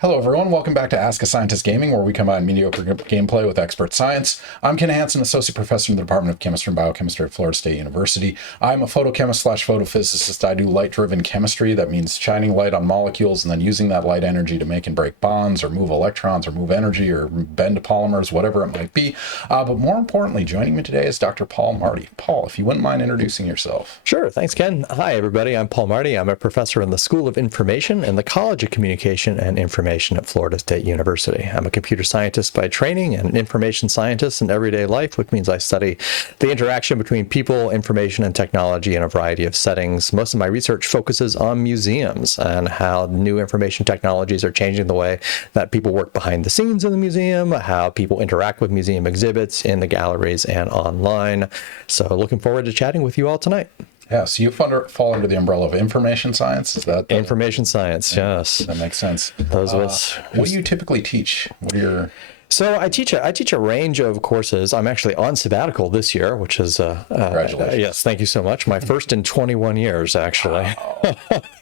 Hello everyone, welcome back to Ask a Scientist Gaming, where we combine mediocre gameplay with expert science. I'm Ken Hansen, Associate Professor in the Department of Chemistry and Biochemistry at Florida State University. I'm a photochemist slash photophysicist. I do light-driven chemistry. That means shining light on molecules and then using that light energy to make and break bonds or move electrons or move energy or bend polymers, whatever it might be. But more importantly, joining me today is Dr. Paul Marty. Paul, if you wouldn't mind introducing yourself. Sure, thanks Ken. Hi everybody, I'm Paul Marty. I'm a professor in the School of Information and the College of Communication and Information at Florida State University. I'm a computer scientist by training and an information scientist in everyday life, which means I study the interaction between people, information, and technology in a variety of settings. Most of my research focuses on museums and how new information technologies are changing the way that people work behind the scenes in the museum, how people interact with museum exhibits in the galleries and online. So looking forward to chatting with you all tonight. Yeah, so you fall under the umbrella of information science? Is that information science? Yeah, yes. That makes sense. Those of us. What do you typically teach? What are your... So I teach a range of courses. I'm actually on sabbatical this year, which is congratulations. Yes, thank you so much. My first in 21 years, actually. Wow.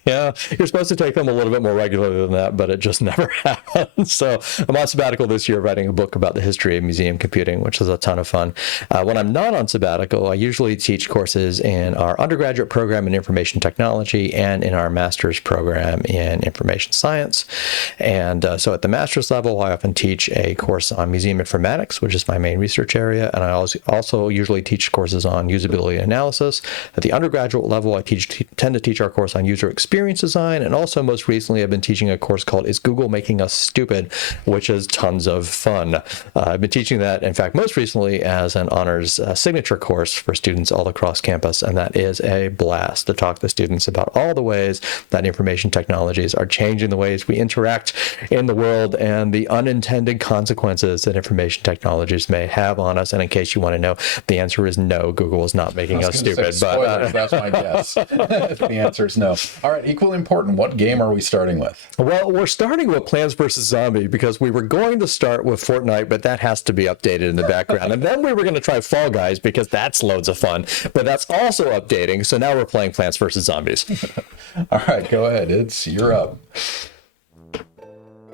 Yeah, you're supposed to take them a little bit more regularly than that, but it just never happens. So I'm on sabbatical this year, writing a book about the history of museum computing, which is a ton of fun. When I'm not on sabbatical, I usually teach courses in our undergraduate program in information technology and in our master's program in information science. And so at the master's level, I often teach a course on museum informatics, which is my main research area. And I also usually teach courses on usability analysis. At the undergraduate level, I tend to teach our course on user experience design. And also most recently, I've been teaching a course called Is Google Making Us Stupid, which is tons of fun. I've been teaching that, in fact, most recently as an honors signature course for students all across campus. And that is a blast to talk to students about all the ways that information technologies are changing the ways we interact in the world and the unintended consequences that information technologies may have on us. And in case you want to know, the answer is no, Google is not making us stupid. Spoilers, that's my guess. The answer is no. All right, equally important, what game are we starting with? Well, we're starting with Plants vs. Zombies because we were going to start with Fortnite, but that has to be updated in the background. And then we were going to try Fall Guys because that's loads of fun, but that's also updating. So now we're playing Plants vs. Zombies. All right, go ahead. You're up.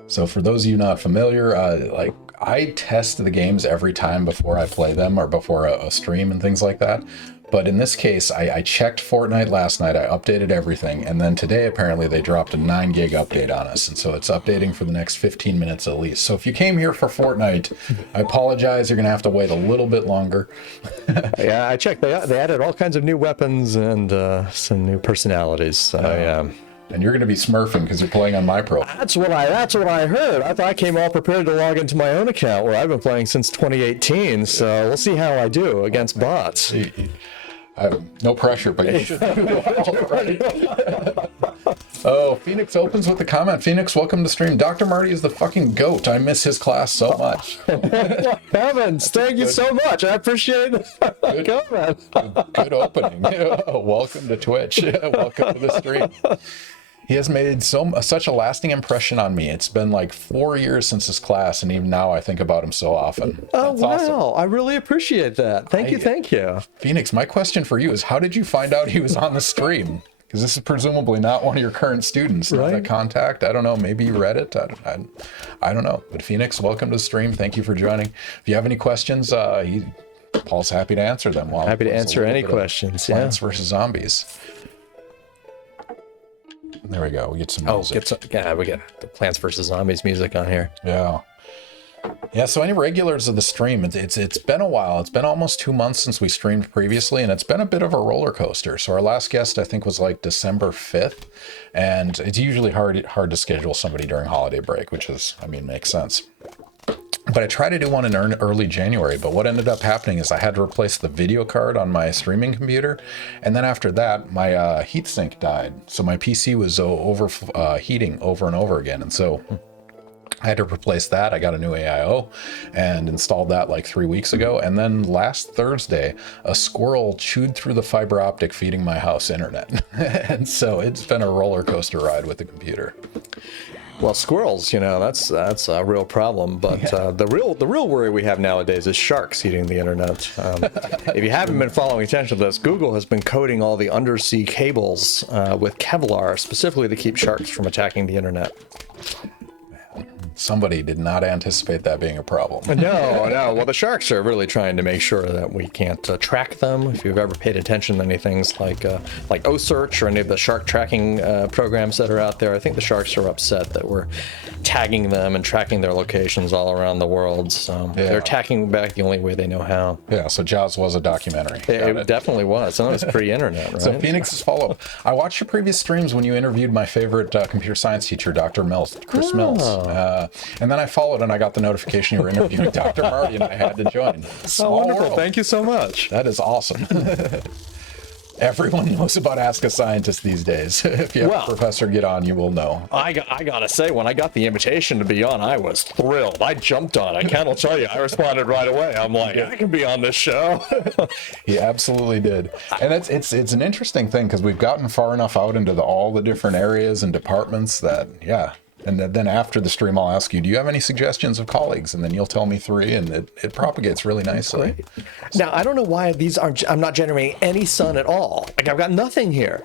So for those of you not familiar, I test the games every time before I play them or before a stream and things like that. But in this case, I checked Fortnite last night, I updated everything, and then today apparently they dropped a 9 gig update on us, and so it's updating for the next 15 minutes at least. So if you came here for Fortnite, I apologize, you're going to have to wait a little bit longer. Yeah, I checked. They added all kinds of new weapons and some new personalities. So, yeah. And you're going to be smurfing because you're playing on my profile. That's what I heard. I thought I came all prepared to log into my own account where I've been playing since 2018. So we'll see how I do against bots. No pressure, but you should do well, right? Oh, Phoenix opens with the comment. Phoenix, welcome to stream. Dr. Marty is the fucking goat. I miss his class so much. Heavens, thank you so much. I appreciate the comment. Good opening. Welcome to Twitch. Welcome to the stream. He has made such a lasting impression on me. It's been like 4 years since his class, and even now I think about him so often. Oh, That's wow. awesome. I really appreciate that. Thank you. Phoenix, my question for you is, how did you find out he was on the stream? Because this is presumably not one of your current students. Not a contact. I don't know. Maybe you read it. I don't know. But Phoenix, welcome to the stream. Thank you for joining. If you have any questions, Paul's happy to answer them. Happy to answer any questions. Plants versus Zombies. There we go. We get some music. We get the Plants vs. Zombies music on here. Yeah. Yeah, so any regulars of the stream, it's been a while. It's been almost 2 months since we streamed previously, and it's been a bit of a roller coaster. So our last guest, I think, was like December 5th, and it's usually hard to schedule somebody during holiday break, which is, makes sense. But I tried to do one in early January, but what ended up happening is I had to replace the video card on my streaming computer, and then after that, my heatsink died. So my PC was overheating over and over again, and so I had to replace that. I got a new AIO and installed that like 3 weeks ago. And then last Thursday, a squirrel chewed through the fiber optic feeding my house internet. And so it's been a roller coaster ride with the computer. Well, squirrels, that's a real problem. But the real worry we have nowadays is sharks eating the internet. If you haven't been following attention to this, Google has been coating all the undersea cables with Kevlar, specifically to keep sharks from attacking the internet. Somebody did not anticipate that being a problem. No. Well, the sharks are really trying to make sure that we can't track them. If you've ever paid attention to any things like OSearch or any of the shark tracking programs that are out there, I think the sharks are upset that we're tagging them and tracking their locations all around the world. So they're tracking back the only way they know how. Yeah, so Jaws was a documentary. It definitely was. Some of it's pre-internet, right? So Phoenix's follow-up. I watched your previous streams when you interviewed my favorite computer science teacher, Dr. Mills, Chris Mills. And then I followed and I got the notification you were interviewing Dr. Marty and I had to join. Oh, wonderful. World. Thank you so much. That is awesome. Everyone knows about Ask a Scientist these days. If you have a professor get on, you will know. I gotta say, when I got the invitation to be on, I was thrilled. I jumped on it. Ken will tell you, I responded right away. I'm like, I can be on this show. He absolutely did. And it's an interesting thing because we've gotten far enough out into all the different areas and departments that, And then after the stream, I'll ask you, do you have any suggestions of colleagues? And then you'll tell me 3, and it propagates really nicely. Great. Now, I don't know why I'm not generating any sun at all. Like, I've got nothing here.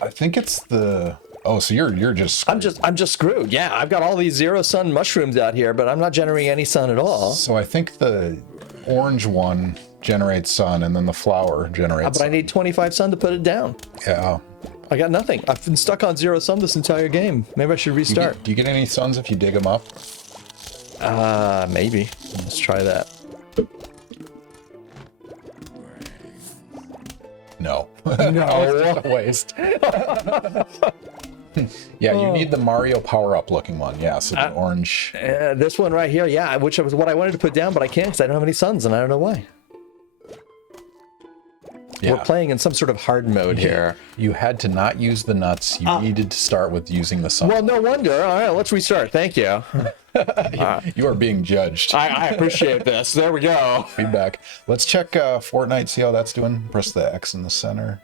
I think it's the... Oh, so you're just screwed. I'm just screwed. Yeah, I've got all these 0 sun mushrooms out here, but I'm not generating any sun at all. So I think the orange one generates sun, and then the flower generates sun. I need 25 sun to put it down. Yeah. I got nothing. I've been stuck on 0 sun this entire game. Maybe I should restart. Do you get any suns if you dig them up? Maybe. Let's try that. No. No. It's a waste. Yeah, you need the Mario power-up looking one. Yeah, so the orange. This one right here, yeah, which was what I wanted to put down, but I can't because I don't have any suns, and I don't know why. Yeah. We're playing in some sort of hard mode here. You had to not use the nuts. You needed to start with using the sun. Well, no wonder. All right, let's restart. Thank you. You are being judged. I appreciate this. There we go. Feedback. Let's check Fortnite, see how that's doing. Press the X in the center.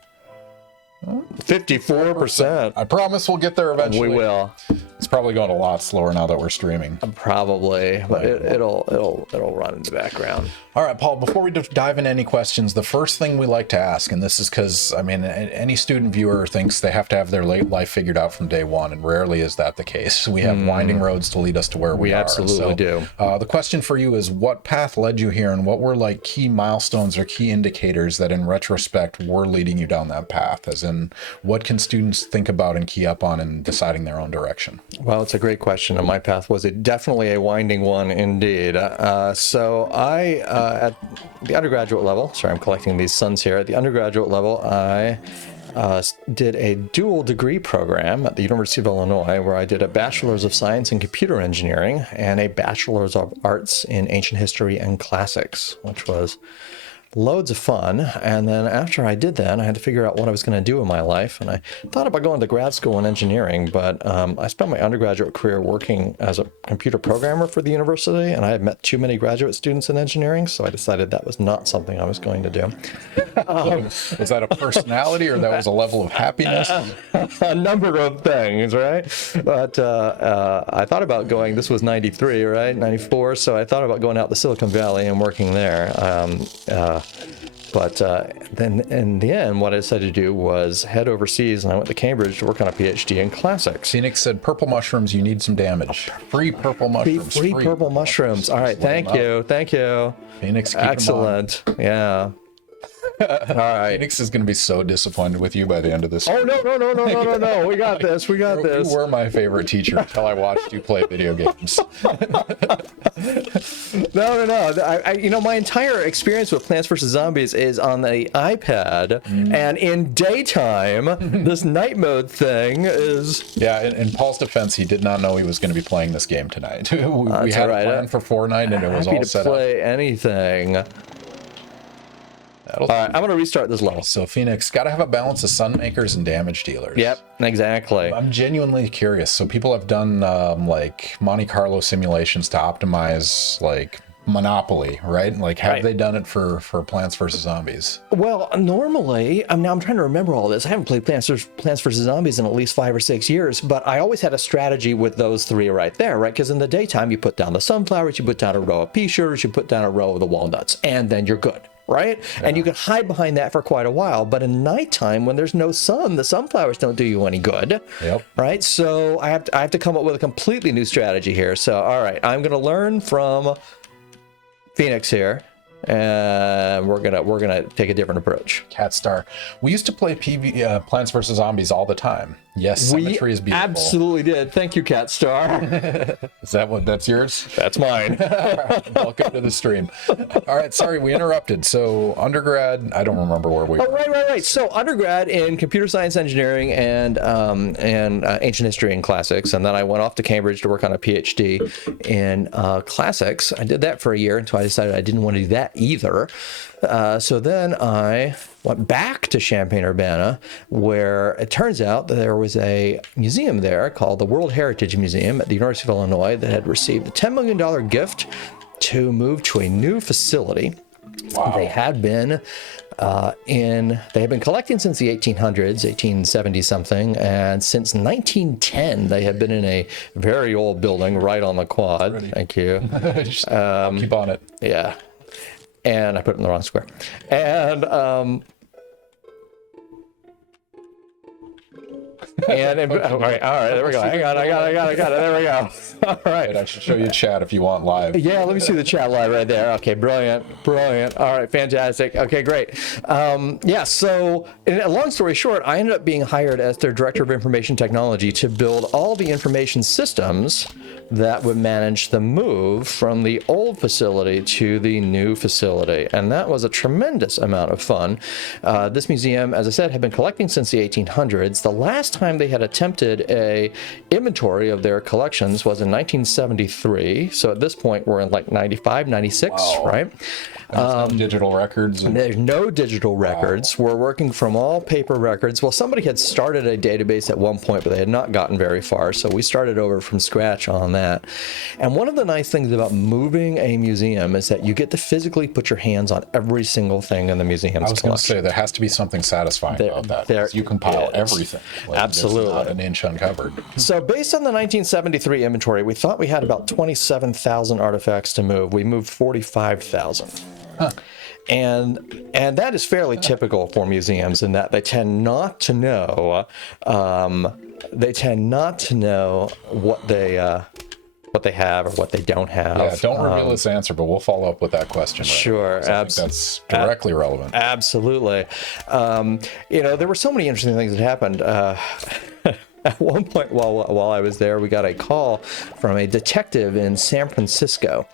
54%. I promise we'll get there eventually. We will. It's probably going a lot slower now that we're streaming. Probably, but it'll run in the background. All right, Paul, before we dive into any questions, the first thing we like to ask, and this is because, I mean, any student viewer thinks they have to have their life figured out from day one, and rarely is that the case. We have winding roads to lead us to where we are. We absolutely do. The question for you is, what path led you here, and what were like key milestones or key indicators that in retrospect were leading you down that path? As in, what can students think about and key up on in deciding their own direction? Well, it's a great question, and my path was definitely a winding one indeed. So I, at the undergraduate level, sorry, I'm collecting these suns here. At the undergraduate level, I did a dual degree program at the University of Illinois where I did a Bachelor's of Science in Computer Engineering and a Bachelor's of Arts in Ancient History and Classics, which was loads of fun. And then after I did that, I had to figure out what I was going to do in my life. And I thought about going to grad school in engineering, but I spent my undergraduate career working as a computer programmer for the university, and I had met too many graduate students in engineering, so I decided that was not something I was going to do. Was that a personality or that was a level of happiness? A number of things, right? But I thought about going, this was 93, right? 94, so I thought about going out to Silicon Valley and working there. But then in the end, what I decided to do was head overseas, and I went to Cambridge to work on a PhD in classics. Phoenix said, purple mushrooms, you need some damage. Free purple mushrooms. Free purple mushrooms. All right, thank you. Thank you. Phoenix, keep excellent. Yeah. All right. Phoenix is going to be so disappointed with you by the end of this. Oh, no. We got this. We got this. You were my favorite teacher until I watched you play video games. No. My entire experience with Plants vs. Zombies is on the iPad, and in daytime, this night mode thing is... Yeah, in Paul's defense, he did not know he was going to be playing this game tonight. we had a plan for Fortnite, and it was all set up. Happy to play anything. All right, I'm going to restart this level. So, Phoenix, got to have a balance of sun makers and damage dealers. Yep, exactly. I'm genuinely curious. So, people have done like Monte Carlo simulations to optimize like Monopoly, right? Like, have they done it for Plants vs. Zombies? Well, normally, I'm trying to remember all this. I haven't played Plants vs. Zombies in at least 5 or 6 years, but I always had a strategy with those 3 right there, right? Because in the daytime, you put down the sunflowers, you put down a row of pea shooters, you put down a row of the walnuts, and then you're good. right? And you can hide behind that for quite a while. But in nighttime, when there's no sun, the sunflowers don't do you any good, right? So I have to come up with a completely new strategy here. So, all right, I'm going to learn from Phoenix here. And we're gonna take a different approach. Cat Star. We used to play Plants vs. Zombies all the time. Yes, symmetry is beautiful. Absolutely did. Thank you, Cat Star. Is that's yours? That's mine. Welcome to the stream. All right, sorry, we interrupted. So undergrad, I don't remember where we were. Right. So undergrad in computer science engineering and ancient history and classics, and then I went off to Cambridge to work on a PhD in classics. I did that for a year until I decided I didn't want to do that either. So then I went back to Champaign-Urbana, where it turns out that there was a museum there called the World Heritage Museum at the University of Illinois that had received a $10 million gift to move to a new facility. Wow. They had been collecting since the 1800s, 1870 something, and since 1910 they had been in a very old building right on the quad. Ready. Thank you. I'll keep on it. Yeah. And I put it in the wrong square. And all right, there we go. Hang on, I got it. There we go. All right. I should show you chat if you want live. Yeah, let me see the chat live right there. Okay, brilliant. All right, fantastic. Okay, great. So long story short, I ended up being hired as their director of information technology to build all the information systems that would manage the move from the old facility to the new facility. And that was a tremendous amount of fun. This museum, as I said, had been collecting since the 1800s. The last time they had attempted a inventory of their collections was in 1973. So at this point, we're in like 95, 96, wow. Right? No digital records. There's no digital records. Wow. We're working from all paper records. Well, somebody had started a database at one point, but they had not gotten very far. So we started over from scratch on that. And one of the nice things about moving a museum is that you get to physically put your hands on every single thing in the museum's collection. I was going to say, there has to be something satisfying about that. You compile everything. Like, absolutely. Not an inch uncovered. So based on the 1973 inventory, we thought we had about 27,000 artifacts to move. We moved 45,000. Huh. And that is fairly typical for museums in that they tend not to know what they have or what they don't have. Yeah, don't reveal this answer, but we'll follow up with that question. Right? Sure, that's directly relevant. Absolutely. There were so many interesting things that happened. At one point while I was there, we got a call from a detective in San Francisco.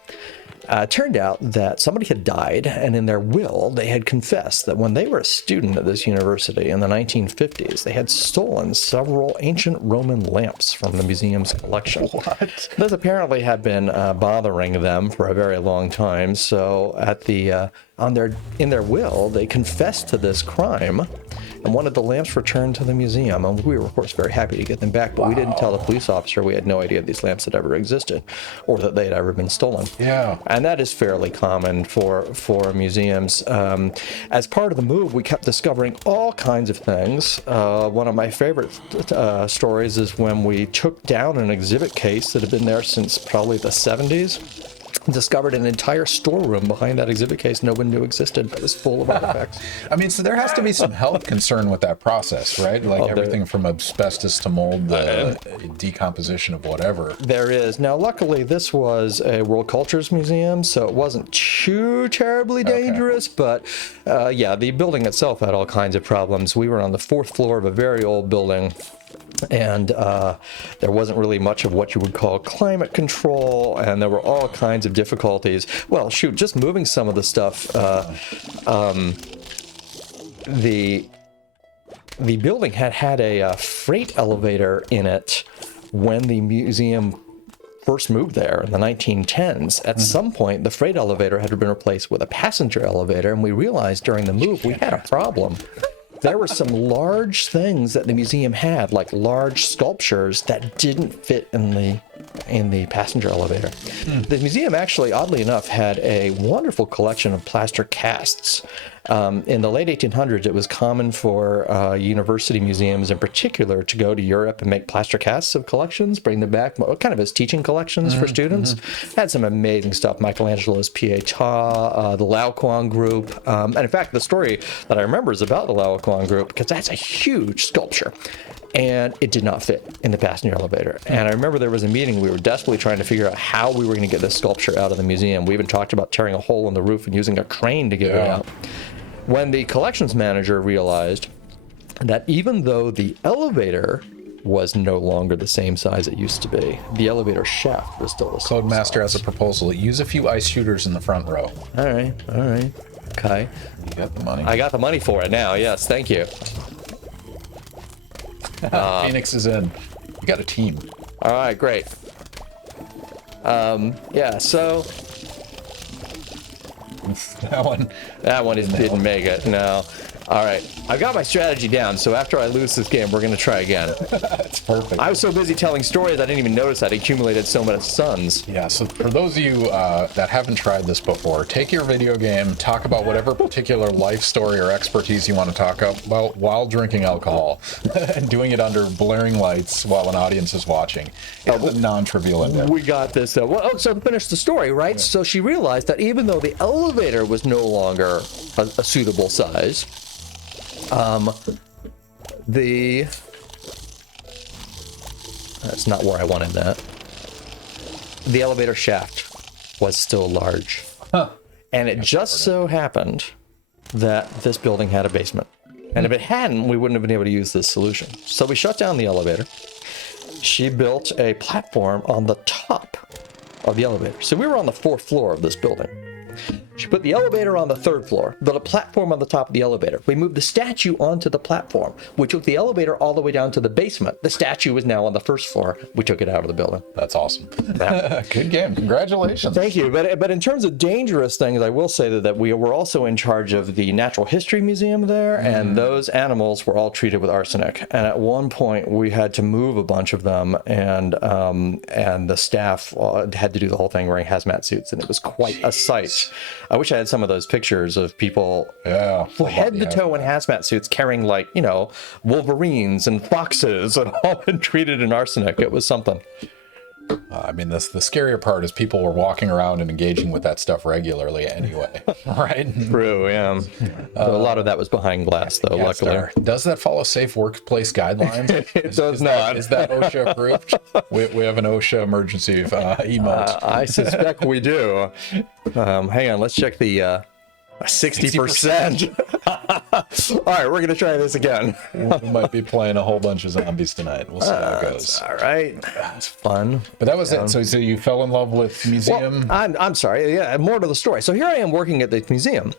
It turned out that somebody had died, and in their will, they had confessed that when they were a student at this university in the 1950s, they had stolen several ancient Roman lamps from the museum's collection. What? This apparently had been bothering them for a very long time. So in their will, they confessed to this crime and wanted the lamps returned to the museum. And we were, of course, very happy to get them back, but we didn't tell the police officer. We had no idea these lamps had ever existed or that they had ever been stolen. Yeah. And that is fairly common for museums. As part of the move, we kept discovering all kinds of things. One of my favorite stories is when we took down an exhibit case that had been there since probably the 70s. Discovered an entire storeroom behind that exhibit case no one knew existed, but was full of artifacts. I mean, so there has to be some health concern with that process, right? Like everything from asbestos to mold, the decomposition of whatever. There is. Now, luckily, this was a World Cultures Museum, so it wasn't too terribly dangerous, but the building itself had all kinds of problems. We were on the 4th floor of a very old building, and there wasn't really much of what you would call climate control, and there were all kinds of difficulties. Well, shoot, just moving some of the stuff, the building had a freight elevator in it when the museum first moved there in the 1910s. At some point, the freight elevator had been replaced with a passenger elevator, and we realized during the move we had a problem. There were some large things that the museum had, like large sculptures that didn't fit in the in the passenger elevator. The museum actually, oddly enough, had a wonderful collection of plaster casts. In the late 1800s, it was common for university museums in particular to go to Europe and make plaster casts of collections, bring them back, kind of as teaching collections for students. Had some amazing stuff. Michelangelo's Pietà, the Laocoon group. And in fact, the story that I remember is about the Laocoon group, because that's a huge sculpture. And it did not fit in the passenger elevator. And I remember there was a meeting, we were desperately trying to figure out how we were going to get this sculpture out of the museum. We even talked about tearing a hole in the roof and using a crane to get it out. When the collections manager realized that even though the elevator was no longer the same size it used to be, the elevator shaft was still the same Codemaster has a proposal. Use a few ice shooters in the front row. All right. Okay. You got the money. I got the money for it now, yes, thank you. Phoenix is in. You got a team. All right, great. Yeah, so that one didn't make it. No. All right, I've got my strategy down, so after I lose this game, we're going to try again. That's perfect. I was so busy telling stories, I didn't even notice I'd accumulated so many suns. Yeah, so for those of you that haven't tried this before, take your video game, talk about whatever particular life story or expertise you want to talk about while drinking alcohol, and doing it under blaring lights while an audience is watching. It's a non-trivial endeavor. We got this. So to finish the story, right? Yeah. So she realized that even though the elevator was no longer a suitable size, that's not where I wanted that. The elevator shaft was still large. And it just so happened that this building had a basement. And if it hadn't, we wouldn't have been able to use this solution. So we shut down the elevator. She built a platform on the top of the elevator. So we were on the 4th floor of this building. She put the elevator on the 3rd floor, built a platform on the top of the elevator. We moved the statue onto the platform. We took the elevator all the way down to the basement. The statue was now on the 1st floor. We took it out of the building. That's awesome. Good game. Congratulations. Thank you. But in terms of dangerous things, I will say that we were also in charge of the Natural History Museum there, and those animals were all treated with arsenic. And at one point, we had to move a bunch of them, and the staff had to do the whole thing wearing hazmat suits, and it was quite a sight. I wish I had some of those pictures of people head to toe in hazmat suits carrying, like, wolverines and foxes and all been treated in arsenic. It was something. I mean, the scarier part is people were walking around and engaging with that stuff regularly anyway, right? True, yeah. So a lot of that was behind glass, though, luckily. Does that follow safe workplace guidelines? It does not. Is that OSHA approved? We have an OSHA emergency emote. I suspect we do. Hang on, let's check the 60%. All right, we're going to try this again. We might be playing a whole bunch of zombies tonight. We'll see how it goes. All right. It's fun. But that was it. So you fell in love with museum? Well, I'm sorry. Yeah, more to the story. So here I am working at the museum.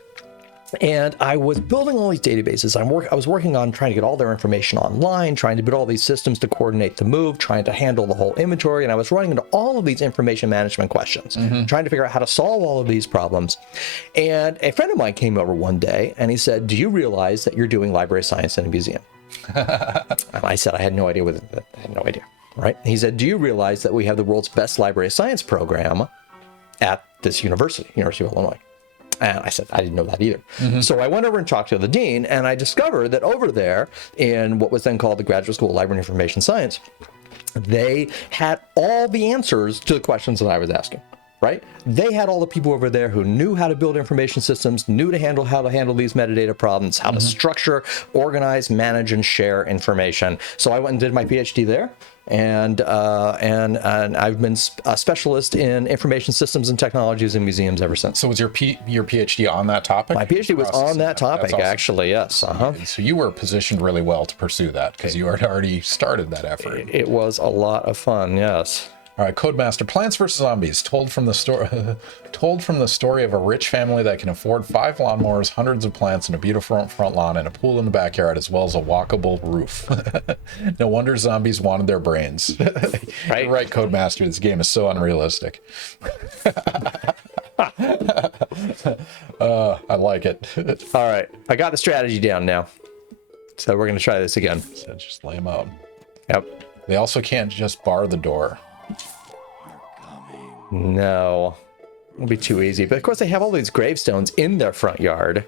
And I was building all these databases. I was working on trying to get all their information online, trying to build all these systems to coordinate the move, trying to handle the whole inventory. And I was running into all of these information management questions, trying to figure out how to solve all of these problems. And a friend of mine came over one day and he said, "Do you realize that you're doing library science in a museum?" And I said, I had no idea what I had no idea. Right? And he said, "Do you realize that we have the world's best library science program at this university, University of Illinois?" And I said, I didn't know that either. So I went over and talked to the dean, and I discovered that over there in what was then called the Graduate School of Library and Information Science, they had all the answers to the questions that I was asking, right? They had all the people over there who knew how to build information systems, knew how to handle these metadata problems, how to structure, organize, manage, and share information. So I went and did my PhD there. And I've been a specialist in information systems and technologies in museums ever since. So was your PhD on that topic? My PhD was on that topic, awesome. Actually, yes. So you were positioned really well to pursue that because you had already started that effort. It was a lot of fun, yes. All right, Codemaster, Plants vs. Zombies, told from the story of a rich family that can afford 5 lawnmowers, hundreds of plants, and a beautiful front lawn, and a pool in the backyard, as well as a walkable roof. No wonder zombies wanted their brains. Right? You're right, Codemaster, this game is so unrealistic. I like it. All right, I got the strategy down now. So we're going to try this again. So just lay them out. Yep. They also can't just bar the door. No, it'll be too easy. But of course, they have all these gravestones in their front yard.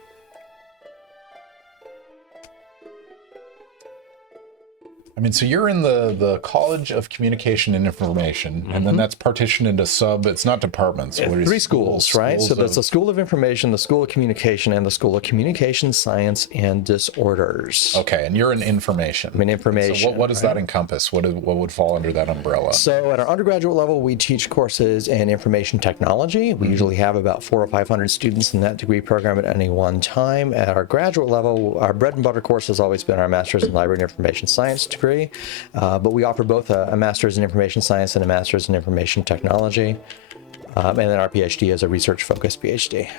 I mean, so you're in the College of Communication and Information, and then that's partitioned into it's not departments. What are Three schools, right? So there's the School of Information, the School of Communication, and the School of Communication Science and Disorders. Okay, and you're in information. I'm in information. So what does that encompass? What would fall under that umbrella? So at our undergraduate level, we teach courses in information technology. We usually have about 400 or 500 students in that degree program at any one time. At our graduate level, our bread and butter course has always been our Master's in Library and Information Science degree. But we offer both a Master's in Information Science and a Master's in Information Technology. And then our PhD is a research-focused PhD.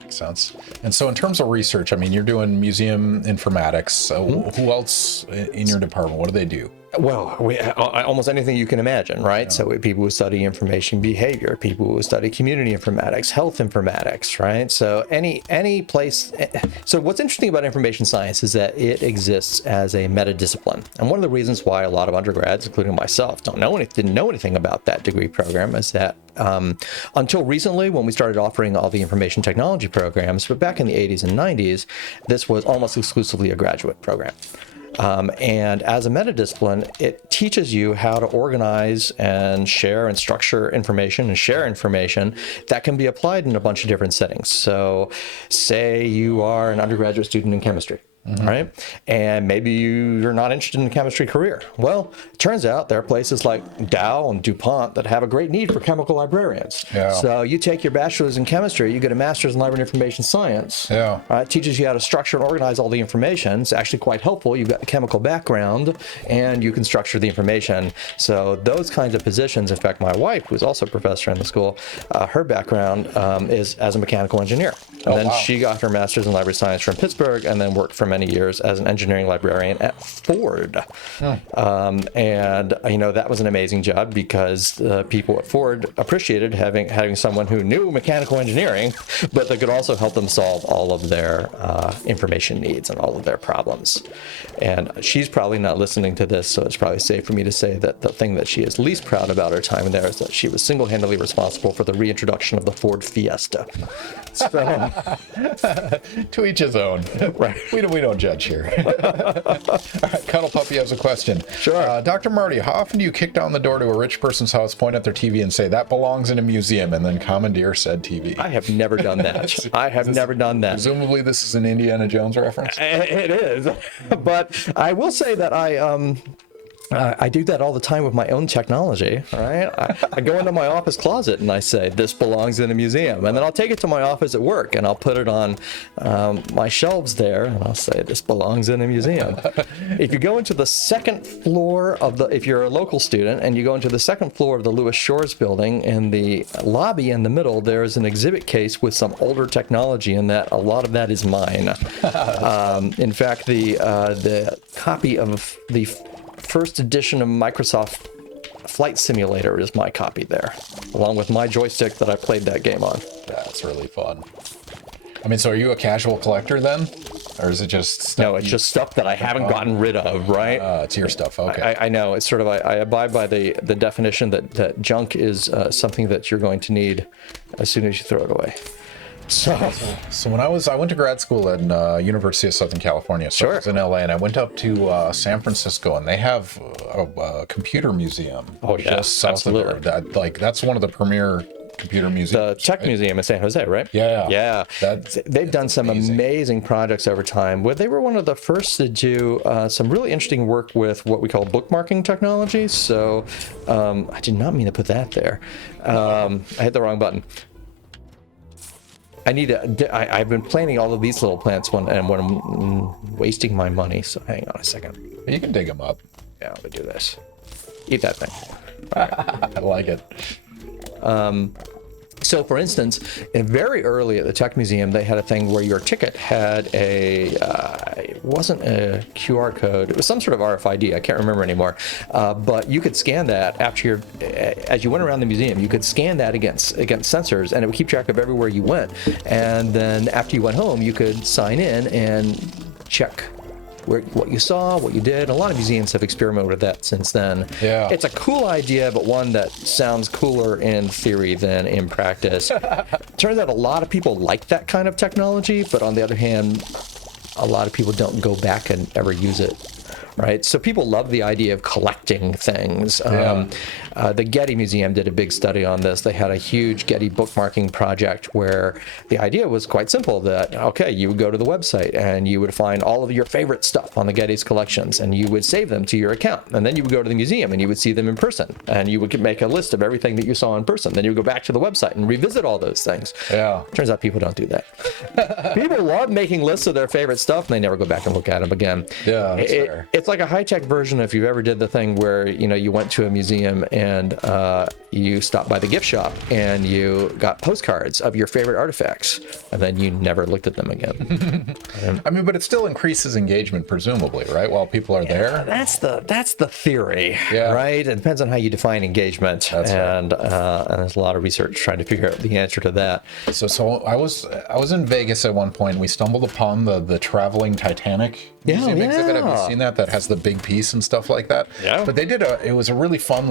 Makes sense. And so in terms of research, I mean, you're doing museum informatics. Who else in your department? What do they do? Well, almost anything you can imagine, right? Yeah. So people who study information behavior, people who study community informatics, health informatics, right? So any place. So what's interesting about information science is that it exists as a meta discipline. And one of the reasons why a lot of undergrads, including myself, didn't know anything about that degree program is that until recently, when we started offering all the information technology programs, but back in the 80s and 90s, this was almost exclusively a graduate program. And as a meta discipline, it teaches you how to organize and share and structure information and share information that can be applied in a bunch of different settings. So say you are an undergraduate student in chemistry. Right? And maybe you're not interested in a chemistry career. Well, it turns out there are places like Dow and DuPont that have a great need for chemical librarians. Yeah. So you take your bachelor's in chemistry, you get a master's in library and information science. Yeah. It teaches you how to structure and organize all the information. It's actually quite helpful. You've got the chemical background and you can structure the information. So those kinds of positions, in fact, my wife, who's also a professor in the school, her background is as a mechanical engineer. And then she got her master's in library science from Pittsburgh and then worked for many years as an engineering librarian at Ford. And that was an amazing job because people at Ford appreciated having someone who knew mechanical engineering, but that could also help them solve all of their information needs and all of their problems. And she's probably not listening to this, so it's probably safe for me to say that the thing that she is least proud about her time there is that she was single-handedly responsible for the reintroduction of the Ford Fiesta. So, to each his own. Right. We don't judge here. All right, Cuddle Puppy has a question. Sure. Dr. Marty, how often do you kick down the door to a rich person's house, point at their TV, and say, that belongs in a museum, and then commandeer said TV? I have never done that. I have never done that. Presumably this is an Indiana Jones reference? It is. But I will say that I do that all the time with my own technology, right? I go into my office closet and I say, this belongs in a museum. And then I'll take it to my office at work and I'll put it on my shelves there and I'll say, this belongs in a museum. If you go into the second floor if you're a local student and you go into the second floor of the Lewis Shores building, in the lobby in the middle, there's an exhibit case with some older technology in that. A lot of that is mine. In fact, the copy of the first edition of Microsoft Flight Simulator is my copy there, along with my joystick that I played that game on. That's really fun. I mean, so are you a casual collector then? Or is it just stuff? No, it's just stuff that I haven't gotten rid of, right? It's your stuff, okay. I know. It's sort of, I abide by the definition that junk is something that you're going to need as soon as you throw it away. So when I went to grad school at University of Southern California. So I was in LA, and I went up to San Francisco, and they have a computer museum. Oh yeah, just south absolutely. of there. That's one of the premier computer museums. The Tech Museum in San Jose, right? Yeah. They've done some amazing projects over time. They were one of the first to do some really interesting work with what we call bookmarking technology. So I did not mean to put that there. I hit the wrong button. I've been planting all of these little plants when I'm wasting my money. So hang on a second. You can dig them up. Yeah, let me do this. Eat that thing. I like it. So, for instance, very early at the Tech Museum, they had a thing where your ticket had it wasn't a QR code. It was some sort of RFID. I can't remember anymore. But you could scan that as you went around the museum. You could scan that against sensors, and it would keep track of everywhere you went. And then after you went home, you could sign in and check what you saw, what you did. A lot of museums have experimented with that since then. Yeah. It's a cool idea, but one that sounds cooler in theory than in practice. Turns out a lot of people like that kind of technology, but on the other hand, a lot of people don't go back and ever use it. Right, so people love the idea of collecting things. Yeah. The Getty Museum did a big study on this. They had a huge Getty bookmarking project where the idea was quite simple that, okay, you would go to the website and you would find all of your favorite stuff on the Getty's collections and you would save them to your account. And then you would go to the museum and you would see them in person and you would make a list of everything that you saw in person. Then you would go back to the website and revisit all those things. Yeah. Turns out people don't do that. People love making lists of their favorite stuff and they never go back and look at them again. Yeah, that's fair. It's like a high-tech version if you ever did the thing where, you went to a museum and you stopped by the gift shop and you got postcards of your favorite artifacts and then you never looked at them again. I mean, but it still increases engagement, presumably, right? While people are there. That's the theory, Yeah. right? It depends on how you define engagement. That's right. And there's a lot of research trying to figure out the answer to that. So I was in Vegas at one point. And we stumbled upon the traveling Titanic museum exhibit. Have you seen that? That has the big piece and stuff like that. Yeah. But it was a really fun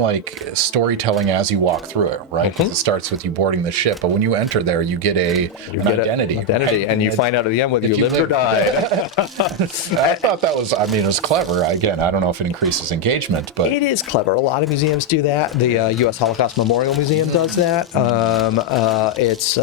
storytelling as you walk through it, right? 'Cause it starts with you boarding the ship, but when you enter there, you get an identity. Identity, right? and you find out at the end whether you lived or died. I thought that was, it was clever. Again, I don't know if it increases engagement, but It is clever. A lot of museums do that. The U.S. Holocaust Memorial Museum does that. It's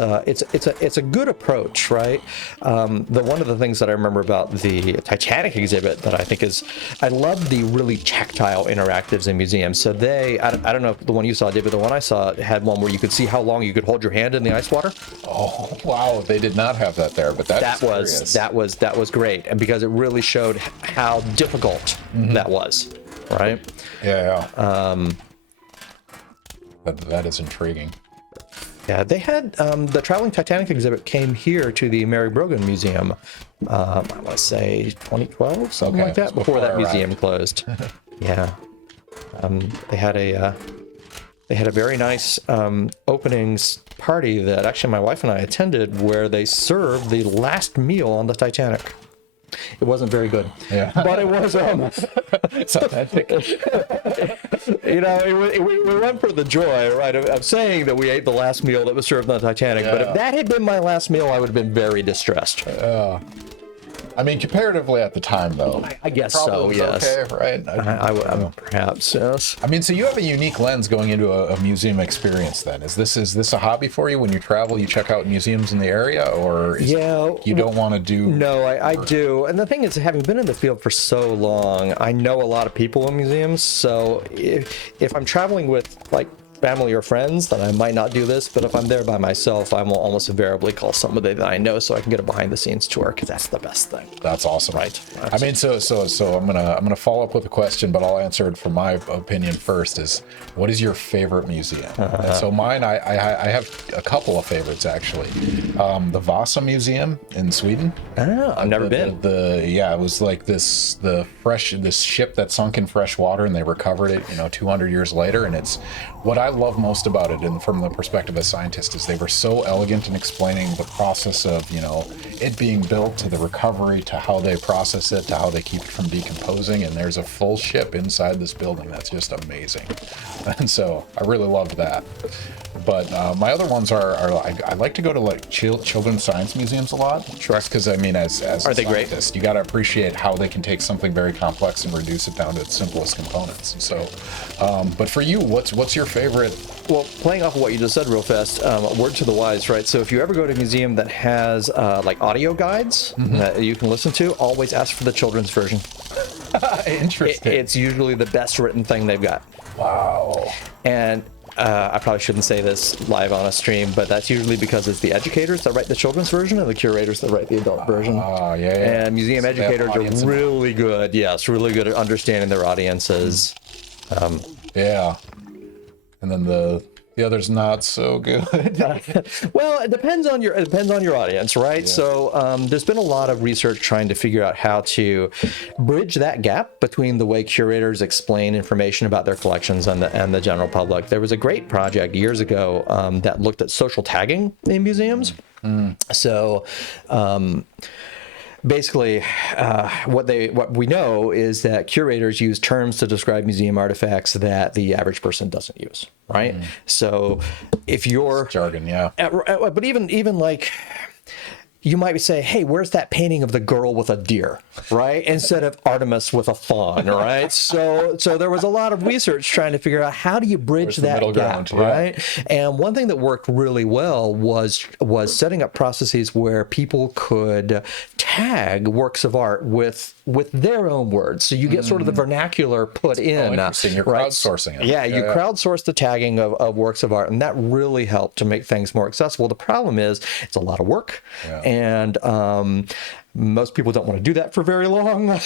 a good approach, right? One of the things that I remember about the Titanic exhibit that I think is, I love the really tactile interactives in museums. So I don't know if the one you saw did, but the one I saw had one where you could see how long you could hold your hand in the ice water. oh wow, they did not have that there, but that was great, and because it really showed how difficult that was, right? Yeah. That is intriguing. Yeah, they had the Traveling Titanic exhibit came here to the Mary Brogan Museum. I want to say 2012, something like that, before that museum closed. Yeah, they had a very nice opening party that actually my wife and I attended, where they served the last meal on the Titanic. It wasn't very good, Yeah. but it was It's authentic. we went for the joy, right, of saying that we ate the last meal that was served on the Titanic. But if that had been my last meal, I would have been very distressed. I mean, comparatively at the time, though. I guess probably so, was yes. Okay, right? I would perhaps, yes. I mean, so you have a unique lens going into a museum experience then. Is this a hobby for you? When you travel, you check out museums in the area, or you don't want to do... No, I do. And the thing is, having been in the field for so long, I know a lot of people in museums. So if I'm traveling with, family or friends, then I might not do this. But if I'm there by myself, I will almost invariably call somebody that I know so I can get a behind-the-scenes tour, because that's the best thing. That's awesome. Right. I mean, so I'm gonna follow up with a question, but I'll answer it from my opinion first. Is what is your favorite museum? And so mine, I have a couple of favorites actually. The Vasa Museum in Sweden. Oh, I've never been. It was like this ship that sunk in fresh water, and they recovered it 200 years later. And it's what I love most about it, and from the perspective of a scientist, is they were so elegant in explaining the process of it being built, to the recovery, to how they process it, to how they keep it from decomposing. And there's a full ship inside this building that's just amazing. And so I really loved that. But my other ones are I like to go to children's science museums a lot. Sure. Because I mean, as a Are they great? scientist, you got to appreciate how they can take something very complex and reduce it down to its simplest components. And so, but for you, what's your favorite? Well, playing off of what you just said real fast, word to the wise, right? So if you ever go to a museum that has audio guides that you can listen to, always ask for the children's version. Interesting. It's usually the best written thing they've got. Wow. And I probably shouldn't say this live on a stream, but that's usually because it's the educators that write the children's version and the curators that write the adult version. Oh, yeah. And museum So they have educators audience are really good. Yes, really good at understanding their audiences. Yeah. And then the other's not so good. Well, it depends on your audience, right? Yeah. So there's been a lot of research trying to figure out how to bridge that gap between the way curators explain information about their collections and the general public. There was a great project years ago that looked at social tagging in museums. So basically, what we know is that curators use terms to describe museum artifacts that the average person doesn't use, right? So if you're Jargon, yeah. but even like, you might say, hey, where's that painting of the girl with a deer, right? Instead of Artemis with a fawn, right? So there was a lot of research trying to figure out how do you bridge that gap, right? And one thing that worked really well was setting up processes where people could tag works of art with their own words. So you get sort of the vernacular put in. Interesting. You're crowdsourcing it. Yeah, you crowdsource the tagging of works of art, and that really helped to make things more accessible. The problem is it's a lot of work, and most people don't want to do that for very long, and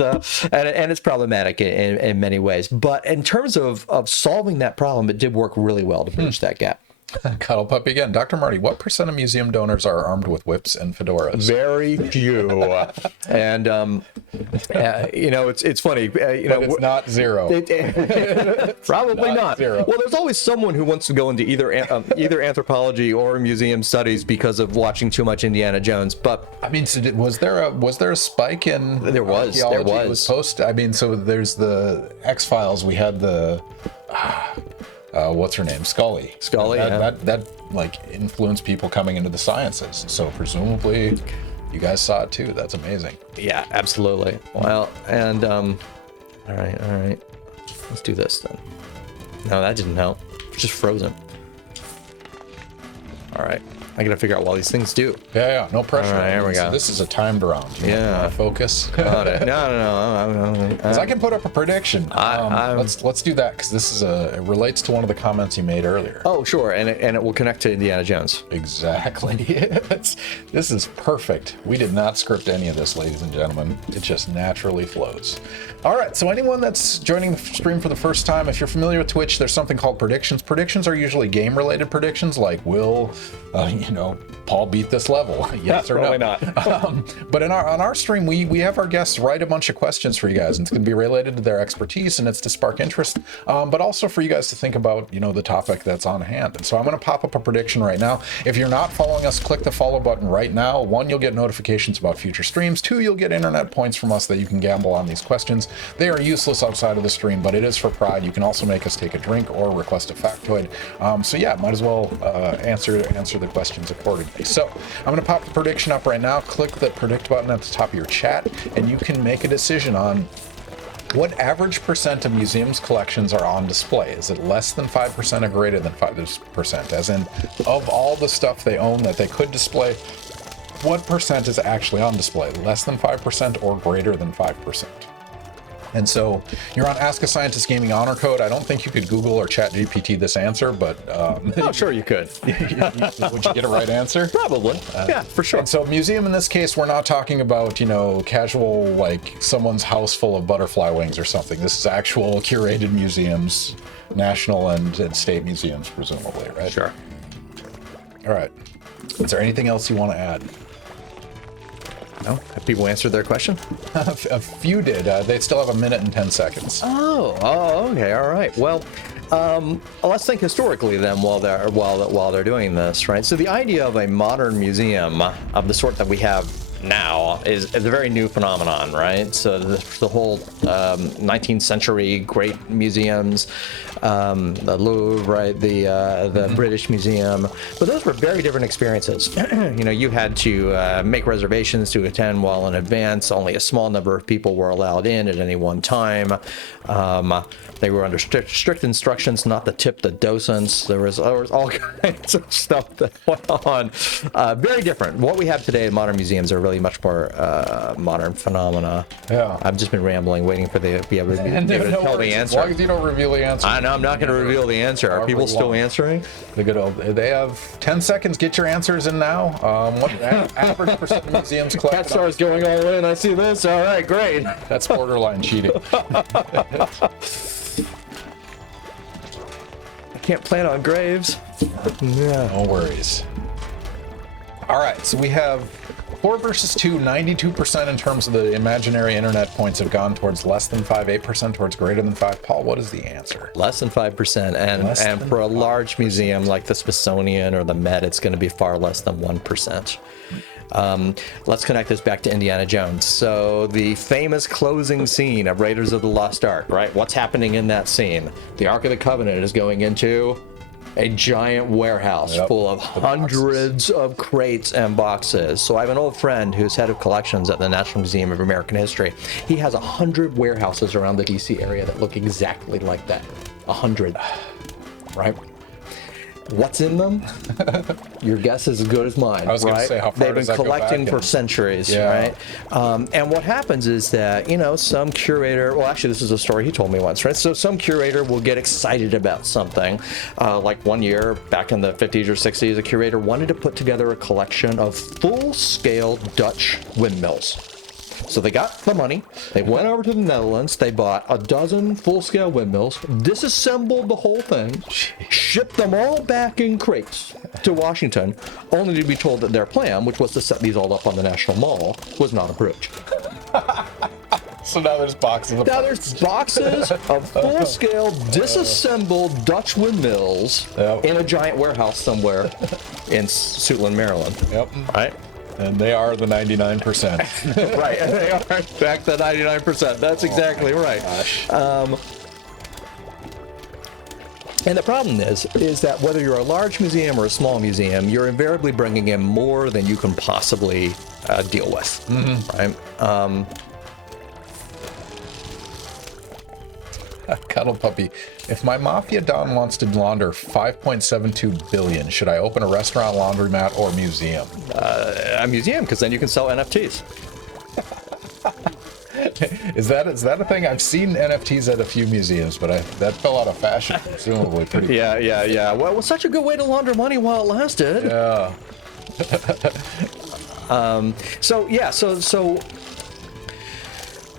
it's problematic in many ways. But in terms of solving that problem, it did work really well to bridge that gap. Cuddle puppy again. Dr. Marty, what % of museum donors are armed with whips and fedoras? Very few. And, it's funny. It's not zero. Probably not. Zero. Well, there's always someone who wants to go into either anthropology or museum studies because of watching too much Indiana Jones. But I mean, so was there a spike in There was. It was post. I mean, so there's the X-Files. We had the. What's her name? Scully. That like influenced people coming into the sciences. So presumably, you guys saw it too. That's amazing. Yeah, absolutely. Well, and all right. Let's do this then. No, that didn't help. It's just frozen. All right. I gotta figure out what these things do. Yeah. No pressure. All right, here we go. So this is a timed round. You want to focus. Got it. No. Because I can put up a prediction. Let's do that because this is it relates to one of the comments you made earlier. Oh, sure, and it will connect to Indiana Jones. Exactly. This is perfect. We did not script any of this, ladies and gentlemen. It just naturally flows. All right. So anyone that's joining the stream for the first time, if you're familiar with Twitch, there's something called predictions. Predictions are usually game-related predictions, like will Paul beat this level? Yes or no? Probably not. But on our stream, we have our guests write a bunch of questions for you guys, and it's going to be related to their expertise, and it's to spark interest, but also for you guys to think about, the topic that's on hand. And so I'm going to pop up a prediction right now. If you're not following us, click the follow button right now. 1, you'll get notifications about future streams. 2, you'll get internet points from us that you can gamble on these questions. They are useless outside of the stream, but it is for pride. You can also make us take a drink or request a factoid. So yeah, might as well answer the questions accordingly. So I'm going to pop the prediction up right now. Click the predict button at the top of your chat, and you can make a decision on what average % of museums' collections are on display. Is it less than 5% or greater than 5%? As in, of all the stuff they own that they could display, what % is actually on display? Less than 5% or greater than 5%? And so you're on Ask a Scientist Gaming Honor Code. I don't think you could Google or Chat GPT this answer, but sure you could. Would you get a right answer? Probably. Yeah, for sure. And so museum in this case, we're not talking about, casual, like someone's house full of butterfly wings or something. This is actual curated museums, national and state museums, presumably, right? Sure. All right. Is there anything else you want to add? No? Have people answered their question? A few did. They still have 1 minute and 10 seconds. Oh, okay, all right. Well, let's think historically then while they're doing this, right? So the idea of a modern museum of the sort that we have now is a very new phenomenon, right? So the whole 19th century great museums, the Louvre, right? The British Museum, but those were very different experiences. You had to make reservations to attend well in advance. Only a small number of people were allowed in at any one time. They were under strict instructions not to tip the docents. There was all kinds of stuff that went on. Very different. What we have today in modern museums are really much more modern phenomena. Yeah. I've just been rambling, waiting for the be able to tell the answer. As long as you don't reveal the answer. I know I'm not going to reveal the answer. Are people still answering? They have 10 seconds. Get your answers in now. What average % of museums collect? Cat Star's going all in. I see this. All right, great. That's borderline cheating. I can't plan on graves. Yeah. No worries. All right, so we have 4 versus 2, 92% in terms of the imaginary internet points have gone towards less than 5, 8% towards greater than 5. Paul, what is the answer? Less than 5%, and for a large museum like the Smithsonian or the Met, it's going to be far less than 1%. Let's connect this back to Indiana Jones. So the famous closing scene of Raiders of the Lost Ark, right? What's happening in that scene? The Ark of the Covenant is going into a giant warehouse full of hundreds of crates and boxes. So I have an old friend who's head of collections at the National Museum of American History. He has 100 warehouses around the DC area that look exactly like that. 100, right? What's in them? Your guess is as good as mine. I was going to right? say, how far They've does been that go collecting back for in? centuries, Yeah. right? And what happens is that, you know, some curator, well, actually, this is a story he told me once, right? So some curator will get excited about something. Like one year, back in the 50s or 60s, a curator wanted to put together a collection of full-scale Dutch windmills. So they got the money, they went over to the Netherlands, they bought a dozen full-scale windmills, disassembled the whole thing, shipped them all back in crates to Washington, only to be told that their plan, which was to set these all up on the National Mall, was not approved. So now there's boxes of Now there's boxes of full-scale disassembled Dutch windmills in a giant warehouse somewhere in Suitland, Maryland. Yep. Right? And they are the 99%. Right, and they are in fact the 99%. That's exactly right. And the problem is that whether you're a large museum or a small museum, you're invariably bringing in more than you can possibly deal with, right? Cuddle puppy. If my mafia don wants to launder 5.72 billion, should I open a restaurant, laundromat, or museum? A museum, because then you can sell NFTs. Is that a thing? I've seen NFTs at a few museums, but that fell out of fashion, presumably pretty. Yeah. Well, it was such a good way to launder money while it lasted. Yeah. So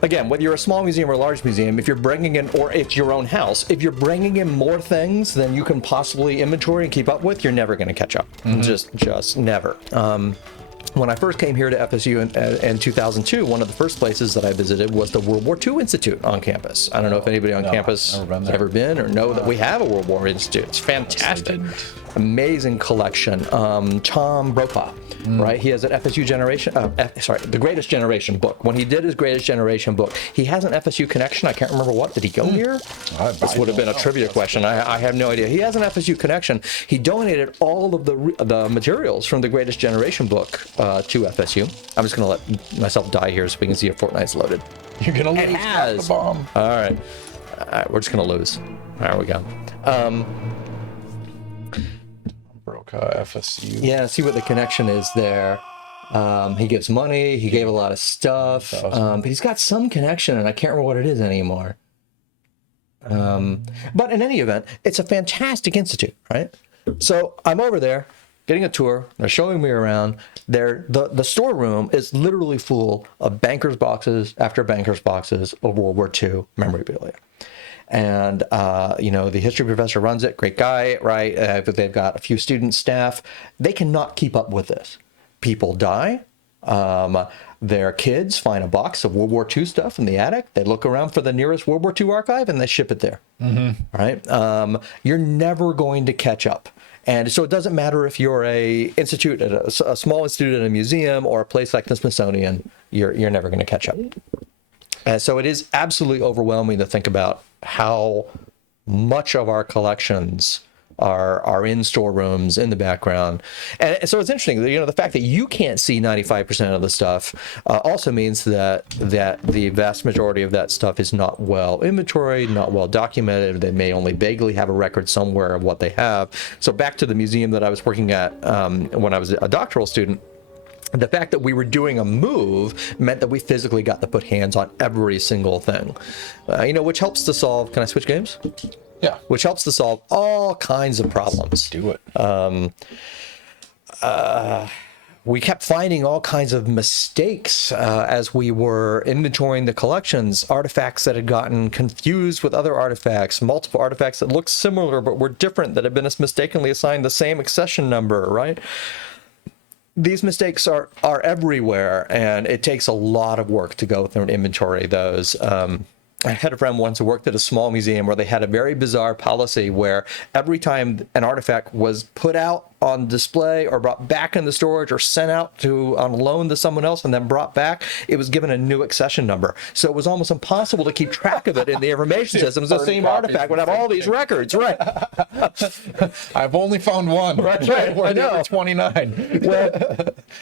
again, whether you're a small museum or a large museum, if you're bringing in, or it's your own house, if you're bringing in more things than you can possibly inventory and keep up with, you're never going to catch up. Just never. When I first came here to FSU in 2002, one of the first places that I visited was the World War II Institute on campus. I don't know if anybody on campus has ever been or know that we have a World War Institute. It's fantastic. Amazing collection. Tom Brokaw, right? He has an FSU the Greatest Generation book. When he did his Greatest Generation book, he has an FSU connection. I can't remember what. Did he go here? This would have been a trivia question. I have no idea. He has an FSU connection. He donated all of the materials from the Greatest Generation book to FSU. I'm just going to let myself die here so we can see if Fortnite's loaded. You're going to lose the bomb. All right, we're just going to lose. There we go. Brokaw, FSU. Yeah, see what the connection is there. He gives money. He gave a lot of stuff. But he's got some connection, and I can't remember what it is anymore. But in any event, it's a fantastic institute, right? So I'm over there getting a tour. They're showing me around. The storeroom is literally full of bankers' boxes after bankers' boxes of World War II memorabilia. And, the history professor runs it, great guy, right? They've got a few student staff. They cannot keep up with this. People die. Their kids find a box of World War II stuff in the attic. They look around for the nearest World War II archive and they ship it there, right? You're never going to catch up. And so it doesn't matter if you're a small institute at a museum or a place like the Smithsonian, you're never going to catch up. And so it is absolutely overwhelming to think about how much of our collections are in storerooms in the background. And so it's interesting, the fact that you can't see 95% of the stuff also means that the vast majority of that stuff is not well inventoried, not well documented. They may only vaguely have a record somewhere of what they have. So back to the museum that I was working at when I was a doctoral student, the fact that we were doing a move meant that we physically got to put hands on every single thing, which helps to solve. Can I switch games? Yeah. Which helps to solve all kinds of problems. Do it. We kept finding all kinds of mistakes as we were inventorying the collections, artifacts that had gotten confused with other artifacts, multiple artifacts that looked similar but were different that had been mistakenly assigned the same accession number, right? These mistakes are everywhere, and it takes a lot of work to go through and inventory those. I had a friend once who worked at a small museum where they had a very bizarre policy where every time an artifact was put out on display or brought back into storage or sent out to on loan to someone else and then brought back, it was given a new accession number. So it was almost impossible to keep track of it in the information systems. The same artifact would have all these records, right? I've only found one. Right. We're I know. 29. Well,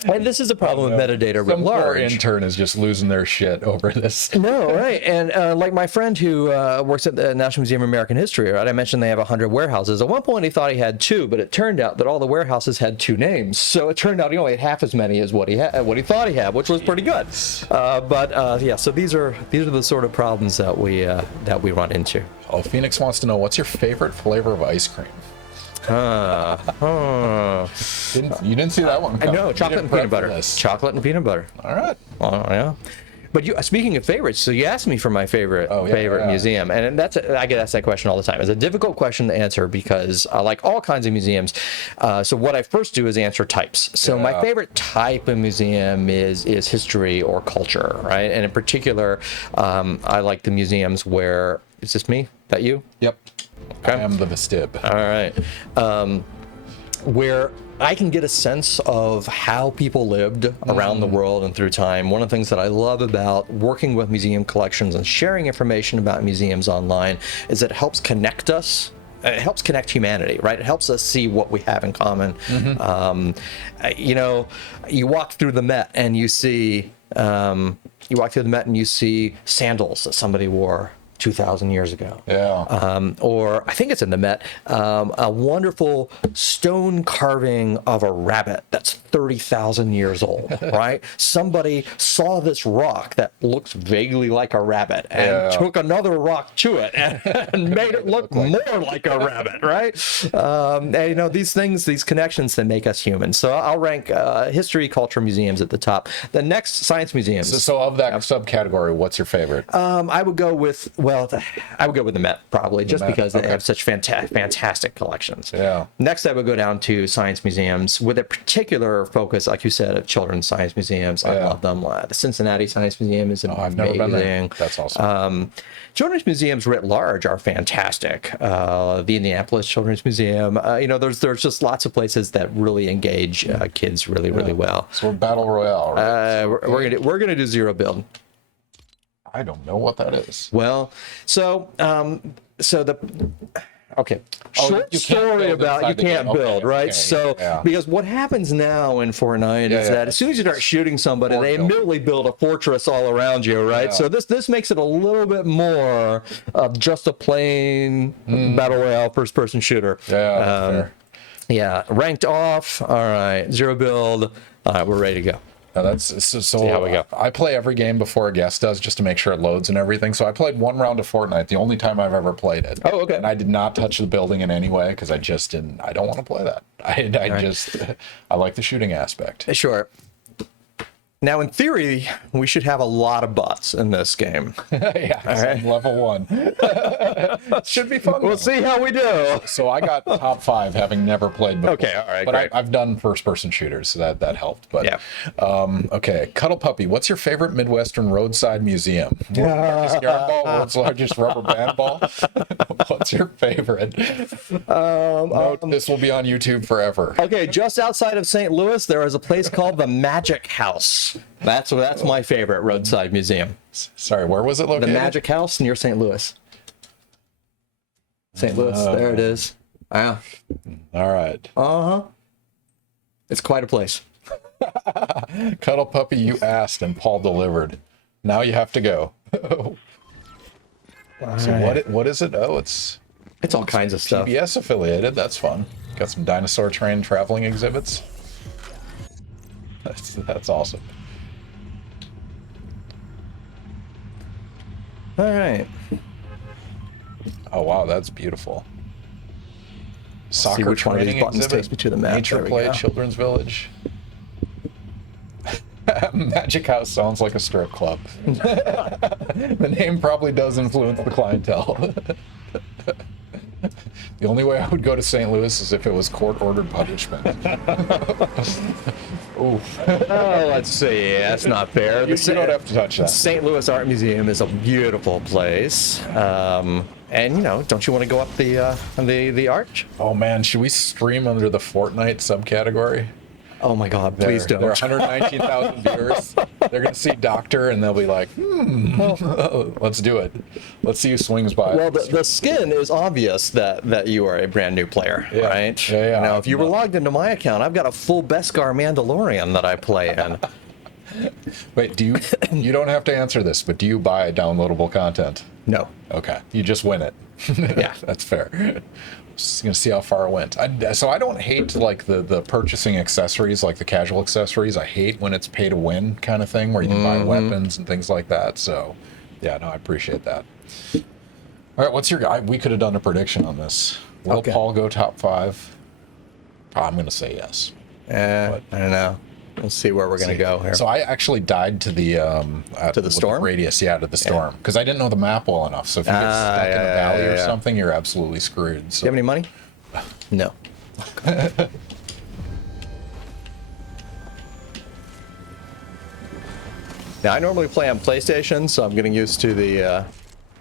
and this is a problem with metadata writ Some poor large. intern is just losing their shit over this. No, right. And like my friend who works at the National Museum of American History, right? I mentioned they have 100 warehouses. At one point he thought he had 2, but it turned out that all the warehouses had 2 names. So it turned out he only had half as many as what he thought he had, which was pretty good. Yeah, so these are the sort of problems that we run into. Oh, Phoenix wants to know, what's your favorite flavor of ice cream? You didn't see that one coming. No, chocolate and peanut butter. Chocolate and peanut butter. All right. Oh, yeah. But speaking of favorites, so you asked me for my favorite museum, and I get asked that question all the time. It's a difficult question to answer because I like all kinds of museums. So what I first do is answer types. So my favorite type of museum is history or culture, right? And in particular, I like the museums where, is this me? That you? Yep. Okay. I am the vestib. All right. Where I can get a sense of how people lived around the world and through time. One of the things that I love about working with museum collections and sharing information about museums online is that it helps connect us. It helps connect humanity, right? It helps us see what we have in common. You walk through the Met and you see sandals that somebody wore 2,000 years ago. Yeah. Or I think it's in the Met, a wonderful stone carving of a rabbit that's 30,000 years old, right? Somebody saw this rock that looks vaguely like a rabbit and took another rock to it and made it look more like a rabbit, right? And these things, these connections that make us human. So I'll rank history, culture, museums at the top. The next, science museums. So of that subcategory, what's your favorite? I would go with the Met probably, just because they have such fantastic collections. Yeah. Next, I would go down to science museums with a particular focus, like you said, of children's science museums. I love them. The Cincinnati Science Museum is amazing. I've never been there. That's awesome. Children's museums writ large are fantastic. The Indianapolis Children's Museum, there's just lots of places that really engage kids really well. So we're Battle Royale, right? We're gonna do zero build. I don't know what that is. Well, short story about you can't build, right? Because what happens now in Fortnite is that as soon as you start shooting somebody, they immediately build a fortress all around you, right? So this makes it a little bit more of just a plain battle royale first-person shooter. Ranked off. All right, zero build. All right, we're ready to go. That's so how we go. I play every game before a guest does, just to make sure it loads and everything. So I played one round of Fortnite, the only time I've ever played it. Oh, okay. And I did not touch the building in any way because I don't want to play that. I like the shooting aspect. Sure. Now, in theory, we should have a lot of bots in this game. Level 1. Should be fun. We'll see how we do. So I got top 5, having never played before. Okay, all right, but great. I've done first-person shooters, so that helped. But okay, Cuddle Puppy, what's your favorite Midwestern roadside museum? World's largest yard ball, world's largest rubber band ball. What's your favorite? This will be on YouTube forever. Okay, just outside of St. Louis, there is a place called the Magic House. That's my favorite roadside museum. Sorry, where was it located? The Magic House near St. Louis. St. Louis, there it is. Wow. All right. It's quite a place. Cuddle Puppy, you asked and Paul delivered. Now you have to go. So what is it? Oh, it's all kinds of stuff. PBS affiliated. That's fun. Got some dinosaur train traveling exhibits. That's awesome. All right. Oh wow, that's beautiful. Soccer see which one of these training buttons exhibit, takes me to the map. Nature There we Play, go. Children's Village. Magic House sounds like a strip club. The name probably does influence the clientele. The only way I would go to St. Louis is if it was court-ordered punishment. Ooh. Oh, let's see. That's not fair. You don't have to touch that. St. Louis Art Museum is a beautiful place. And, you know, don't you want to go up the arch? Oh, man, should we stream under the Fortnite subcategory? Oh, my God, please don't. There are 119,000 viewers. They're going to see Doctor, and they'll be like, let's do it. Let's see who swings by. Well, the skin is obvious that you are a brand new player, right? Yeah. Now, if you were logged into my account, I've got a full Beskar Mandalorian that I play in. Wait, you don't have to answer this, but do you buy downloadable content? No. Okay, you just win it. Yeah. That's fair. Just gonna see how far it went. So I don't hate like the purchasing accessories, like the casual accessories. I hate when it's pay to win kind of thing, where you can buy weapons and things like that. So, yeah, no, I appreciate that. All right, what's your? We could have done a prediction on this. Will Paul go top 5? I'm gonna say yes. I don't know. We'll see where we're gonna go here. So I actually died to the storm radius, to the storm, because I didn't know the map well enough. So if you get stuck in a valley or something, you're absolutely screwed. So. Do you have any money? No. Now I normally play on PlayStation, so I'm getting used to the.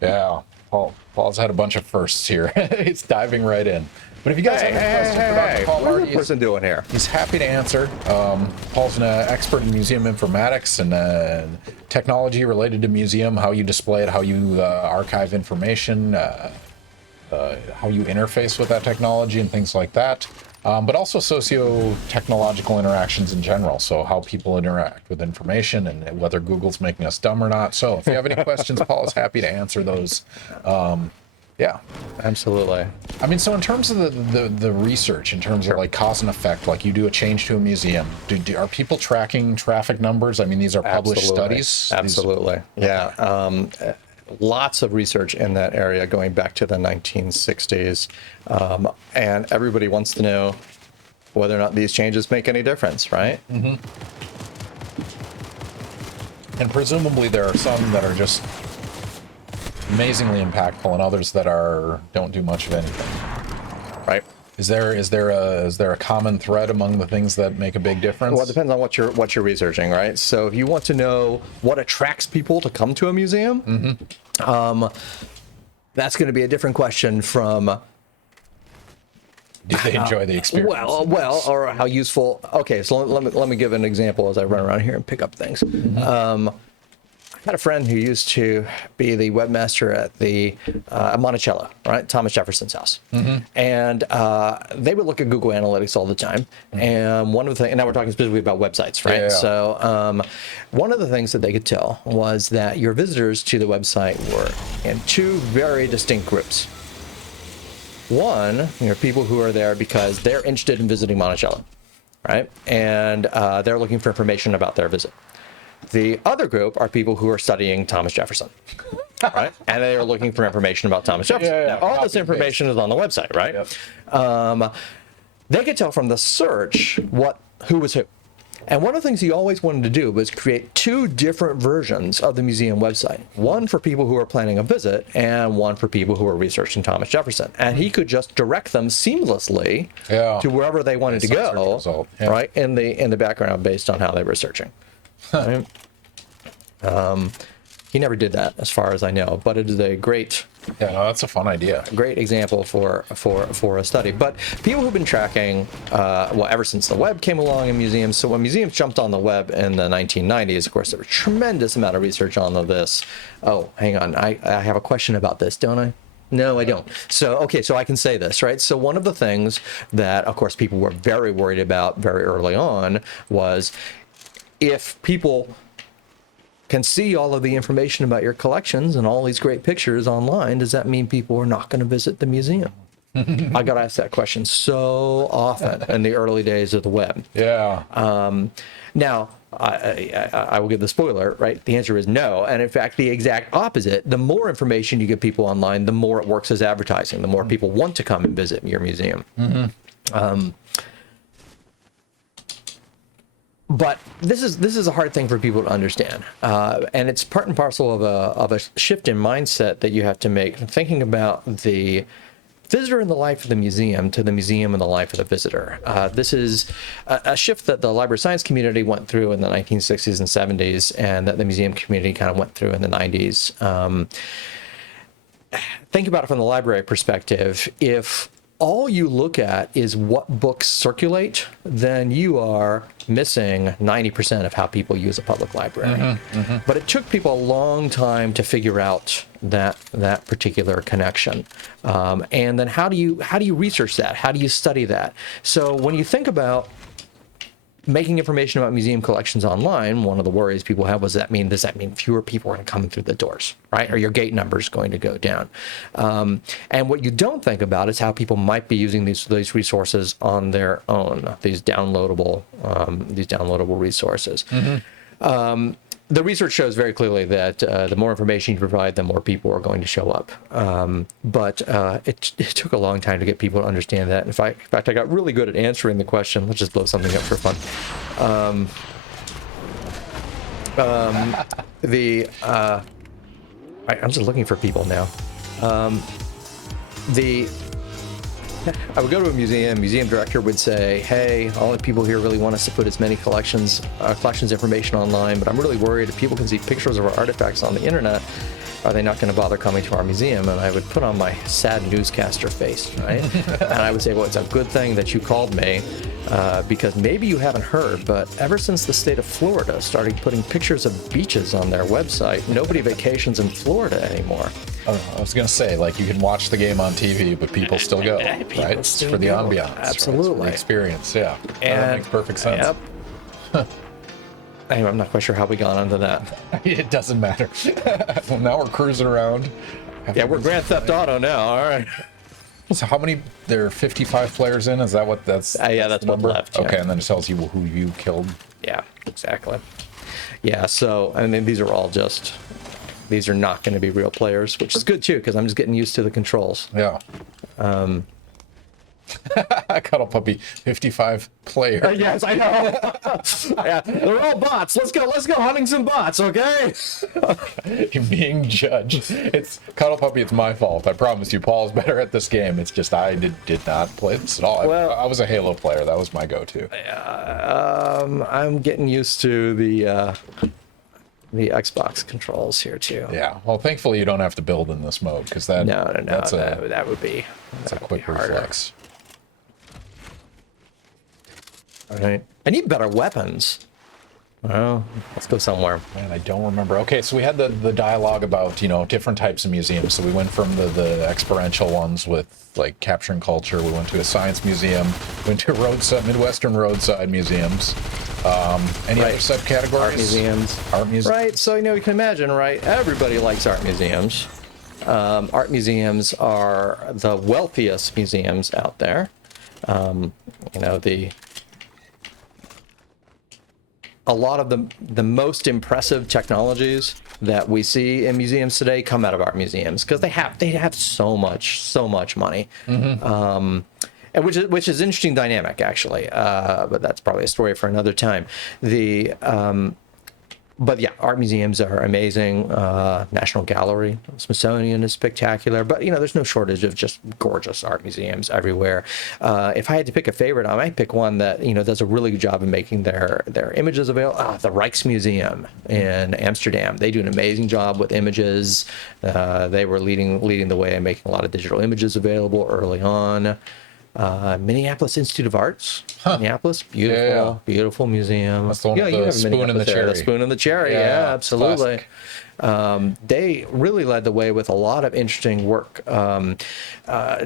Yeah, Paul's had a bunch of firsts here. He's diving right in. But if you guys have any questions for Dr. Paul Marty, what's the person doing here? He's happy to answer. Paul's an expert in museum informatics and technology related to museum, how you display it, how you archive information, how you interface with that technology and things like that. But also socio-technological interactions in general. So how people interact with information and whether Google's making us dumb or not. So if you have any questions, Paul is happy to answer those. Yeah, absolutely. I mean, so in terms of the research, in terms of like cause and effect, like you do a change to a museum, are people tracking traffic numbers? I mean, these are published studies. Absolutely. Yeah. Lots of research in that area going back to the 1960s. And everybody wants to know whether or not these changes make any difference, right? Mm-hmm. And presumably there are some that are just amazingly impactful and others that don't do much of anything. Right. Is there a common thread among the things that make a big difference? Well, it depends on what you're researching, right? So if you want to know what attracts people to come to a museum, that's going to be a different question from do they enjoy the experience? Well, or how useful. Okay, so let me give an example as I run around here and pick up things. I had a friend who used to be the webmaster at the Monticello, right? Thomas Jefferson's house. And they would look at Google Analytics all the time. And one of the things, and now we're talking specifically about websites, right? Yeah. So one of the things that they could tell was that your visitors to the website were in two very distinct groups. One, people who are there because they're interested in visiting Monticello, right? And they're looking for information about their visit. The other group are people who are studying Thomas Jefferson, right? And they are looking for information about Thomas Jefferson. Yeah. Now, all this information is on the website, right? Yep. They could tell from the search who was who. And one of the things he always wanted to do was create two different versions of the museum website. One for people who are planning a visit and one for people who are researching Thomas Jefferson. And he could just direct them seamlessly to wherever they wanted to go, right, in the background based on how they were searching. Right? He never did that, as far as I know, but it is a great, that's a fun idea. Great example for a study. But people who've been tracking, ever since the web came along in museums. So when museums jumped on the web in the 1990s, of course, there was a tremendous amount of research on this. Oh, hang on, I have a question about this, don't I? No, I don't. So I can say this, right? So one of the things that, of course, people were very worried about very early on was, if people can see all of the information about your collections and all these great pictures online, does that mean people are not going to visit the museum? I got asked that question so often in the early days of the web. Yeah. Now, I will give the spoiler, right? The answer is no. And in fact, the exact opposite. The more information you give people online, the more it works as advertising, the more people want to come and visit your museum. But this is a hard thing for people to understand, and it's part and parcel of a shift in mindset that you have to make, thinking about the visitor in the life of the museum to the museum in the life of the visitor. This is a shift that the library science community went through in the 1960s and 70s, and that the museum community kind of went through in the 90s. Think about it from the library perspective. If all you look at is what books circulate, then you are missing 90% of how people use a public library. But it took people a long time to figure out that particular connection. And then how do you research that? How do you study that? So when you think about making information about museum collections online, one of the worries people have was, does that mean fewer people are going to come through the doors, right? Or your gate number is going to go down? And what you don't think about is how people might be using these resources on their own, these downloadable resources. The research shows very clearly that the more information you provide, the more people are going to show up. But it took a long time to get people to understand that. In fact, I got really good at answering the question. Let's just blow something up for fun. I'm just looking for people now. I would go to a museum director would say, hey, all the people here really want us to put as many collections information online, but I'm really worried if people can see pictures of our artifacts on the internet, are they not going to bother coming to our museum? And I would put on my sad newscaster face, right? And I would say, well, it's a good thing that you called me, because maybe you haven't heard, but ever since the state of Florida started putting pictures of beaches on their website, nobody vacations in Florida anymore. I was going to say, like, you can watch the game on TV, but people still go, right? It's for the ambiance. Absolutely. Right? For the experience, yeah. And that makes perfect sense. Yep. Anyway, I'm not quite sure how we got onto that. It doesn't matter. Well, now we're cruising around. Yeah, we're Grand Theft Auto now. All right. So how many? There are 55 players in. Is that what that's? Yeah, that's what's left. Yeah. Okay, and then it tells you who you killed. Yeah, exactly. Yeah, so I mean, these are not going to be real players, which is good too, because I'm just getting used to the controls. Yeah. Cuddle Puppy, 55 player. Yes, I know. Yeah, they're all bots. Let's go hunting some bots, okay? You're being judged. It's Cuddle Puppy. It's my fault. I promise you. Paul's better at this game. It's just I did not play this at all. Well, I was a Halo player. That was my go-to. I'm getting used to the Xbox controls here too. Yeah. Well, thankfully you don't have to build in this mode, because that that would be a quick reflex. All right. I need better weapons. Well, let's go somewhere. Man, I don't remember. Okay, so we had the dialogue about, different types of museums. So we went from the experiential ones with, like, capturing culture. We went to a science museum. Went to Midwestern roadside museums. Any other subcategories? Art museums. Art museums. Right, so, you can imagine, right? Everybody likes art museums. Art museums are the wealthiest museums out there. A lot of the most impressive technologies that we see in museums today come out of art museums, because they have so much money, and which is interesting dynamic actually. But that's probably a story for another time. But yeah, art museums are amazing. National Gallery, Smithsonian is spectacular. But there's no shortage of just gorgeous art museums everywhere. If I had to pick a favorite, I might pick one that does a really good job of making their images available. The Rijksmuseum in Amsterdam. They do an amazing job with images. They were leading the way in making a lot of digital images available early on. Minneapolis Institute of Arts. Huh. Minneapolis, beautiful museum. That's the one with the spoon in the cherry. The spoon in the cherry, yeah, absolutely. They really led the way with a lot of interesting work,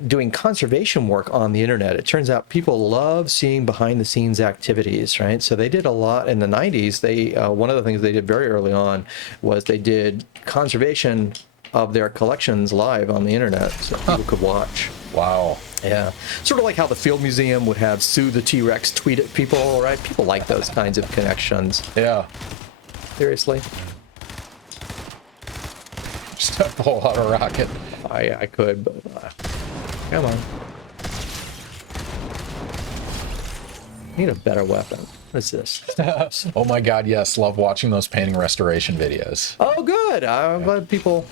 doing conservation work on the internet. It turns out people love seeing behind-the-scenes activities, right? So they did a lot in the 90s. One of the things they did very early on was they did conservation of their collections live on the internet, so people could watch. Wow. Yeah. Sort of like how the Field Museum would have Sue the T-Rex tweet at people, right? People like those kinds of connections. Yeah. Seriously. Just pull out a rocket. I could, but come on. Need a better weapon. What is this? Oh my God, yes. Love watching those painting restoration videos. Oh, good. I'm glad people...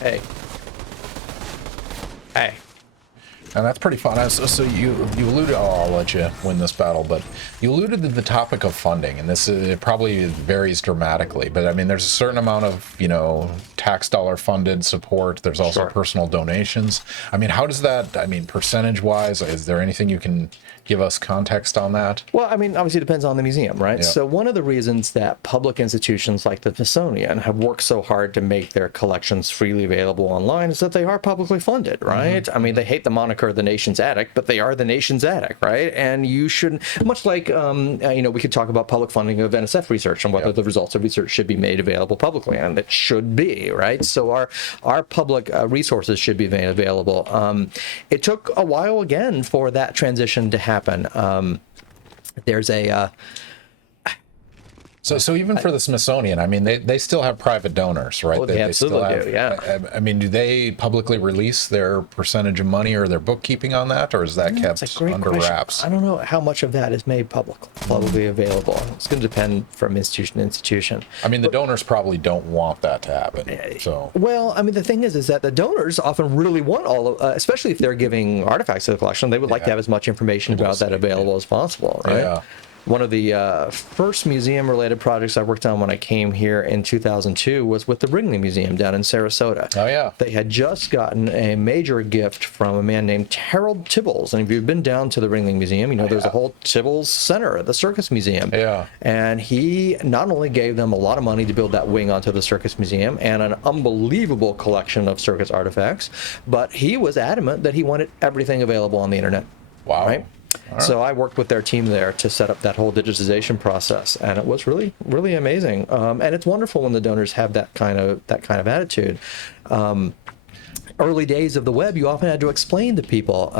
Hey. And that's pretty fun. So you alluded, I'll let you win this battle, but you alluded to the topic of funding, and this it probably varies dramatically, but I mean, there's a certain amount of, tax dollar funded support. There's also Sure. personal donations. I mean, how does that, percentage wise, is there anything you can give us context on that? Well, I mean, obviously it depends on the museum, right? Yeah. So one of the reasons that public institutions like the Smithsonian have worked so hard to make their collections freely available online is that they are publicly funded, right? Mm-hmm. I mean, they hate the moniker the nation's attic, but they are the nation's attic, right? And you shouldn't, much like, we could talk about public funding of NSF research and whether Yep. the results of research should be made available publicly, and it should be, right? So our public resources should be made available. It took a while again for that transition to happen. There's a So even for the Smithsonian, I mean, they still have private donors, right? Oh, they absolutely still have, do, yeah. I mean, do they publicly release their percentage of money or their bookkeeping on that, or is that kept That's a great under question. wraps? I don't know how much of that is made publicly available. It's going to depend from institution to institution. I mean, the donors probably don't want that to happen. So Well, I mean, the thing is that the donors often really want all of, especially if they're giving artifacts to the collection, they would like to have as much information about that available as possible, right? Yeah. One of the first museum-related projects I worked on when I came here in 2002 was with the Ringling Museum down in Sarasota. Oh, yeah. They had just gotten a major gift from a man named Harold Tibbles. And if you've been down to the Ringling Museum, you know there's a whole Tibbles Center at the Circus Museum. Yeah. And he not only gave them a lot of money to build that wing onto the Circus Museum and an unbelievable collection of circus artifacts, but he was adamant that he wanted everything available on the internet. Wow. Right? So I worked with their team there to set up that whole digitization process, and it was really, really amazing. And it's wonderful when the donors have that kind of attitude. Early days of the web, you often had to explain to people.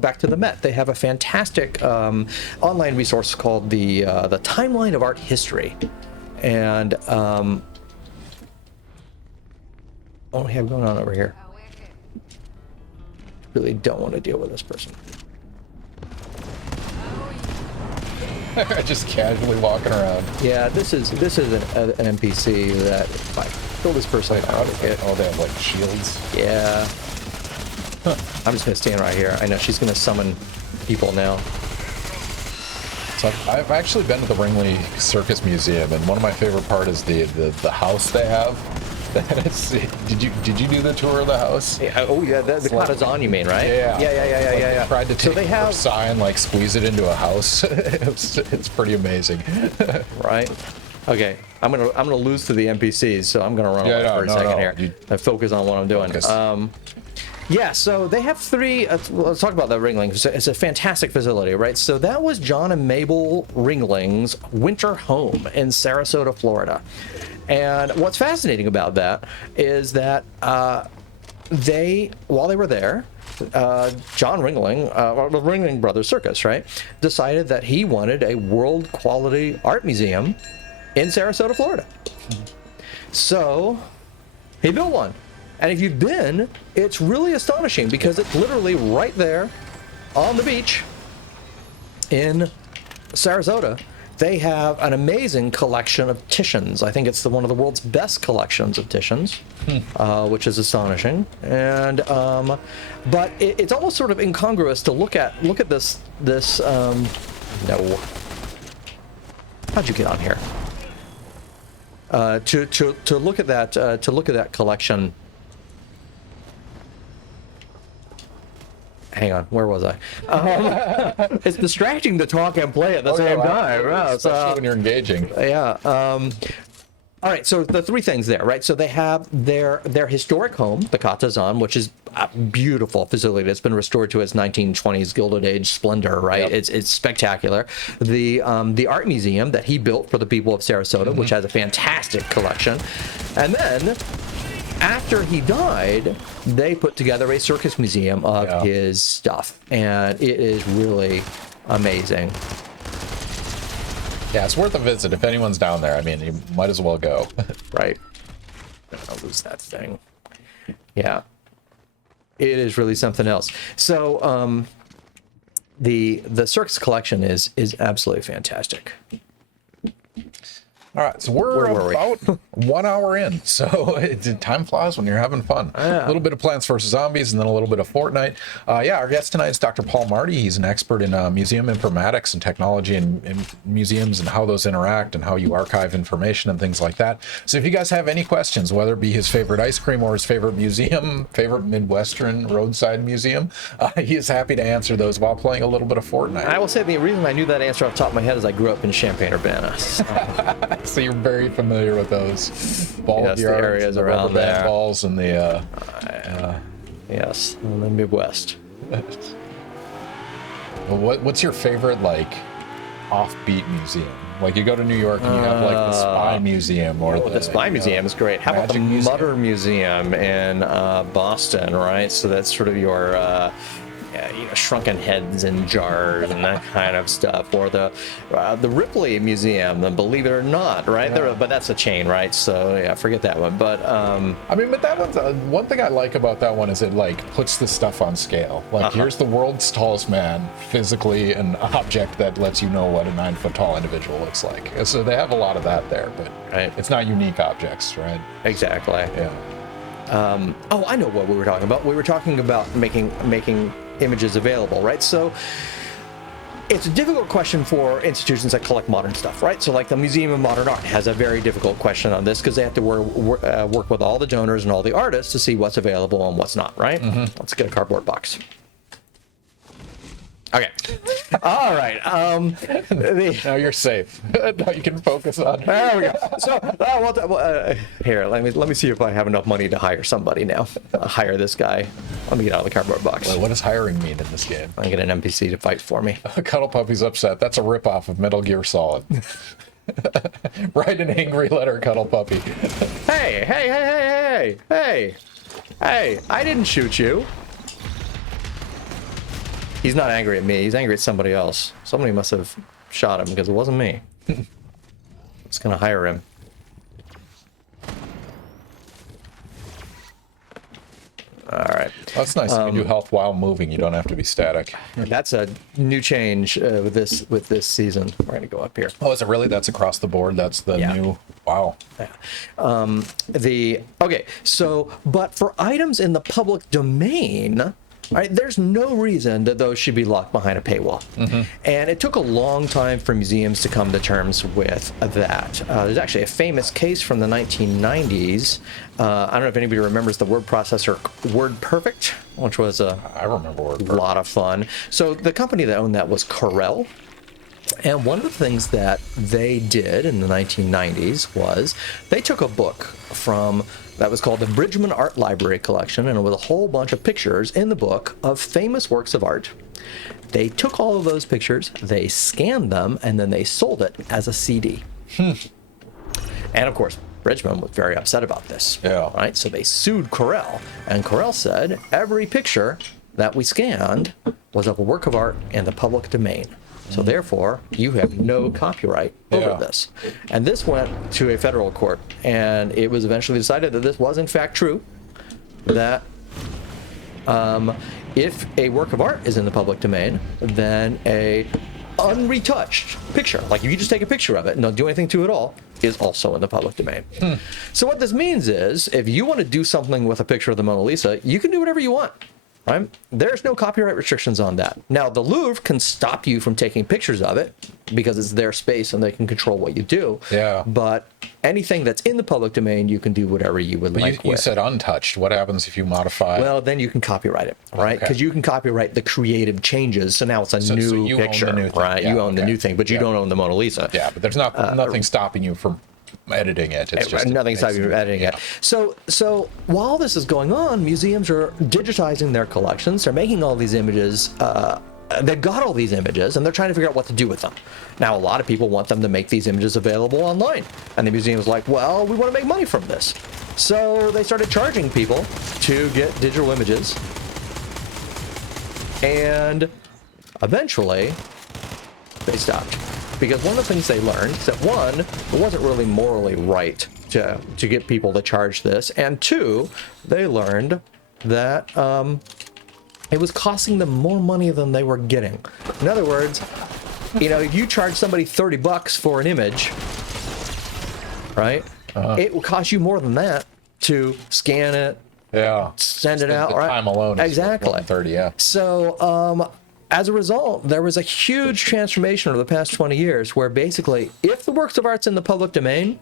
Back to the Met, they have a fantastic online resource called the Timeline of Art History, and what do we have going on over here? Really don't want to deal with this person. Just casually walking around. Yeah, this is an NPC that if I kill this person, I'll get. Oh, they have like shields. Yeah. I'm just gonna stand right here. I know she's gonna summon people now. So I've actually been to the Ringley Circus Museum, and one of my favorite part is the house they have. Did you do the tour of the house? Yeah, oh yeah, the like- Katazan, you mean, right? Yeah. Yeah. Tried to So take they a have sign, like squeeze it into a house. It's pretty amazing. right. Okay, I'm gonna lose to the NPCs, so I'm gonna run away for a second here. I focus on what I'm doing. Focus. Yeah, so they have three. Let's talk about the Ringling. It's a fantastic facility, right? So that was John and Mabel Ringling's winter home in Sarasota, Florida. And what's fascinating about that is that while they were there, John Ringling, the Ringling Brothers Circus, right, decided that he wanted a world quality art museum in Sarasota, Florida. So he built one. And if you've been, it's really astonishing because it's literally right there on the beach in Sarasota. They have an amazing collection of Titians. I think it's one of the world's best collections of Titians, which is astonishing. And but it's almost sort of incongruous to look at this. No, how'd you get on here? To look at that collection. Hang on, where was I? It's distracting to talk and play at the same time. Yeah, Especially when you're engaging. yeah. All right, so the three things there, right? So they have their historic home, the Katazan, which is a beautiful facility that's been restored to its 1920s Gilded Age splendor, right? Yep. It's spectacular. The art museum that he built for the people of Sarasota, which has a fantastic collection, and then after he died, they put together a circus museum of his stuff, and it is really amazing. Yeah, it's worth a visit if anyone's down there. I mean, you might as well go. Right. I'll lose that thing. Yeah. It is really something else. So the circus collection is absolutely fantastic. All All right, so we're Where were we? about 1 hour in, so time flies when you're having fun. A little bit of Plants vs. Zombies, and then a little bit of Fortnite. Our guest tonight is Dr. Paul Marty. He's an expert in museum informatics and technology in museums and how those interact and how you archive information and things like that. So if you guys have any questions, whether it be his favorite ice cream or his favorite museum, favorite Midwestern roadside museum, he is happy to answer those while playing a little bit of Fortnite. I will say the reason I knew that answer off the top of my head is I grew up in Champaign-Urbana. So you're very familiar with those ball Yes, the yards, areas the around rubber band there. balls, and the Yes, in the Midwest. what's your favorite like offbeat museum? Like you go to New York and you have like the Spy Museum or The Spy Museum is great. How about the Magic Museum? Mutter Museum in Boston, right? So that's sort of your shrunken heads in jars and that kind of stuff. Or the Ripley Museum, the Believe It or Not, right? Yeah. But that's a chain, right? So yeah, forget that one. But I mean, but that one's one thing I like about that one is it like puts the stuff on scale. Like here's the world's tallest man, physically an object that lets you know what a 9 foot tall individual looks like. So they have a lot of that there, but Right. it's not unique objects, right? exactly. Yeah. Oh, I know what we were talking about. We were talking about making images available, right? So it's a difficult question for institutions that collect modern stuff, right? So like the Museum of Modern Art has a very difficult question on this because they have to work with all the donors and all the artists to see what's available and what's not, right? Let's get a cardboard box. Okay. All right. Now you're safe. Now you can focus on. There we go. So here, let me see if I have enough money to hire somebody now. I'll hire this guy. Let me get out of the cardboard box. What does hiring mean in this game? I get an NPC to fight for me. Cuddle Puppy's upset. That's a ripoff of Metal Gear Solid. Write an angry letter, Cuddle Puppy. Hey! I didn't shoot you. He's not angry at me. He's angry at somebody else. Somebody must have shot him because it wasn't me. Just gonna hire him. All right. That's nice. You can do health while moving. You don't have to be static. That's a new change with this season. We're gonna go up here. Oh, is it really? That's across the board. That's the Yeah. new. Wow. But for items in the public domain, right, there's no reason that those should be locked behind a paywall. And it took a long time for museums to come to terms with that. There's actually a famous case from the 1990s. I don't know if anybody remembers the word processor WordPerfect, which was a I remember word. lot of fun. So the company that owned that was Corel. And one of the things that they did in the 1990s was they took a book that was called the Bridgman Art Library Collection, and it was a whole bunch of pictures in the book of famous works of art. They took all of those pictures, they scanned them, and then they sold it as a CD. And of course, Bridgman was very upset about this. Yeah. Right? So they sued Corel, and Corel said every picture that we scanned was of a work of art in the public domain. So therefore, you have no copyright over this. And this went to a federal court, and it was eventually decided that this was in fact true, that if a work of art is in the public domain, then a unretouched picture, like if you just take a picture of it and don't do anything to it at all, is also in the public domain. So what this means is, if you want to do something with a picture of the Mona Lisa, you can do whatever you want. Right? There's no copyright restrictions on that. Now, the Louvre can stop you from taking pictures of it because it's their space and they can control what you do. Yeah. But anything that's in the public domain, you can do whatever you would like You with. said untouched. What happens if you modify? Well, then you can copyright it, right? Okay. Because you can copyright the creative changes. So now it's a So new you own the picture, new thing. right? Yeah, you own the okay. new thing, but you Yeah. don't own the Mona Lisa. yeah, but there's nothing stopping you from editing it. It's just Nothing stopping you from editing it. So while this is going on, museums are digitizing their collections. They're making all these images. They've got all these images, and they're trying to figure out what to do with them. Now, a lot of people want them to make these images available online, and the museum's like, well, we want to make money from this. So they started charging people to get digital images, and eventually they stopped. Because one of the things they learned is that, one, it wasn't really morally right to get people to charge this, and two, they learned that it was costing them more money than they were getting. In other words, if you charge somebody $30 for an image, right? It will cost you more than that to scan it, Yeah. send it The out, right? time alone is Exactly. 130, yeah. So, as a result, there was a huge transformation over the past 20 years where basically, if the works of art's in the public domain,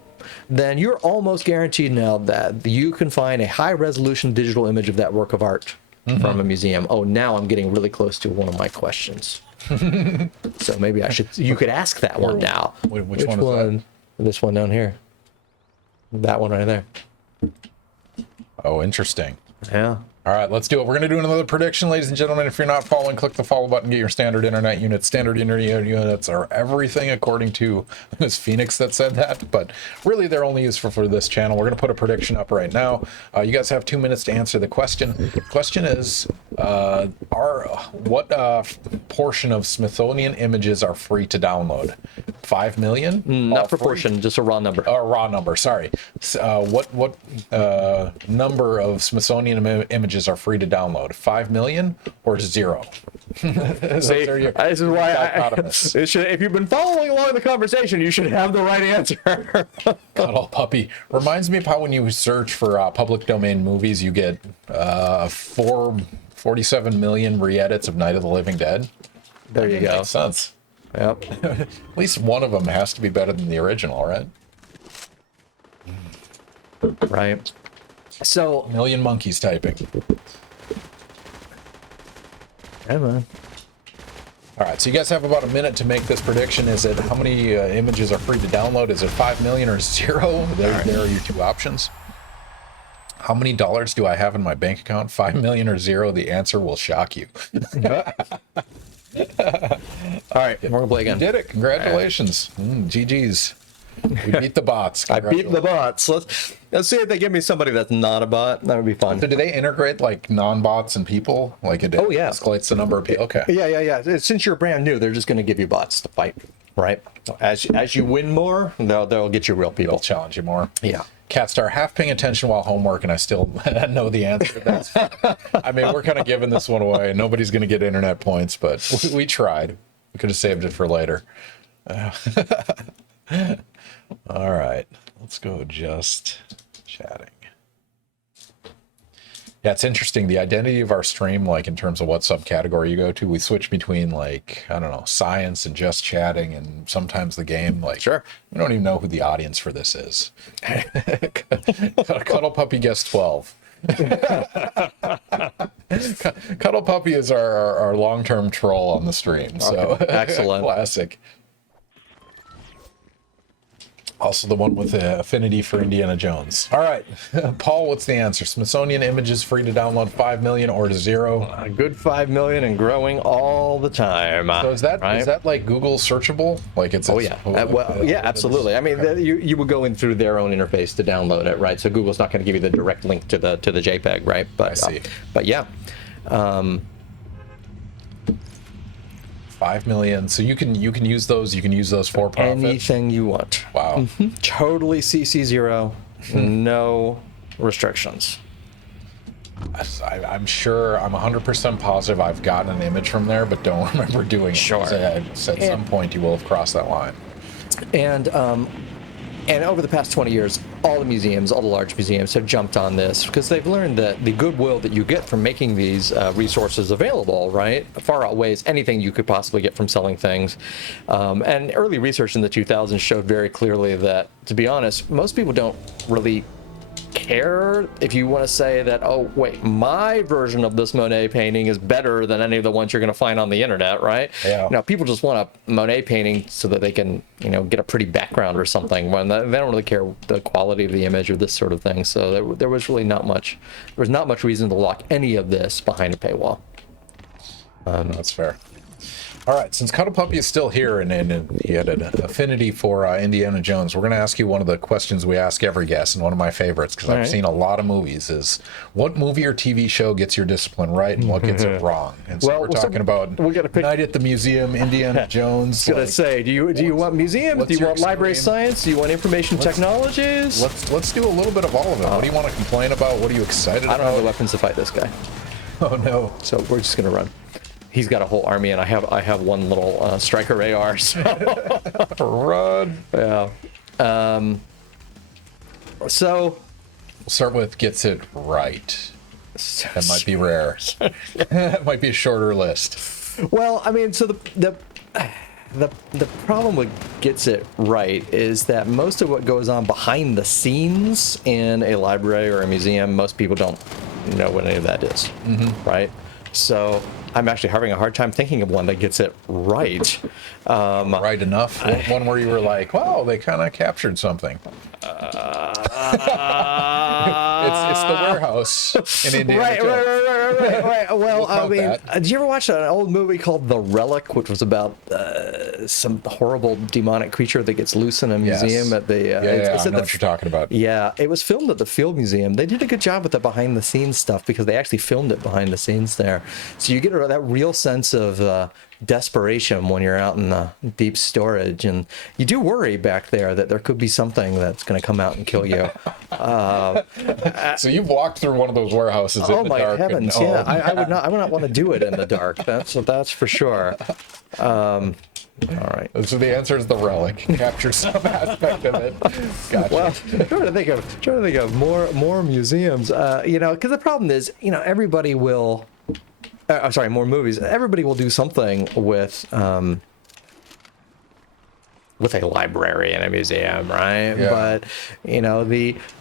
then you're almost guaranteed now that you can find a high-resolution digital image of that work of art from a museum. Oh, now I'm getting really close to one of my questions. So maybe you could ask that one now. Which one is that? This one down here. That one right there. Oh, interesting. Yeah. All right, let's do it. We're going to do another prediction, ladies and gentlemen. If you're not following, click the follow button, get your standard internet units. Standard internet units are everything, according to Ms. Phoenix that said that, but really they're only useful for this channel. We're going to put a prediction up right now. You guys have 2 minutes to answer the question. The question is, what portion of Smithsonian images are free to download? 5 million? Not proportion, just a raw number. Raw number, sorry. What number of Smithsonian images are free to download? 5 million or 0? This is why if you've been following along the conversation, you should have the right answer. Cuddle puppy reminds me of how when you search for public domain movies, you get 47 million re-edits of Night of the Living Dead. There you go. Makes sense. Yep. At least one of them has to be better than the original, right? Right. So, A million monkeys typing. yeah, man. All right, so you guys have about a minute to make this prediction. Is it how many images are free to download? Is it 5 million or 0? There are your two options. How many dollars do I have in my bank account? 5 million or 0? The answer will shock you. All right, we're gonna play again. You did it. Congratulations. GG's. We beat the bots. I beat the bots. Let's see if they give me somebody that's not a bot. That would be fun. So do they integrate like non-bots and people? Like it escalates the number of people? Okay. Yeah. Since you're brand new, they're just going to give you bots to fight, right? As you win more, they'll get you real people. They'll challenge you more. Yeah. Catstar, half paying attention while homework, and I still know the answer. I mean, we're kind of giving this one away. Nobody's going to get internet points, but we tried. We could have saved it for later. All right, let's go just chatting. Yeah, it's interesting. The identity of our stream, like in terms of what subcategory you go to, we switch between like, I don't know, science and just chatting and sometimes the game. Like, sure. We don't even know who the audience for this is. Cuddle Puppy guessed 12. Cuddle Puppy is our long-term troll on the stream. So okay. Excellent. Classic. Also the one with the affinity for Indiana Jones. All right, Paul, what's the answer? Smithsonian images free to download 5 million or 0? A good 5 million and growing all the time. So is that like Google searchable? Like it's yeah, absolutely. I mean, you would go in through their own interface to download it, right? So Google's not going to give you the direct link to the JPEG, right? But I see. But yeah. 5 million. So you can use those. You can use those for profit. Anything you want. Wow. Mm-hmm. Totally CC0. No restrictions. I'm sure. I'm 100% positive I've gotten an image from there, but don't remember doing it. Sure. At some point, you will have crossed that line. And over the past 20 years, all the museums, all the large museums have jumped on this because they've learned that the goodwill that you get from making these resources available, right, far outweighs anything you could possibly get from selling things. And early research in the 2000s showed very clearly that, to be honest, most people don't really care if you want to say that, oh, wait, my version of this Monet painting is better than any of the ones you're going to find on the internet, right? Yeah. Now, people just want a Monet painting so that they can, get a pretty background or something. When they don't really care the quality of the image or this sort of thing. So there was really not much reason to lock any of this behind a paywall. That's fair. All right, since Cuddle Puppy is still here and he had an affinity for Indiana Jones, we're going to ask you one of the questions we ask every guest, and one of my favorites, because I've seen a lot of movies, is what movie or TV show gets your discipline right and what gets it wrong? And so we're talking about Night at the Museum, Indiana Jones. I was going to say, do you want museum? Do you want library science? Do you want information technologies? Let's do a little bit of all of it. What do you want to complain about? What are you excited about? I don't have the weapons to fight this guy. Oh, no. So we're just going to run. He's got a whole army, and I have one little striker AR. So. Run. Yeah. So We'll start with gets it right. That might be rare. That might be a shorter list. well, I mean, so the problem with gets it right is that most of what goes on behind the scenes in a library or a museum, most people don't know what any of that is, right? So I'm actually having a hard time thinking of one that gets it right. Right enough. One where you were like, wow, they kind of captured something. It's the warehouse in Indiana Right. Well, We'll I count mean, that. did you ever watch an old movie called The Relic, which was about some horrible demonic creature that gets loose in a museum at the? I know what you're talking about. Yeah, it was filmed at the Field Museum. They did a good job with the behind the scenes stuff because they actually filmed it behind the scenes there. So you get that real sense of desperation when you're out in the deep storage, and you do worry back there that there could be something that's going to come out and kill you. So you've walked through one of those warehouses in the my dark. heavens! Yeah, I would not want to do it in the dark. That's for sure. All right. So the answer is the relic. Capture some aspect of it. Gotcha. Well, trying to think of more museums. Because the problem is, everybody will. More movies. Everybody will do something with a library and a museum, right? Yeah. But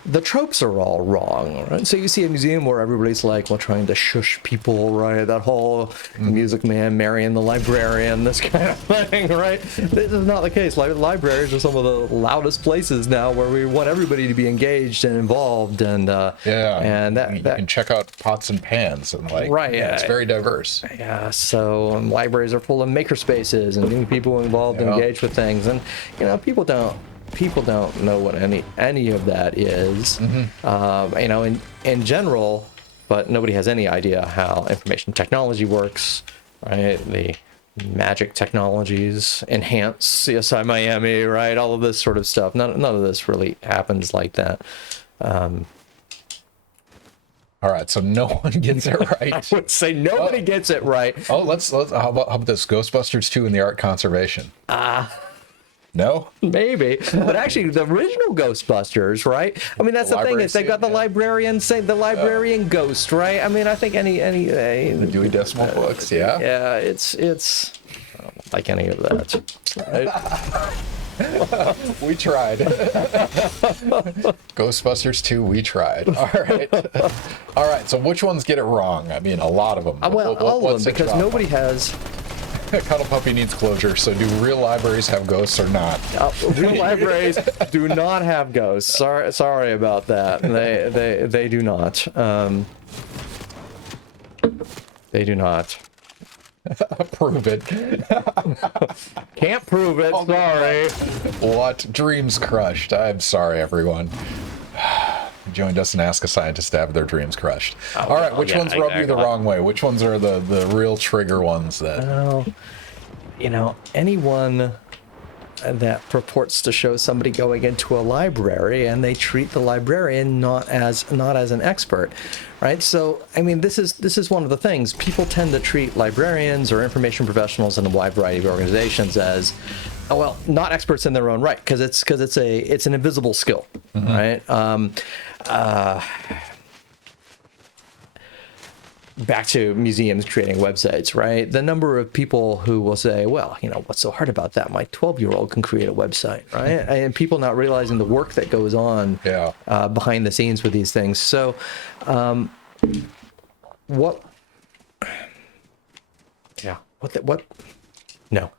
the tropes are all wrong, right? So you see a museum where everybody's like, well, trying to shush people, right? That whole Music Man marrying the librarian, this kind of thing, right? This is not the case. Libraries are some of the loudest places now where we want everybody to be engaged and involved, and and you can check out pots and pans and right, it's very diverse. Yeah, so libraries are full of maker spaces and getting people involved and engaged with things, and people don't know what any of that is, in general, but nobody has any idea how information technology works, right? The magic technologies enhance CSI Miami, right? All of this sort of stuff. None of this really happens like that. All right, so no one gets it right. I would say nobody gets it right. Oh, let's how about this? Ghostbusters 2 and the art conservation. No? Maybe, but actually, the original Ghostbusters, right? I mean, that's the thing is they got the librarian, the librarian ghost, right? I mean, I think any The Dewey Decimal Books, yeah. Yeah, it's I don't like any of that. Right? We tried. Ghostbusters 2, we tried. All right. So which ones get it wrong? I mean, a lot of them. Well, all of them, because nobody has. Cuddle Puppy needs closure. So do real libraries have ghosts or not? Real libraries do not have ghosts. Sorry about that. They do not. They do not. Prove it. Can't prove it. Sorry. What? Dreams crushed. I'm sorry, everyone. Joey doesn't ask a scientist to have their dreams crushed. All right, which ones rub you the wrong way? Which ones are the real trigger ones that... Well, anyone that purports to show somebody going into a library and they treat the librarian not as an expert, right? So, I mean, this is one of the things. People tend to treat librarians or information professionals in a wide variety of organizations as, not experts in their own right, because it's an invisible skill, right? Back to museums creating websites, right? The number of people who will say, well, what's so hard about that? My 12-year-old can create a website, right? And people not realizing the work that goes on behind the scenes with these things. So what? No.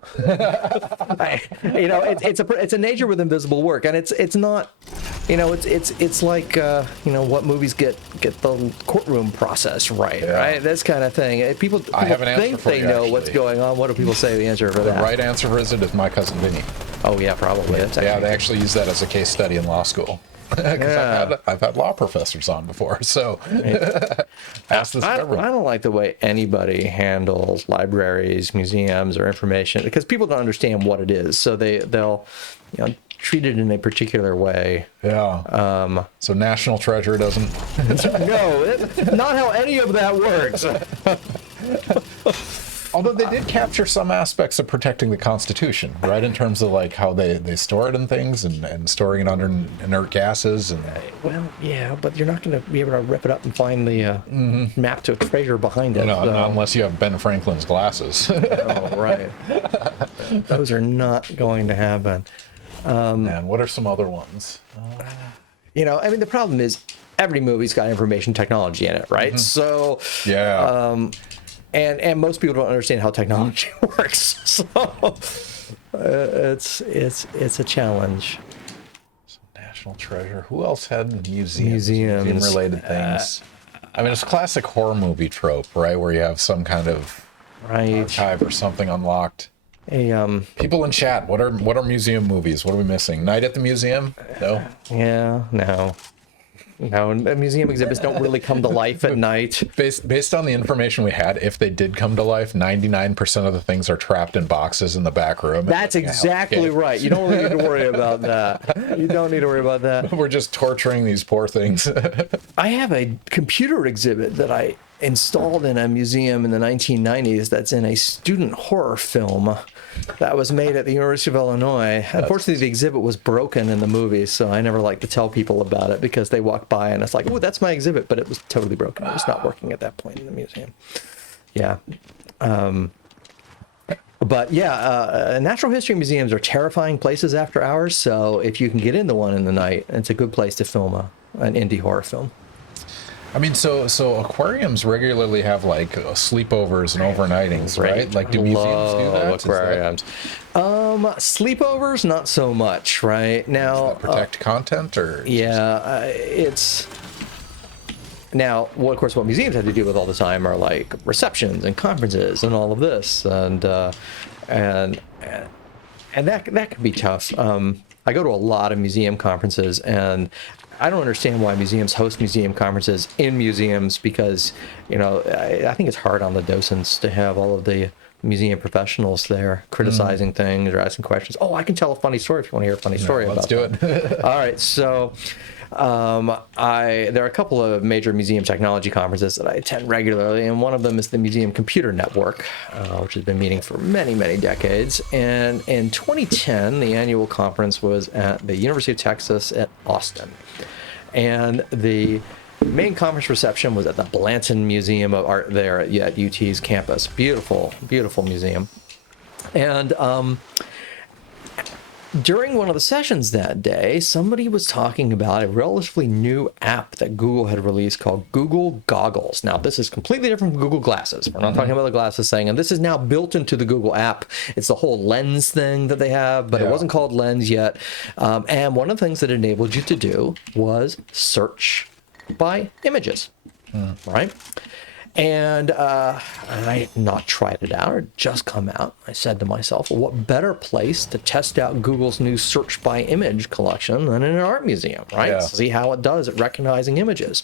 It's a nature with invisible work, and it's not, it's like what movies get the courtroom process right, right? This kind of thing. People have an answer think for they you, know actually. What's going on. What do people say the answer for The that? right answer for it is My Cousin Vinny. Oh yeah, probably. That's They actually use that as a case study in law school. Because I've had law professors on before, so ask this I don't like the way anybody handles libraries, museums, or information, because people don't understand what it is, so they'll treat it in a particular way. Yeah. So National Treasure doesn't. No, that's not how any of that works. Although they did capture some aspects of protecting the Constitution, right? In terms of like how they store it and things, and storing it under inert gases. And Well, yeah, but you're not going to be able to rip it up and find the map to a treasure behind it. no, not unless you have Ben Franklin's glasses. Oh, right. Those are not going to happen. And what are some other ones? You know, I mean, the problem is every movie's got information technology in it, right? So, Yeah. and most people don't understand how technology works. So, it's a challenge. National treasure. Who else had museums? Museums. Museum-related things. I mean, it's a classic horror movie trope, right? Where you have some kind of archive or something unlocked. People in chat, what are museum movies? What are we missing? Night at the Museum? No. Yeah, no, museum exhibits don't really come to life at night. Based on the information we had, if they did come to life, 99% of the things are trapped in boxes in the back room. That's exactly right. You don't need to worry about that. You don't need to worry about that. We're just torturing these poor things. I have a computer exhibit that I installed in a museum in the 1990s that's in a student horror film that was made at the University of Illinois. Unfortunately, the exhibit was broken in the movie, so I never like to tell people about it because they walk by and it's like, oh, that's my exhibit, but it was totally broken. It was not working at that point in the museum. Yeah. But yeah, natural history museums are terrifying places after hours, so if you can get into one in the night, it's a good place to film an indie horror film. I mean, so aquariums regularly have like sleepovers and overnightings, right? Like, do museums do that? Aquariums. Sleepovers, not so much, right? Now, Does that protect content, or? Yeah, it's... Now, well, of course, what museums have to deal with all the time are like receptions and conferences and all of this, and that can be tough. I go to a lot of museum conferences, and I don't understand why museums host museum conferences in museums because, you know, I think it's hard on the docents to have all of the museum professionals there criticizing things or asking questions. Oh, I can tell a funny story if you want to hear a funny story about let's do it. All right, so there are a couple of major museum technology conferences that I attend regularly, and one of them is the Museum Computer Network, which has been meeting for many, many decades. And in 2010, the annual conference was at the University of Texas at Austin. And the main conference reception was at the Blanton Museum of Art there at UT's campus. Beautiful, beautiful museum. And during one of the sessions that day, somebody was talking about a relatively new app that Google had released called Google Goggles. Now, this is completely different from Google Glasses. We're not talking about the glasses thing, and this is now built into the Google app. It's the whole Lens thing that they have, but it wasn't called Lens yet. And one of the things that it enabled you to do was search by images, right? And I had not tried it out or just come out. I said to myself, well, what better place to test out Google's new search by image collection than in an art museum, right? Yeah. See how it does at recognizing images.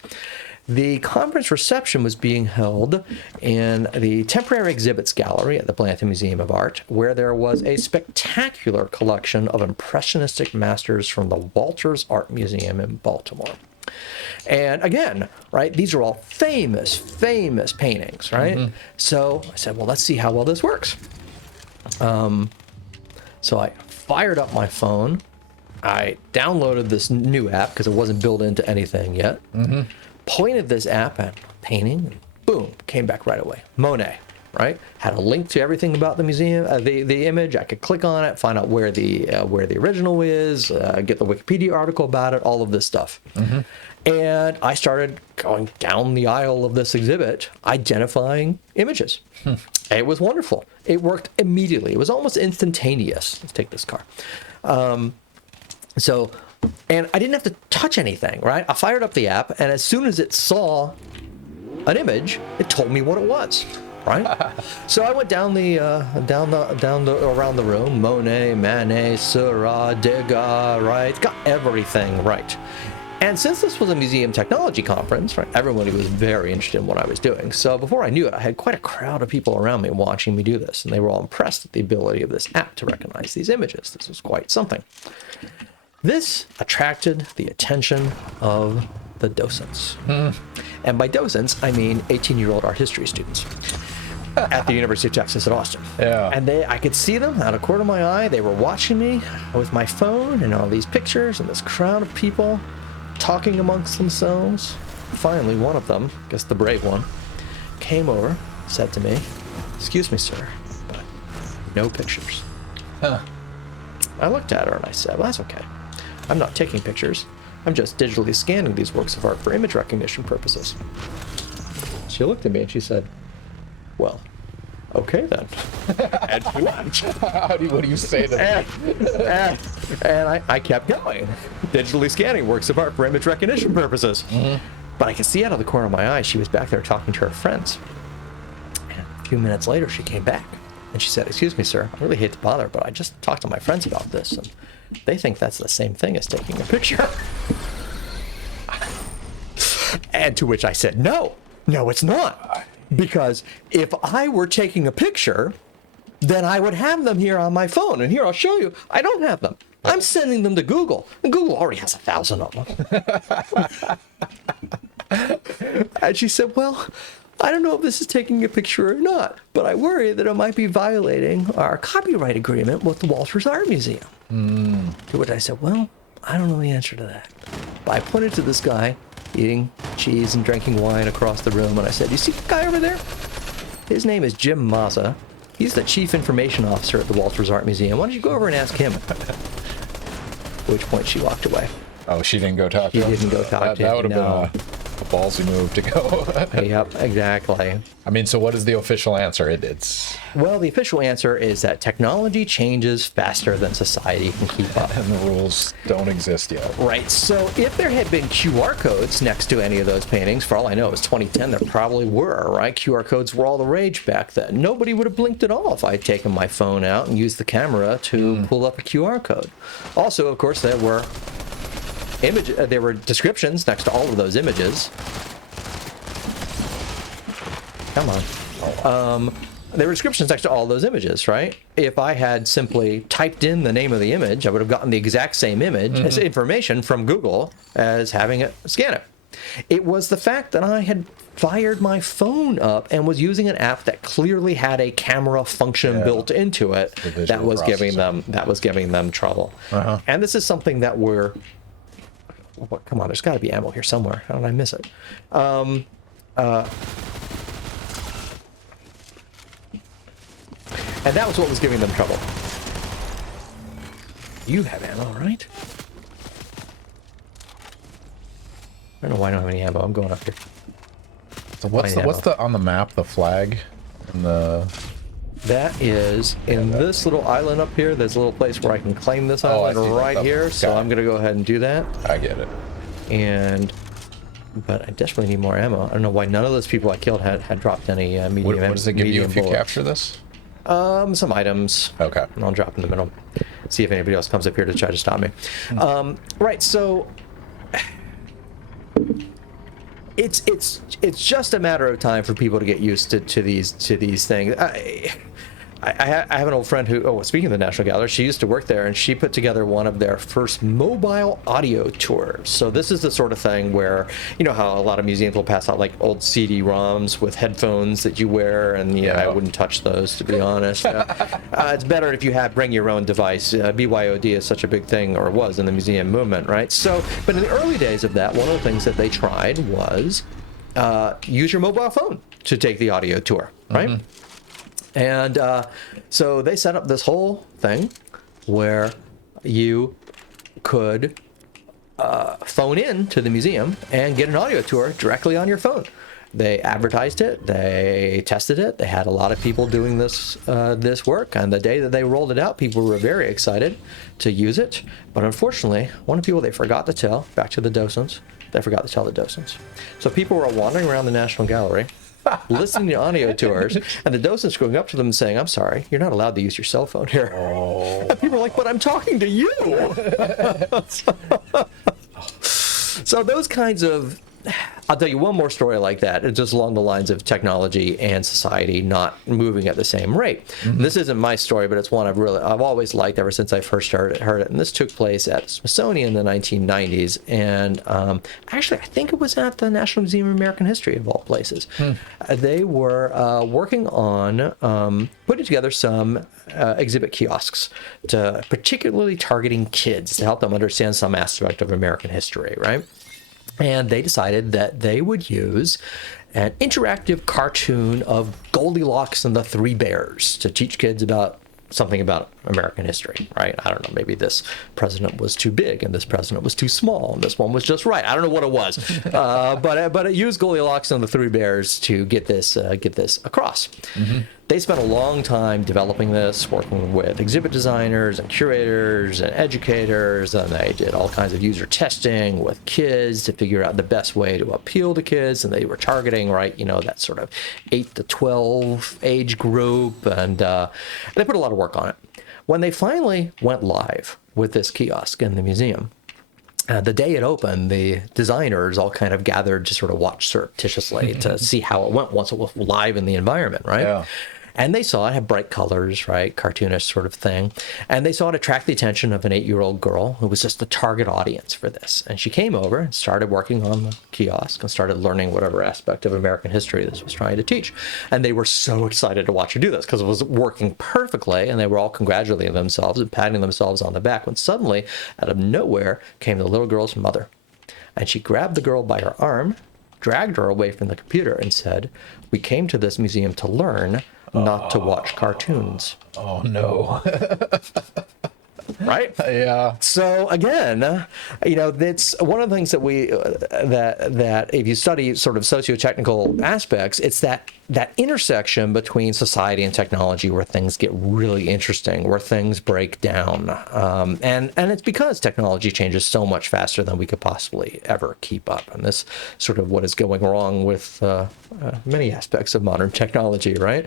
The conference reception was being held in the temporary exhibits gallery at the Blanton Museum of Art, where there was a spectacular collection of impressionistic masters from the Walters Art Museum in Baltimore. And again, right, these are all famous paintings, right? So I said, well, let's see how well this works. So I fired up my phone. I downloaded this new app because it wasn't built into anything yet. Pointed this app at painting, and boom, came back right away. Monet, right? Had a link to everything about the museum, the image. I could click on it, find out where the original is, get the Wikipedia article about it, all of this stuff. And I started going down the aisle of this exhibit, identifying images. It was wonderful. It worked immediately. It was almost instantaneous. Let's take this car. And I didn't have to touch anything, right? I fired up the app, and as soon as it saw an image, it told me what it was, right? So I went down around the room, Monet, Manet, Seurat, Degas, right? Got everything right. And since this was a museum technology conference, right, everybody was very interested in what I was doing. So before I knew it, I had quite a crowd of people around me watching me do this, and they were all impressed at the ability of this app to recognize these images. This was quite something. This attracted the attention of the docents. And by docents, I mean 18-year-old art history students. at the University of Texas at Austin. Yeah. And I could see them out of the corner of my eye. They were watching me with my phone and all these pictures and this crowd of people talking amongst themselves. Finally, one of them, I guess the brave one, came over, said to me, "Excuse me, sir, but no pictures." Huh. I looked at her and I said, "Well, that's okay. I'm not taking pictures. I'm just digitally scanning these works of art for image recognition purposes." She looked at me and she said, "Well, okay then." And she left. What do you say to that? And I kept going, digitally scanning works of art for image recognition purposes. But I could see out of the corner of my eye she was back there talking to her friends. And a few minutes later, she came back and she said, "Excuse me, sir, I really hate to bother, but I just talked to my friends about this, and they think that's the same thing as taking a picture." And to which I said, no, it's not. Because if I were taking a picture, then I would have them here on my phone. And here, I'll show you. I don't have them. I'm sending them to Google. And Google already has 1,000 of them. And she said, "Well, I don't know if this is taking a picture or not, but I worry that it might be violating our copyright agreement with the Walters Art Museum." To which I said, "Well, I don't know the answer to that." But I pointed to this guy eating cheese and drinking wine across the room, and I said, "You see the guy over there? His name is Jim Mazza. He's the chief information officer at the Walters Art Museum. Why don't you go over and ask him?" At which point she walked away. Oh, she didn't go talk to him? She didn't go talk to him. That would have been a ballsy move to go. Yep, exactly. I mean, so what is the official answer? It's Well, the official answer is that technology changes faster than society can keep up. and the rules don't exist yet. Right, so if there had been QR codes next to any of those paintings, for all I know, it was 2010, there probably were, right? QR codes were all the rage back then. Nobody would have blinked at all if I'd taken my phone out and used the camera to pull up a QR code. Also, of course, there were descriptions next to all of those images. Come on. There were descriptions next to all those images, right? If I had simply typed in the name of the image, I would have gotten the exact same image as information from Google as having it scan it. It was the fact that I had fired my phone up and was using an app that clearly had a camera function built into it that was giving them trouble. And this is something that come on, there's got to be ammo here somewhere. How did I miss it? And that was what was giving them trouble. You have ammo, right? I don't know why I don't have any ammo. I'm going up here. So what's the on the map, the flag? And that is in this little island up here. There's a little place where I can claim this island right here. So I'm going to go ahead and do that. I get it. But I desperately need more ammo. I don't know why none of those people I killed had dropped any medium. What does it give you if you bullets. capture this? Some items. Okay. And I'll drop in the middle. See if anybody else comes up here to try to stop me. Right. So it's just a matter of time for people to get used to these things. I have an old friend who, speaking of the National Gallery, she used to work there, and she put together one of their first mobile audio tours. So this is the sort of thing where, you know how a lot of museums will pass out like old CD-ROMs with headphones that you wear, and I wouldn't touch those, to be honest. It's better if you bring your own device. BYOD is such a big thing, or was in the museum movement, right? So, but in the early days of that, one of the things that they tried was use your mobile phone to take the audio tour, right? And so they set up this whole thing where you could phone in to the museum and get an audio tour directly on your phone. They advertised it, they tested it, they had a lot of people doing this work, and the day that they rolled it out, people were very excited to use it. But unfortunately, one of the people they forgot to tell, back to the docents, they forgot to tell the docents. So people were wandering around the National Gallery, listening to audio tours, and the docents going up to them and saying, "I'm sorry, you're not allowed to use your cell phone here." And people are like, "But I'm talking to you." So those kinds of I'll tell you one more story like that. It's just along the lines of technology and society not moving at the same rate. This isn't my story, but it's one I've always liked ever since I first heard it. And this took place at Smithsonian in the 1990s. And actually, I think it was at the National Museum of American History, of all places. They were working on putting together some exhibit kiosks, particularly targeting kids to help them understand some aspect of American history, right? And they decided that they would use an interactive cartoon of Goldilocks and the Three Bears to teach kids about something about American history, right? I don't know, maybe this president was too big and this president was too small and this one was just right. I don't know what it was, but it used Goldilocks and the Three Bears to get this across. They spent a long time developing this, working with exhibit designers and curators and educators, and they did all kinds of user testing with kids to figure out the best way to appeal to kids, and they were targeting, right, that sort of 8 to 12 age group, and they put a lot of work on it. When they finally went live with this kiosk in the museum, the day it opened, the designers all kind of gathered to sort of watch surreptitiously to see how it went once it was live in the environment, right? Yeah. And they saw it had bright colors, right? Cartoonish sort of thing. And they saw it attract the attention of an 8-year-old girl who was just the target audience for this. And she came over and started working on the kiosk and started learning whatever aspect of American history this was trying to teach. And they were so excited to watch her do this because it was working perfectly. And they were all congratulating themselves and patting themselves on the back when suddenly, out of nowhere, came the little girl's mother. And she grabbed the girl by her arm, dragged her away from the computer and said, "We came to this museum to learn, not to watch cartoons." Oh no. Right? Yeah. So again, that's one of the things that that if you study sort of socio-technical aspects, it's that intersection between society and technology where things get really interesting, where things break down. And it's because technology changes so much faster than we could possibly ever keep up. And this sort of what is going wrong with many aspects of modern technology, right?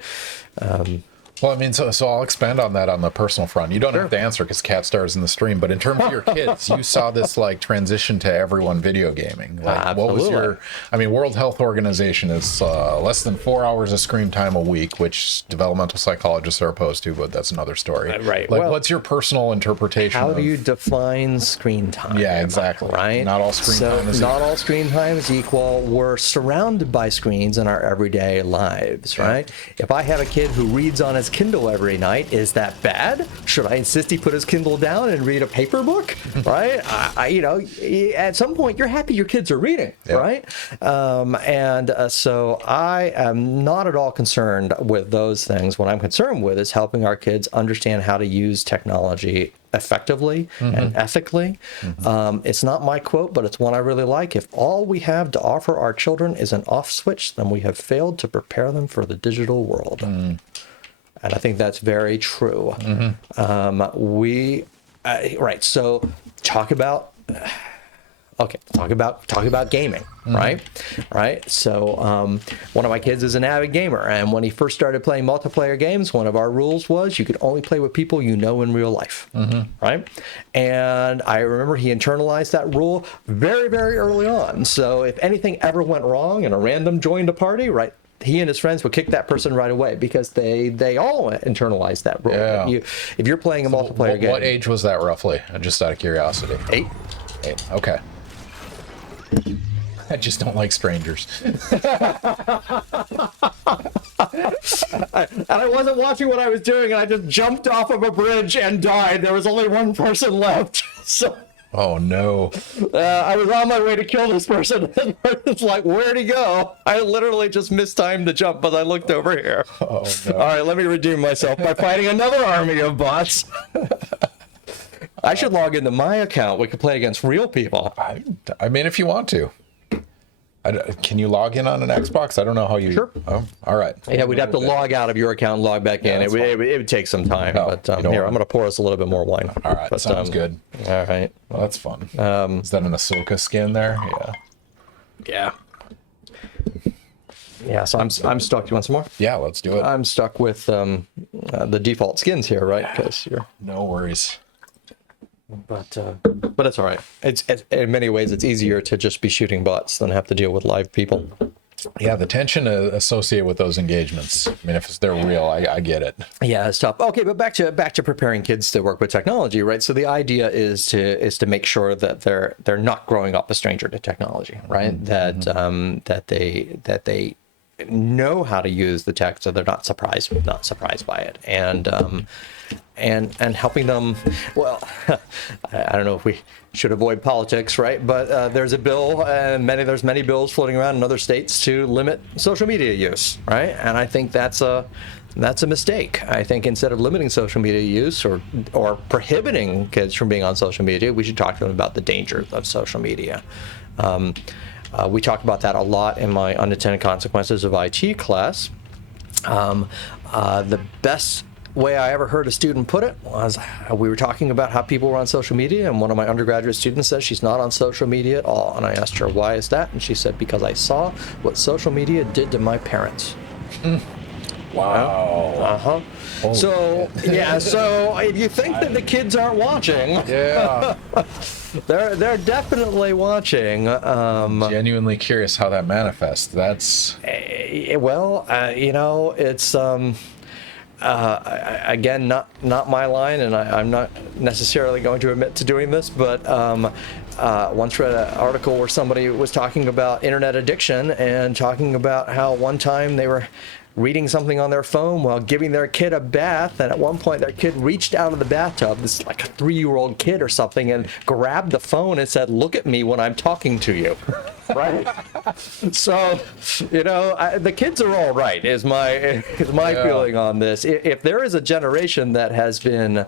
Well, I mean, so I'll expand on that on the personal front. You don't have to answer because Cat Star's in the stream, but in terms of your kids, you saw this like transition to everyone video gaming. Like, Absolutely. What was World Health Organization is less than 4 hours of screen time a week, which developmental psychologists are opposed to, but that's another story. Right. Like, what's your personal interpretation? How do you define screen time? Yeah, exactly. Right. Not all screen time is equal. Not all screen time is equal. We're surrounded by screens in our everyday lives, right? If I have a kid who reads on his Kindle every night, is that bad? Should I insist he put his Kindle down and read a paper book? Right? At some point, you're happy your kids are reading, right? So I am not at all concerned with those things. What I'm concerned with is helping our kids understand how to use technology effectively and ethically. It's not my quote, but it's one I really like. If all we have to offer our children is an off switch, then we have failed to prepare them for the digital world. And I think that's very true. Right. So talk about gaming, right? So one of my kids is an avid gamer, and when he first started playing multiplayer games, one of our rules was you could only play with people you know in real life, right? And I remember he internalized that rule very, very early on. So if anything ever went wrong and a random joined a party, right, he and his friends would kick that person right away because they all internalized that rule. Yeah. If you're playing a multiplayer game. What age was that roughly? Just out of curiosity. 8. Okay. I just don't like strangers. And I wasn't watching what I was doing, and I just jumped off of a bridge and died. There was only one person left. So. Oh no! I was on my way to kill this person, and it's like, where'd he go? I literally just mistimed the jump, but I looked over here. Oh no! All right, let me redeem myself by fighting another army of bots. I should log into my account. We could play against real people. I mean, if you want to. Can you log in on an Xbox? I don't know how you... Sure. Oh, all right. Yeah, we'd have to log out of your account and log back in. It would take some time. But here, I'm going to pour us a little bit more wine. All right, sounds good. All right. Well, that's fun. Is that an Ahsoka skin there? Yeah. Yeah, so I'm stuck. You want some more? Yeah, let's do it. I'm stuck with the default skins here, right? Because you're... No worries. But it's all right. It's in many ways it's easier to just be shooting bots than have to deal with live people. Yeah, the tension associated with those engagements. I mean, if they're real, I get it. Yeah, it's tough. Okay, but back to preparing kids to work with technology, right? So the idea is to make sure that they're not growing up a stranger to technology, right? Mm-hmm. That they know how to use the tech, so they're not surprised by it, and helping them. Well, I don't know if we should avoid politics, right? But there's a bill, and there's many bills floating around in other states to limit social media use, right? And I think that's a mistake. I think instead of limiting social media use or prohibiting kids from being on social media, we should talk to them about the dangers of social media. We talk about that a lot in my unintended consequences of IT class. The best way I ever heard a student put it was we were talking about how people were on social media, and one of my undergraduate students said she's not on social media at all. And I asked her, why is that? And she said, because I saw what social media did to my parents. Wow. Uh-huh. Oh, so, yeah, so if you think that the kids aren't watching, yeah, they're definitely watching. Genuinely curious how that manifests. That's it's again not my line, and I'm not necessarily going to admit to doing this, but once read an article where somebody was talking about internet addiction and talking about how one time they were reading something on their phone while giving their kid a bath, and at one point their kid reached out of the bathtub, this like a 3-year-old kid or something, and grabbed the phone and said, "Look at me when I'm talking to you." Right? So, the kids are all right, is my feeling on this. If there is a generation that has been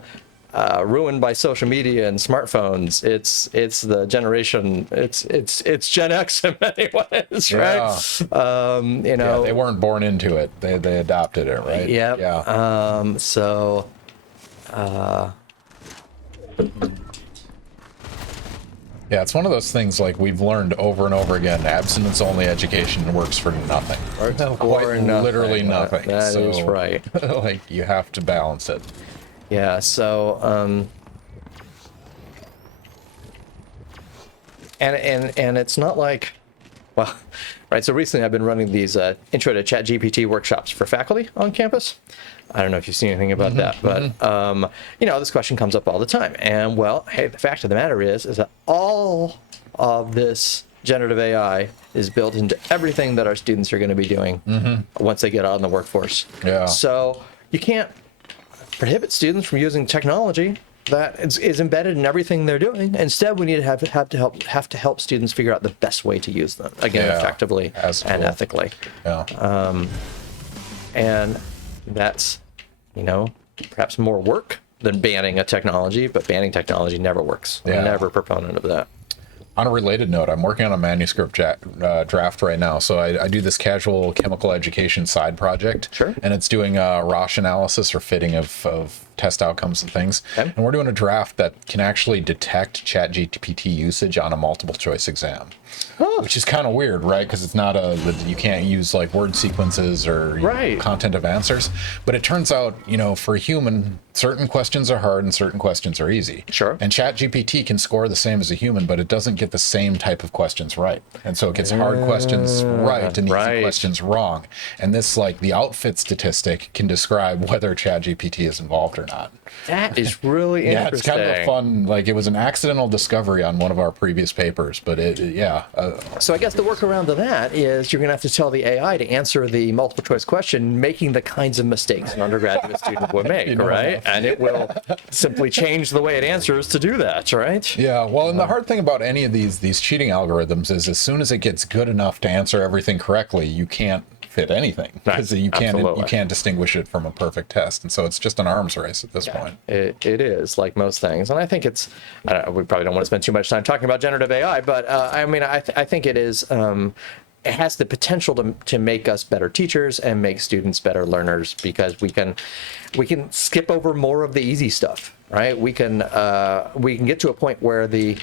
ruined by social media and smartphones, it's the generation, it's Gen X in many ways, right? Yeah, they weren't born into it, they adopted it, right? Yep. Yeah. Yeah, it's one of those things like we've learned over and over again, abstinence only education works for nothing. Quite literally nothing. That is right. Like, you have to balance it. Yeah, so and it's not like, well, right, so recently I've been running these intro to ChatGPT workshops for faculty on campus. I don't know if you've seen anything about that, but this question comes up all the time. And well, hey, the fact of the matter is that all of this generative AI is built into everything that our students are going to be doing once they get out in the workforce. Yeah. So you can't prohibit students from using technology that is embedded in everything they're doing. Instead, we need to have to help students figure out the best way to use them, again, effectively and ethically. Yeah. And that's, perhaps more work than banning a technology, but banning technology never works. I'm never a proponent of that. On a related note, I'm working on a manuscript draft right now. So I do this casual chemical education side project. Sure. And it's doing a Roche analysis or fitting of test outcomes and things. Okay. And we're doing a draft that can actually detect ChatGPT usage on a multiple choice exam. Which is kind of weird, right? Because it's not you can't use like word sequences or content of answers. But it turns out, for a human, certain questions are hard and certain questions are easy. Sure. And ChatGPT can score the same as a human, but it doesn't get the same type of questions right. And so it gets hard questions right and easy questions wrong. And this, like, the outfit statistic can describe whether ChatGPT is involved or not. That is really interesting. Yeah, it's kind of a fun, like, it was an accidental discovery on one of our previous papers, but So I guess the workaround to that is you're going to have to tell the AI to answer the multiple choice question, making the kinds of mistakes an undergraduate student would make, right? And it will simply change the way it answers to do that, right? Yeah, well, and the hard thing about any of these cheating algorithms is as soon as it gets good enough to answer everything correctly, you can't fit anything because you can't distinguish it from a perfect test, and so it's just an arms race at this point. It is, like most things, and I think it's. We probably don't want to spend too much time talking about generative AI, but I think it is. It has the potential to make us better teachers and make students better learners because we can skip over more of the easy stuff, right? We can get to a point where the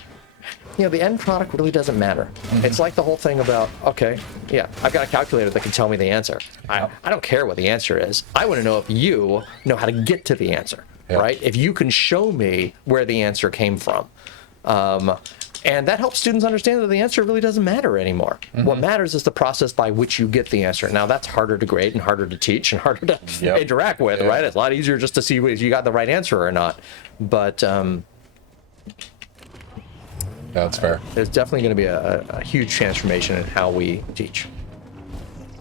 end product really doesn't matter. It's like the whole thing about, okay, yeah, I've got a calculator that can tell me the answer. I don't care what the answer is. I want to know if you know how to get to the answer. right? If you can show me where the answer came from. And that helps students understand that the answer really doesn't matter anymore. What matters is the process by which you get the answer. Now, that's harder to grade and harder to teach and harder to interact with, right? It's a lot easier just to see if you got the right answer or not. But that's fair. there's definitely going to be a huge transformation in how we teach.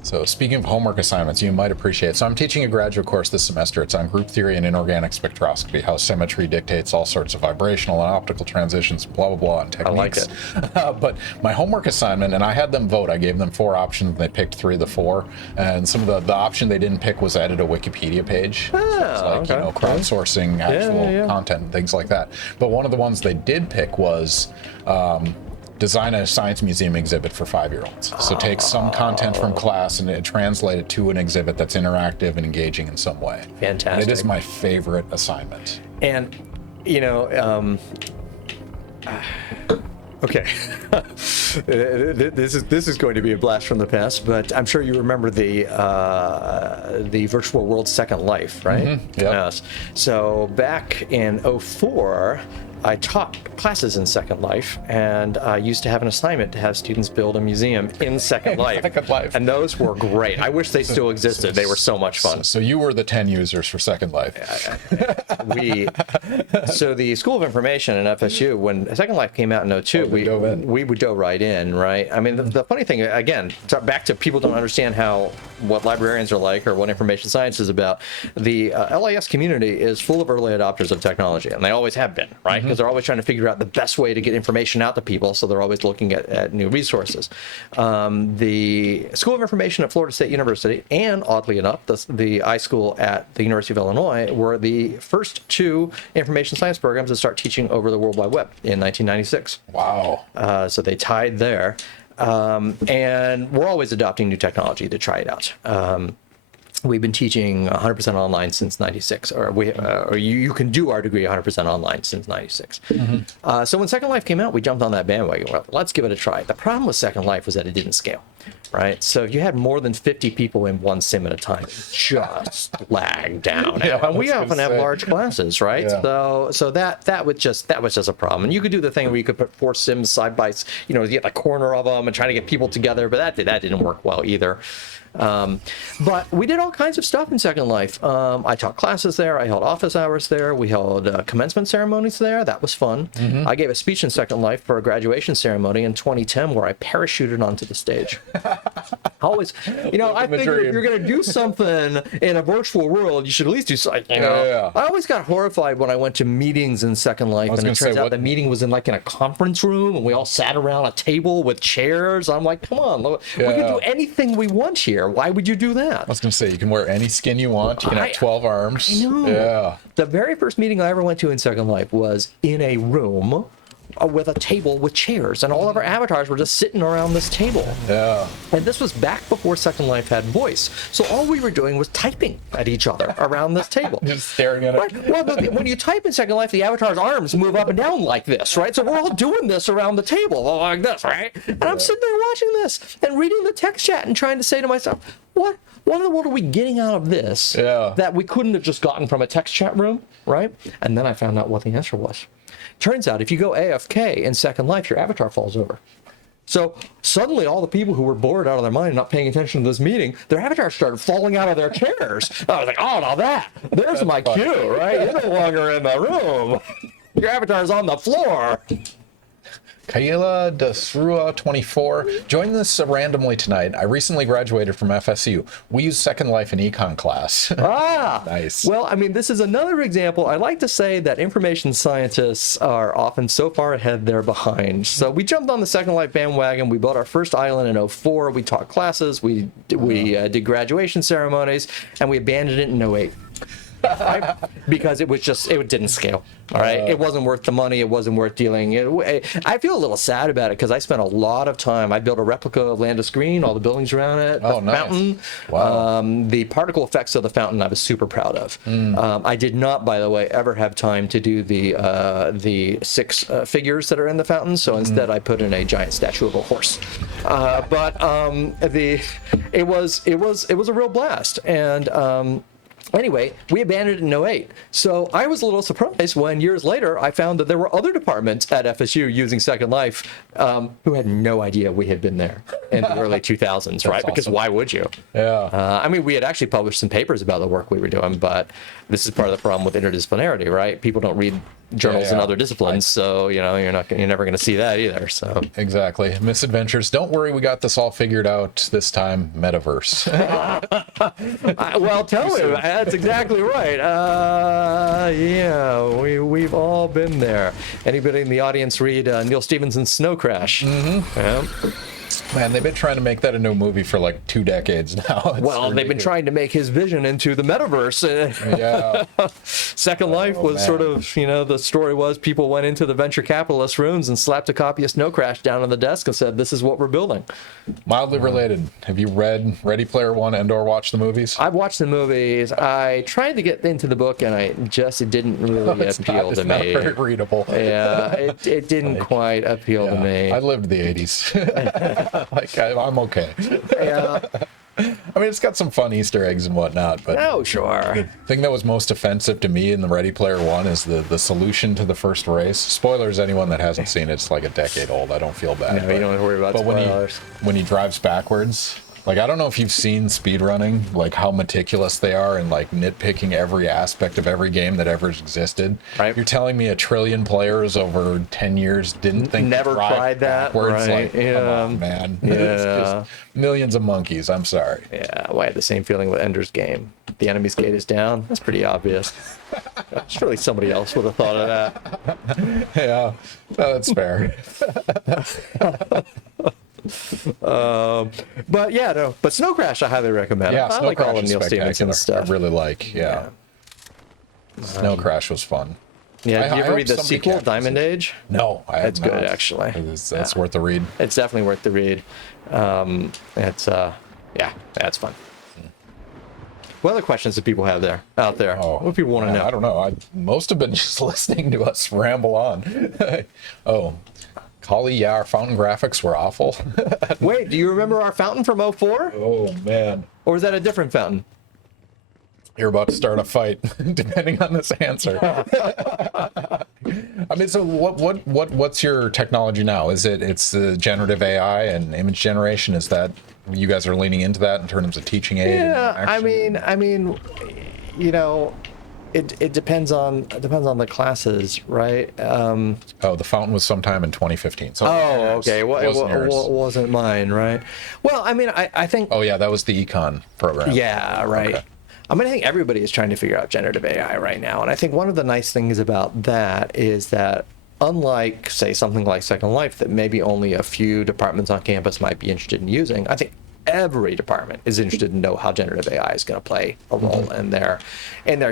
So speaking of homework assignments, you might appreciate. So I'm teaching a graduate course this semester. It's on group theory and inorganic spectroscopy, how symmetry dictates all sorts of vibrational and optical transitions, blah, blah, blah, and techniques. I like it. But my homework assignment, and I had them vote. I gave them 4 options, and they picked 3 of the 4. And some of the option they didn't pick was edit a Wikipedia page. So it's like, you know, crowdsourcing actual content and things like that. But one of the ones they did pick was design a science museum exhibit for 5-year-olds. So take some content from class and translate it to an exhibit that's interactive and engaging in some way. Fantastic. And it is my favorite assignment. And, you know, okay, this is going to be a blast from the past, but I'm sure you remember the virtual world Second Life, right? Mm-hmm. Yep. Yes. So back in 2004, I taught classes in Second Life, and I used to have an assignment to have students build a museum in Second Life. Second Life. And those were great. I wish they still existed. They were so much fun. So you were the 10 users for Second Life. So the School of Information in FSU, when Second Life came out in 2002, we would go right in, right? I mean, the funny thing, again, back to people don't understand what librarians are like or what information science is about. The LIS community is full of early adopters of technology, and they always have been, right? Because they're always trying to figure out the best way to get information out to people, so they're always looking at new resources. The School of Information at Florida State University, and oddly enough, the iSchool at the University of Illinois, were the first 2 information science programs to start teaching over the World Wide Web in 1996. Wow. So they tied there. And we're always adopting new technology to try it out. We've been teaching 100% online since 96, or you can do our degree 100% online since 96. So when Second Life came out, we jumped on that bandwagon. Well, let's give it a try. The problem with Second Life was that it didn't scale, right? So if you had more than 50 people in one sim at a time, it just lagged down. And we often have large classes, right? Yeah. So that was just a problem. And you could do the thing where you could put 4 sims side by, you get the corner of them and try to get people together, but that didn't work well either. But we did all kinds of stuff in Second Life. I taught classes there. I held office hours there. We held commencement ceremonies there. That was fun. I gave a speech in Second Life for a graduation ceremony in 2010 where I parachuted onto the stage. Always, I think if you're going to do something in a virtual world, you should at least do something. I always got horrified when I went to meetings in Second Life, and it turns out the meeting was in a conference room, and we all sat around a table with chairs. I'm like, come on, we can do anything we want here. Why would you do that? I was going to say, you can wear any skin you want. You can have 12 arms. I know. Yeah. The very first meeting I ever went to in Second Life was in a room with a table with chairs, and all of our avatars were just sitting around this table. Yeah. And this was back before Second Life had voice. So all we were doing was typing at each other around this table. Just staring at it. Right? Well, when you type in Second Life, the avatar's arms move up and down like this, right? So we're all doing this around the table like this, right? And I'm sitting there watching this and reading the text chat and trying to say to myself, what in the world are we getting out of this that we couldn't have just gotten from a text chat room, right? And then I found out what the answer was. Turns out if you go AFK in Second Life, your avatar falls over. So suddenly all the people who were bored out of their mind and not paying attention to this meeting, their avatars started falling out of their chairs. I was like, oh, now there's my cue, right? You're no longer in the room. Your avatar's on the floor. Kayla Desrua 24 joined us randomly tonight. I recently graduated from FSU. We use Second Life in econ class. Nice. Well, I mean, this is another example. I like to say that information scientists are often so far ahead they're behind. So we jumped on the Second Life bandwagon. We built our first island in 2004. We taught classes. We did graduation ceremonies, and we abandoned it in 2008. Right? Because it didn't scale. All right, it wasn't worth the money. It wasn't worth dealing. I feel a little sad about it because I spent a lot of time. I built a replica of Landis Green, all the buildings around it, the fountain. Wow. The particle effects of the fountain I was super proud of. I did not, by the way, ever have time to do the 6 figures that are in the fountain. So instead, I put in a giant statue of a horse. But it was a real blast, and Anyway, we abandoned it in '08. So I was a little surprised when years later I found that there were other departments at FSU using Second Life who had no idea we had been there in the early 2000s, right? awesome. Because why would you? Yeah. I mean, we had actually published some papers about the work we were doing, but this is part of the problem with interdisciplinarity, right? People don't read journals in other disciplines, so you're never going to see that either. So Exactly. Misadventures. Don't worry, we got this all figured out this time. Metaverse. well, tell me, that's exactly right. Yeah, we've all been there. Anybody in the audience read Neil Stephenson's Snow Crash? Mm-hmm. Yeah. Man, they've been trying to make that into a movie for like 2 decades now. Well, they've been trying to make his vision into the metaverse. Yeah. Second Life was sort of, the story was people went into the venture capitalist rooms and slapped a copy of Snow Crash down on the desk and said, this is what we're building. Mildly related. Have you read Ready Player One and or watched the movies? I've watched the movies. I tried to get into the book, and it didn't really appeal to me. It's not very readable. Yeah, it didn't quite appeal to me. I lived the 80s. I'm okay. Yeah. I mean, it's got some fun Easter eggs and whatnot, but Oh, sure. the thing that was most offensive to me in the Ready Player One is the solution to the first race. Spoilers, anyone that hasn't seen it, it's like a decade old. I don't feel bad. No, you don't have to worry about spoilers. When he drives backwards, like, I don't know if you've seen speedrunning, like how meticulous they are and like nitpicking every aspect of every game that ever existed. Right. You're telling me 1 trillion players over 10 years didn't think Never to drive tried that, backwards? right? Like, come on, man. It's just millions of monkeys. I'm sorry. Yeah, well, I had the same feeling with Ender's Game. The enemy's gate is down. That's pretty obvious. Surely somebody else would have thought of that. Yeah, no, that's fair. But yeah, no. But Snow Crash, I highly recommend. Yeah, I Snow like all Crash of is Neil Stephenson spectacular. stuff. I really like. Yeah. Snow Crash was fun. Yeah, did you I ever hope read the somebody sequel, captures Diamond it. Age? No, I have It's good, not. actually. That's worth the read. It's definitely worth the read. It's fun. What other questions do people have out there? Oh, What do people want to man, know? I don't know. Most have been just listening to us ramble on. Oh, Kali, yeah, our fountain graphics were awful. Wait, do you remember our fountain from '04? Oh man, Or is that a different fountain? you're about to start a fight, depending on this answer. I mean, so what's your technology now? It's the generative AI and image generation? Is that you guys are leaning into that in terms of teaching aid? Yeah, and action? I mean, it depends on the classes, right? Oh, the fountain was sometime in 2015. So Okay. Well, it wasn't yours. wasn't mine, right? Well, I mean, I think. Oh yeah, that was the econ program. Yeah, right. Okay. I mean, I think everybody is trying to figure out generative AI right now. And I think one of the nice things about that is that unlike, say, something like Second Life that maybe only a few departments on campus might be interested in using, I think every department is interested to know how generative AI is going to play a role in their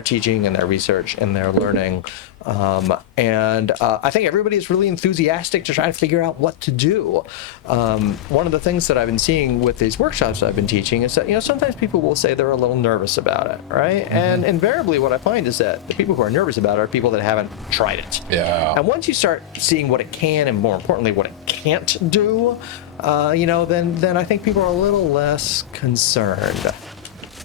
teaching and their research and their learning. I think everybody is really enthusiastic to try to figure out what to do. One of the things that I've been seeing with these workshops I've been teaching is that, sometimes people will say they're a little nervous about it, right? And invariably what I find is that the people who are nervous about it are people that haven't tried it. Yeah. And once you start seeing what it can and more importantly what it can't do, then I think people are a little less concerned.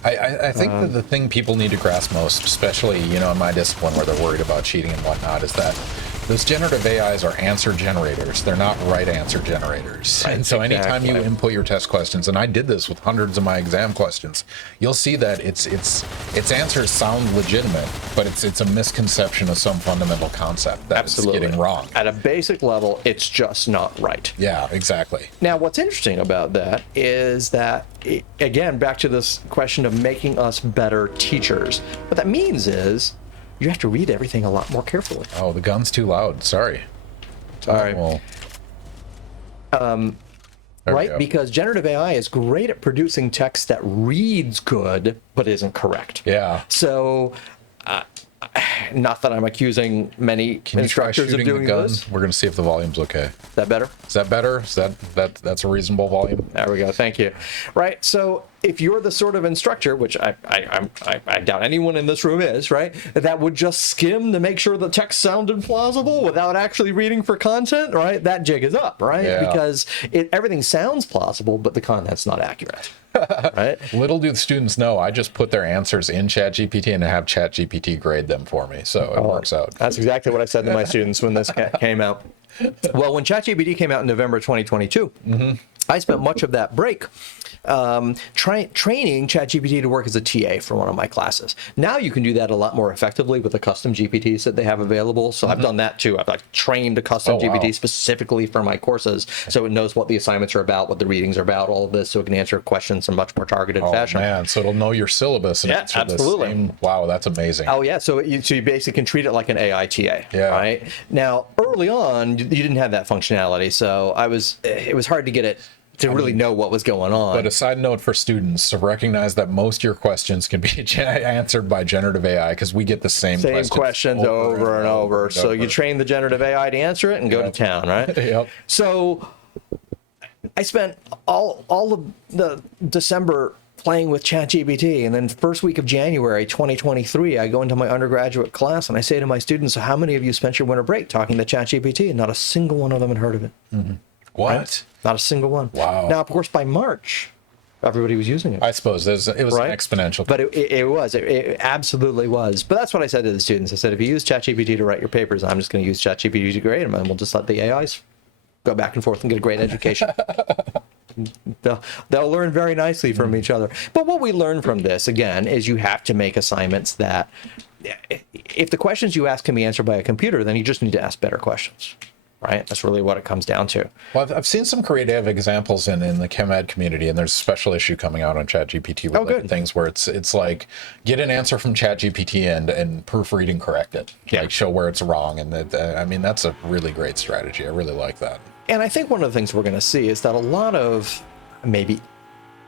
I think that the thing people need to grasp most, especially, in my discipline where they're worried about cheating and whatnot, is that those generative AIs are answer generators. They're not right answer generators. And so anytime you input your test questions, and I did this with hundreds of my exam questions, you'll see that its answers sound legitimate, but it's a misconception of some fundamental concept that it's getting wrong. At a basic level, it's just not right. Yeah, exactly. Now, what's interesting about that is that, again, back to this question of making us better teachers, what that means is you have to read everything a lot more carefully. Oh, the gun's too loud. Sorry. All right. Well, Right? Because generative AI is great at producing text that reads good, but isn't correct. yeah. So, not that I'm accusing many Can you try instructors of shooting the doing gun? this. We're going to see if the volume's okay. Is that better? Is that better? Is that's a reasonable volume? There we go. Thank you. Right. So if you're the sort of instructor, which I doubt anyone in this room is, right, that would just skim to make sure the text sounded plausible without actually reading for content, right, that jig is up, right? Yeah. Because everything sounds plausible, but the content's not accurate, right? Little do the students know, I just put their answers in ChatGPT and have ChatGPT grade them for me, so it works out. That's exactly what I said to my students when this came out. Well, when ChatGPT came out in November 2022, I spent much of that break training ChatGPT to work as a TA for one of my classes. Now you can do that a lot more effectively with the custom GPTs that they have available. So I've done that too. I've like trained a custom GPT specifically for my courses, so it knows what the assignments are about, what the readings are about, all of this, so it can answer questions in much more targeted fashion. Man, so it'll know your syllabus and answer absolutely. the same. Wow, that's amazing. Oh yeah, so you basically can treat it like an AI TA, right? Now, early on, you didn't have that functionality, so it was hard to get it to really know what was going on. But a side note for students, to recognize that most of your questions can be answered by generative AI, because we get the same questions over and over. So you train the generative AI to answer it and go to town, right? Yep. So I spent all of the December playing with ChatGPT, and then first week of January 2023, I go into my undergraduate class and I say to my students, "So how many of you spent your winter break talking to ChatGPT?" And not a single one of them had heard of it. What? Right? Not a single one. Wow. Now, of course, by March, everybody was using it. I suppose it was right? exponential. But it absolutely was. But that's what I said to the students. I said, if you use ChatGPT to write your papers, I'm just going to use ChatGPT to grade them, and we'll just let the AIs go back and forth and get a great education. They'll learn very nicely from each other. But what we learn from this, again, is you have to make assignments that, if the questions you ask can be answered by a computer, then you just need to ask better questions. Right? That's really what it comes down to. Well, I've seen some creative examples in the chem ed community, and there's a special issue coming out on ChatGPT with things where it's like, get an answer from ChatGPT and proofread and correct it. Yeah. Like, show where it's wrong. And I mean, that's a really great strategy. I really like that. And I think one of the things we're going to see is that a lot of maybe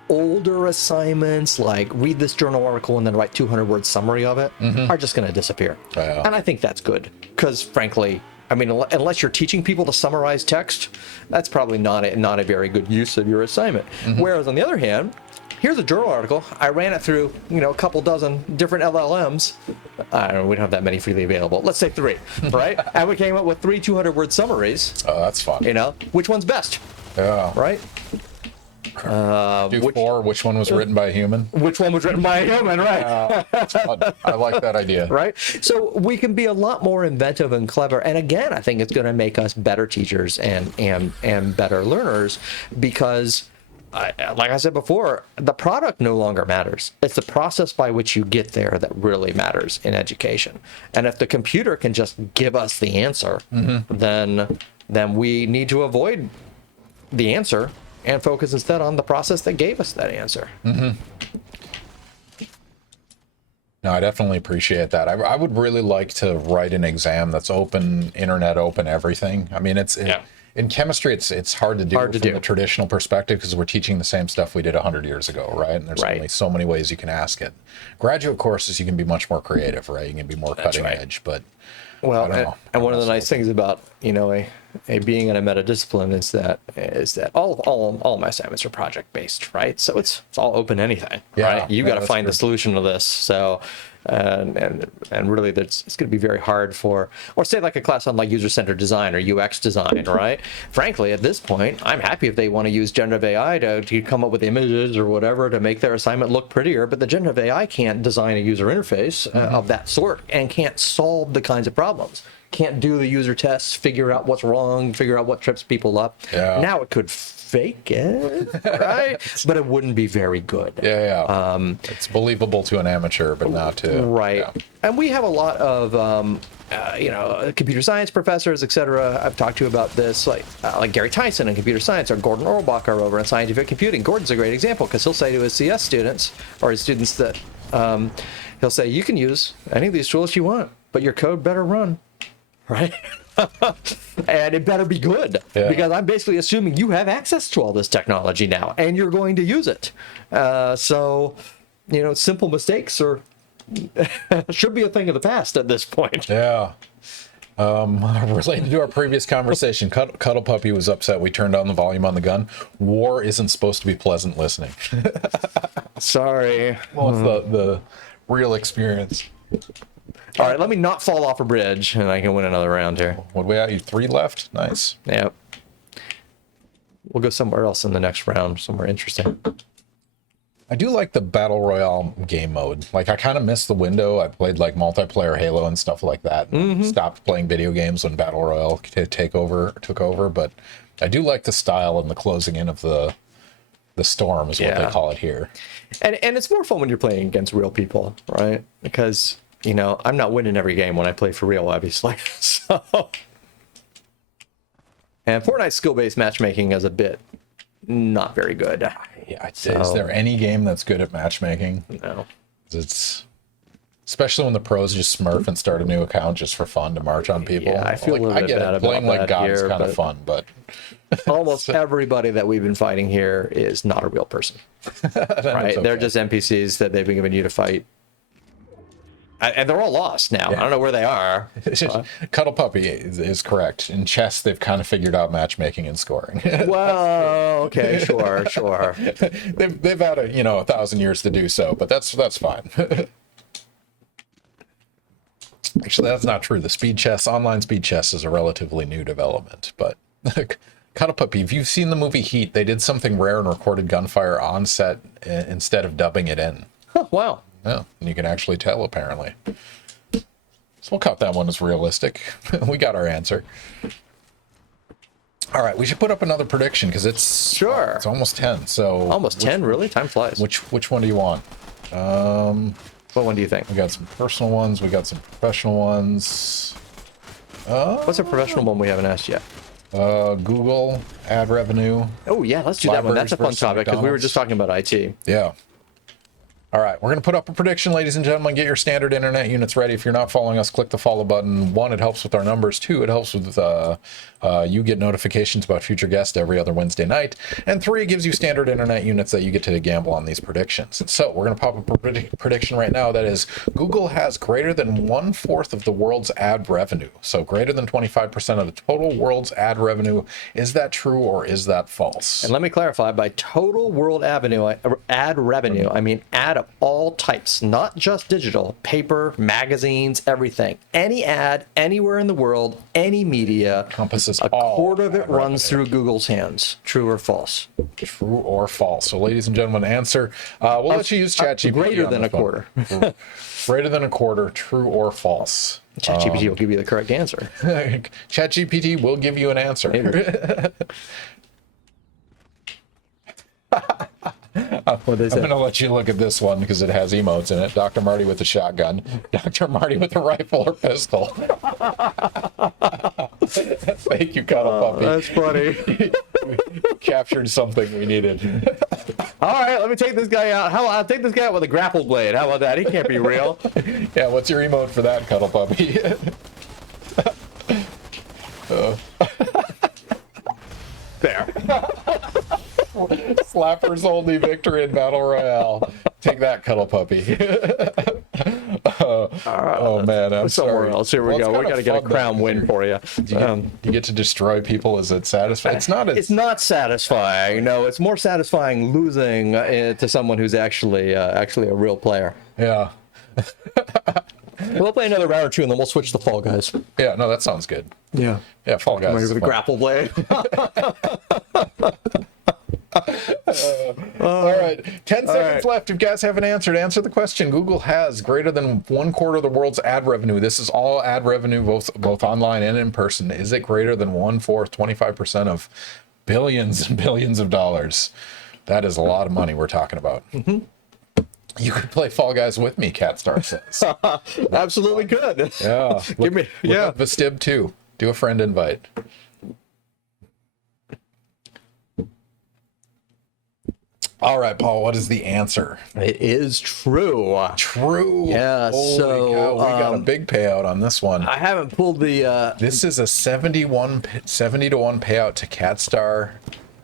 older assignments, like read this journal article and then write 200-word summary of it, are just going to disappear. Yeah. And I think that's good, because frankly, I mean, unless you're teaching people to summarize text, that's probably not a very good use of your assignment. Whereas on the other hand, here's a journal article. I ran it through, a couple dozen different LLMs. I don't know, we don't have that many freely available. Let's say 3, right? And we came up with 3 200-word summaries. Oh, that's fun. Which one's best? Yeah. Right? Which one was written by a human? Which one was written by a human, right? I like that idea. Right? So we can be a lot more inventive and clever. And again, I think it's going to make us better teachers and better learners, because, like I said before, the product no longer matters. It's the process by which you get there that really matters in education. And if the computer can just give us the answer, then we need to avoid the answer and focus instead on the process that gave us that answer. No, I definitely appreciate that. I would really like to write an exam that's open, internet open, everything. I mean, in chemistry, it's hard to do from the traditional perspective, because we're teaching the same stuff we did 100 years ago, right? And there's only so many ways you can ask it. Graduate courses, you can be much more creative, right? You can be more cutting edge, but well, and one of the nice things about a being in a meta discipline is that all my assignments are project based, right? So it's all open anything, right? You got to find the solution to this. So and really, it's going to be very hard or say like a class on like user-centered design or UX design, right? Frankly, at this point, I'm happy if they want to use generative AI to come up with images or whatever to make their assignment look prettier, but the generative AI can't design a user interface of that sort, and can't solve the kinds of problems. Can't do the user tests, figure out what's wrong, figure out what trips people up. Now it could fake it, right? But it wouldn't be very good. It's believable to an amateur, but not to... Right. And we have a lot of, computer science professors, etc. I've talked to about this, like Gary Tyson in computer science, or Gordon Orlbacher over in scientific computing. Gordon's a great example, because he'll say to his CS students, or his students, that he'll say, you can use any of these tools you want, but your code better run. Right? And it better be good, because I'm basically assuming you have access to all this technology now and you're going to use it. So, simple mistakes should be a thing of the past at this point. Yeah. Related to our previous conversation, Cuddle Puppy was upset we turned down the volume on the gun. War isn't supposed to be pleasant listening. Sorry. Well, it's the real experience. All right, let me not fall off a bridge, and I can win another round here. What we at? You 3 left? Nice. Yep. We'll go somewhere else in the next round, somewhere interesting. I do like the Battle Royale game mode. Like, I kind of missed the window. I played, like, multiplayer Halo and stuff like that. And stopped playing video games when Battle Royale took over. But I do like the style and the closing in of the storm is what they call it here. And it's more fun when you're playing against real people, right? Because, you know, I'm not winning every game when I play for real, obviously. So... And Fortnite skill-based matchmaking is a bit not very good. Yeah, is there any game that's good at matchmaking? No. It's especially when the pros just smurf and start a new account just for fun to march on people. Yeah, I feel like, a little bit bad about playing like that God is here, kind of fun, but almost everybody that we've been fighting here is not a real person. Right? Okay. They're just NPCs that they've been given you to fight. And they're all lost now. I don't know where they are. Cuddle Puppy is correct. In chess, they've kind of figured out matchmaking and scoring. Well, okay, sure. they've had 1,000 years to do so, but that's fine. Actually, that's not true. The online speed chess is a relatively new development, but Cuddle Puppy, if you've seen the movie Heat, they did something rare and recorded gunfire on set instead of dubbing it in. Huh, wow. Yeah, and you can actually tell, apparently. So we'll count that one as realistic. We got our answer. All right, we should put up another prediction because it's almost 10. So almost 10, really? Time flies. Which one do you want? What one do you think? We got some personal ones. We got some professional ones. What's a professional one we haven't asked yet? Google ad revenue. Oh yeah, let's do that one. That's a fun topic because we were just talking about IT. Yeah. All right, we're going to put up a prediction, ladies and gentlemen. Get your standard internet units ready. If you're not following us, click the follow button. 1, it helps with our numbers. 2, it helps with you get notifications about future guests every other Wednesday night. And 3, it gives you standard internet units that you get to gamble on these predictions. So we're going to pop up a prediction right now. That is, Google has greater than 1/4 of the world's ad revenue. So greater than 25% of the total world's ad revenue. Is that true or is that false? And let me clarify, by total world ad revenue, I mean ad of all types, not just digital, paper, magazines, everything. Any ad, anywhere in the world, any media, encompasses a all quarter of it runs revenue. through Google's hands. True or false? True or false? So, ladies and gentlemen, answer. We'll let you use ChatGPT. Greater than a quarter. Greater than a quarter, true or false? ChatGPT will give you the correct answer. ChatGPT will give you an answer. I'm going to let you look at this one because it has emotes in it. Dr. Marty with a shotgun. Dr. Marty with a rifle or pistol. Thank you, Cuddle Puppy. That's funny. We captured something we needed. All right, let me take this guy out. I'll take this guy out with a grapple blade. How about that? He can't be real. Yeah, what's your emote for that, Cuddle Puppy? There. Slapper's only victory in Battle Royale. Take that, Cuddle Puppy. Oh man, I'm Somewhere sorry. else. Here we go. We got to get a crown win for you. You get to destroy people. Is it satisfying? It's not. It's not satisfying. No, it's more satisfying losing to someone who's actually a real player. Yeah. We'll play another round or two, and then we'll switch to Fall Guys. Yeah. No, that sounds good. Yeah. Yeah. Fall Guys. With a grapple blade. All right, 10 seconds left. If you guys haven't answer the question. Google has greater than 1/4 of the world's ad revenue. This is all ad revenue, both online and in person. Is it greater than 1/4, 25% of billions and billions of dollars? That is a lot of money we're talking about. Mm-hmm. You could play Fall Guys with me, Catstar says. Absolutely could. Yeah. Give me, yeah. Vestib too. Do a friend invite. All right, Paul, what is the answer? It is true. True. Yeah, Holy so cow, we got a big payout on this one. I haven't pulled the This is a 70 to 1 payout to Catstar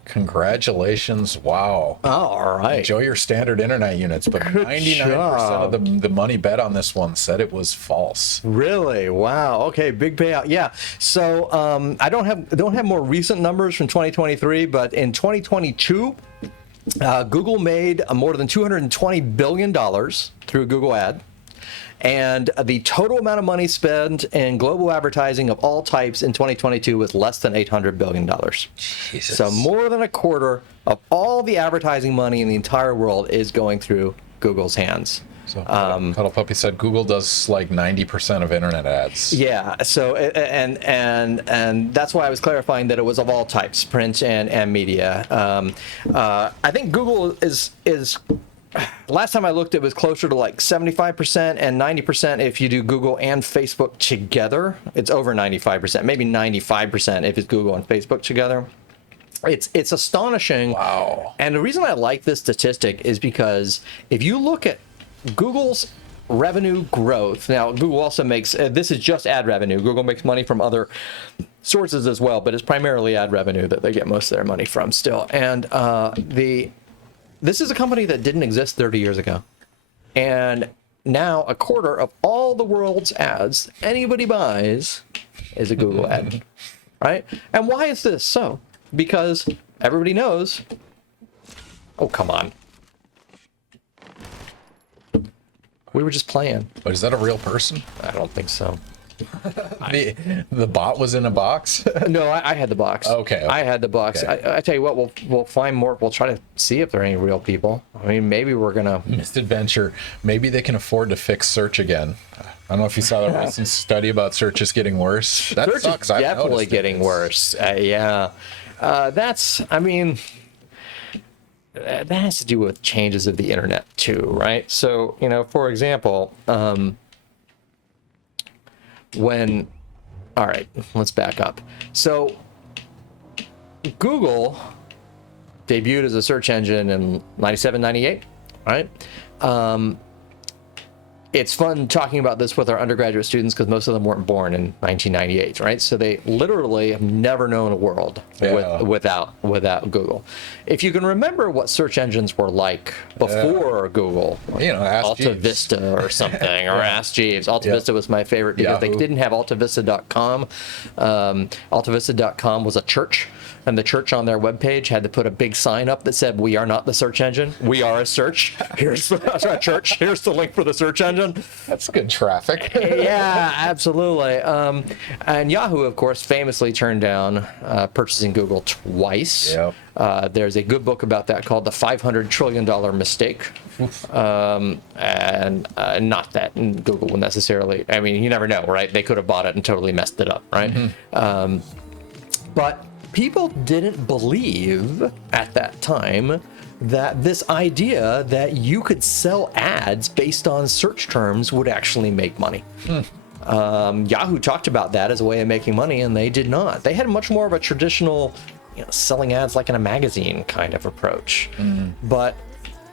Congratulations. Wow. Oh, all right. Enjoy your standard internet units, but 99% of the money bet on this one said it was false. Really? Wow. Okay, big payout. Yeah. So I don't have more recent numbers from 2023, but in 2022, Google made more than $220 billion through Google Ad. And the total amount of money spent in global advertising of all types in 2022 was less than $800 billion. Jesus. So more than a quarter of all the advertising money in the entire world is going through Google's hands. So Cuddle Puppy said Google does like 90% of internet ads. Yeah. So and that's why I was clarifying that it was of all types, print and media. I think Google is. Last time I looked, it was closer to like 75% and 90% if you do Google and Facebook together. It's over 95%, maybe 95% if it's Google and Facebook together. It's astonishing. Wow. And the reason I like this statistic is because if you look at Google's revenue growth, now Google also makes, this is just ad revenue. Google makes money from other sources as well, but it's primarily ad revenue that they get most of their money from still. And this is a company that didn't exist 30 years ago. And now a quarter of all the world's ads anybody buys is a Google ad, right? And why is this so? Because everybody knows, oh, come on. We were just playing. But is that a real person? I don't think so. The bot was in a box? No, I had the box. Okay. I had the box. Okay. I tell you what, we'll find more. We'll try to see if there are any real people. I mean, maybe we're gonna Misadventure. Maybe they can afford to fix search again. I don't know if you saw that recent study about searches getting worse. That search sucks. is I've definitely noticed it. getting worse. Yeah, that's. I mean, that has to do with changes of the internet too, right? So for example, all right, let's back up. So Google debuted as a search engine in 97, 98, right? It's fun talking about this with our undergraduate students because most of them weren't born in 1998, right? So they literally have never known a world without Google. If you can remember what search engines were like before Google, Ask Alta Jeeves. Vista or something, or Ask Jeeves. Alta Vista was my favorite because they didn't have AltaVista.com. AltaVista.com was a church, and the church on their webpage had to put a big sign up that said, "We are not the search engine. We are a search. Here's the church. Here's the link for the search engine." That's good traffic. Yeah, absolutely. And Yahoo, of course, famously turned down purchasing Google twice. Yep. There's a good book about that called The $500 Trillion Mistake. And not that Google will necessarily, I mean, you never know, right? They could have bought it and totally messed it up, right? Mm-hmm. But people didn't believe at that time that this idea that you could sell ads based on search terms would actually make money. Yahoo talked about that as a way of making money, and they did not. They had much more of a traditional, selling ads like in a magazine kind of approach. But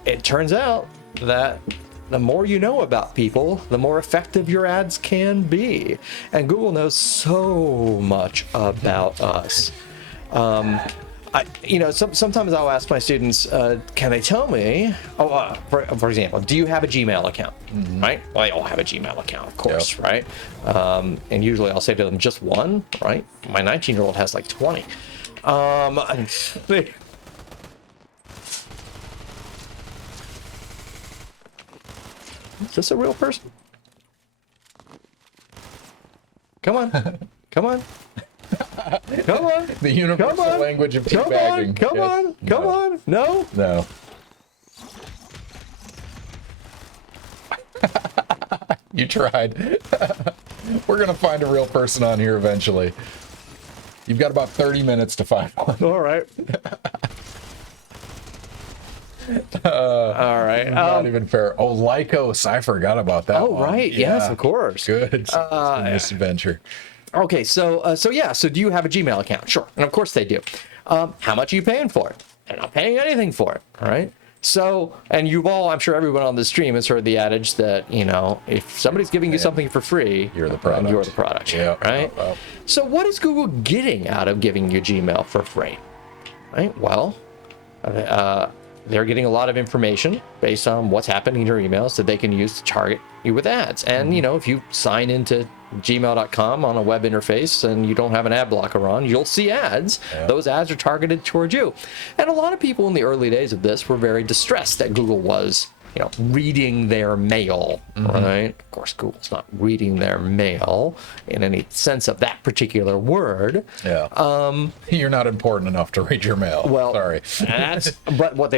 it turns out that the more you know about people, the more effective your ads can be. And Google knows so much about us. Sometimes I'll ask my students, can they tell me, for example, do you have a Gmail account, right? Well, they all have a Gmail account, of course, right? And usually I'll say to them, just one, right? My 19-year-old has like 20. Is this a real person? Come on. Come on. Come on. The universal language of teabagging. Come on. No? No. You tried. We're going to find a real person on here eventually. You've got about 30 minutes to find one. All right. All right. Not even fair. Oh, Lycos. I forgot about that one. Right. Yeah. Yes, of course. Good. Misadventure. Okay, so do you have a Gmail account? Sure, and of course they do. How much are you paying for it? They're not paying anything for it, all right? So, and I'm sure everyone on the stream has heard the adage that, if somebody's giving you something for free, you're the product. You're the product, yeah, right? Well. So what is Google getting out of giving you Gmail for free? right? Well, they're getting a lot of information based on what's happening in your emails that they can use to target you with ads. And, you know, if you sign into gmail.com on a web interface and you don't have an ad blocker on, you'll see ads. Yeah. Those ads are targeted towards you. And a lot of people in the early days of this were very distressed that Google was, you know, reading their mail, right? Of course, Google's not reading their mail in any sense of that particular word. Yeah. You're not important enough to read your mail. Well, sorry. But what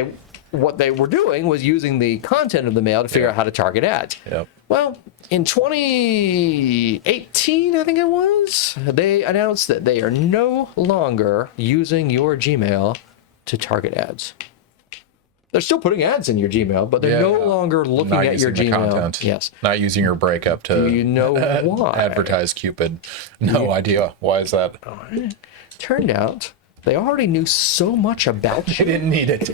they were doing was using the content of the mail to figure out how to target ads. Yep. Well, in 2018, I think it was, they announced that they are no longer using your Gmail to target ads. They're still putting ads in your Gmail, but they're no longer looking at your Gmail. Content. Yes. Not using your breakup to Do you know why? advertise Cupid. No idea. Why is that? Turned out they already knew so much about you. They didn't need it.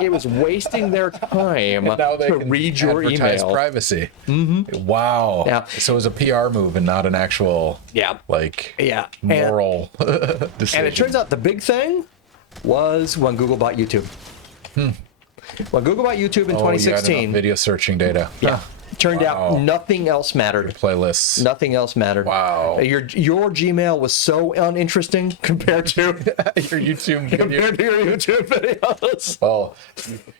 It was wasting their time to read your email. Privacy. Wow. Yeah. So it was a PR move and not an actual moral decision. And it turns out the big thing was when Google bought YouTube. When Google bought YouTube in 2016, video searching data. Yeah. Turned out nothing else mattered. Playlists. Nothing else mattered. Wow. Your Gmail was so uninteresting compared to your YouTube videos. Well,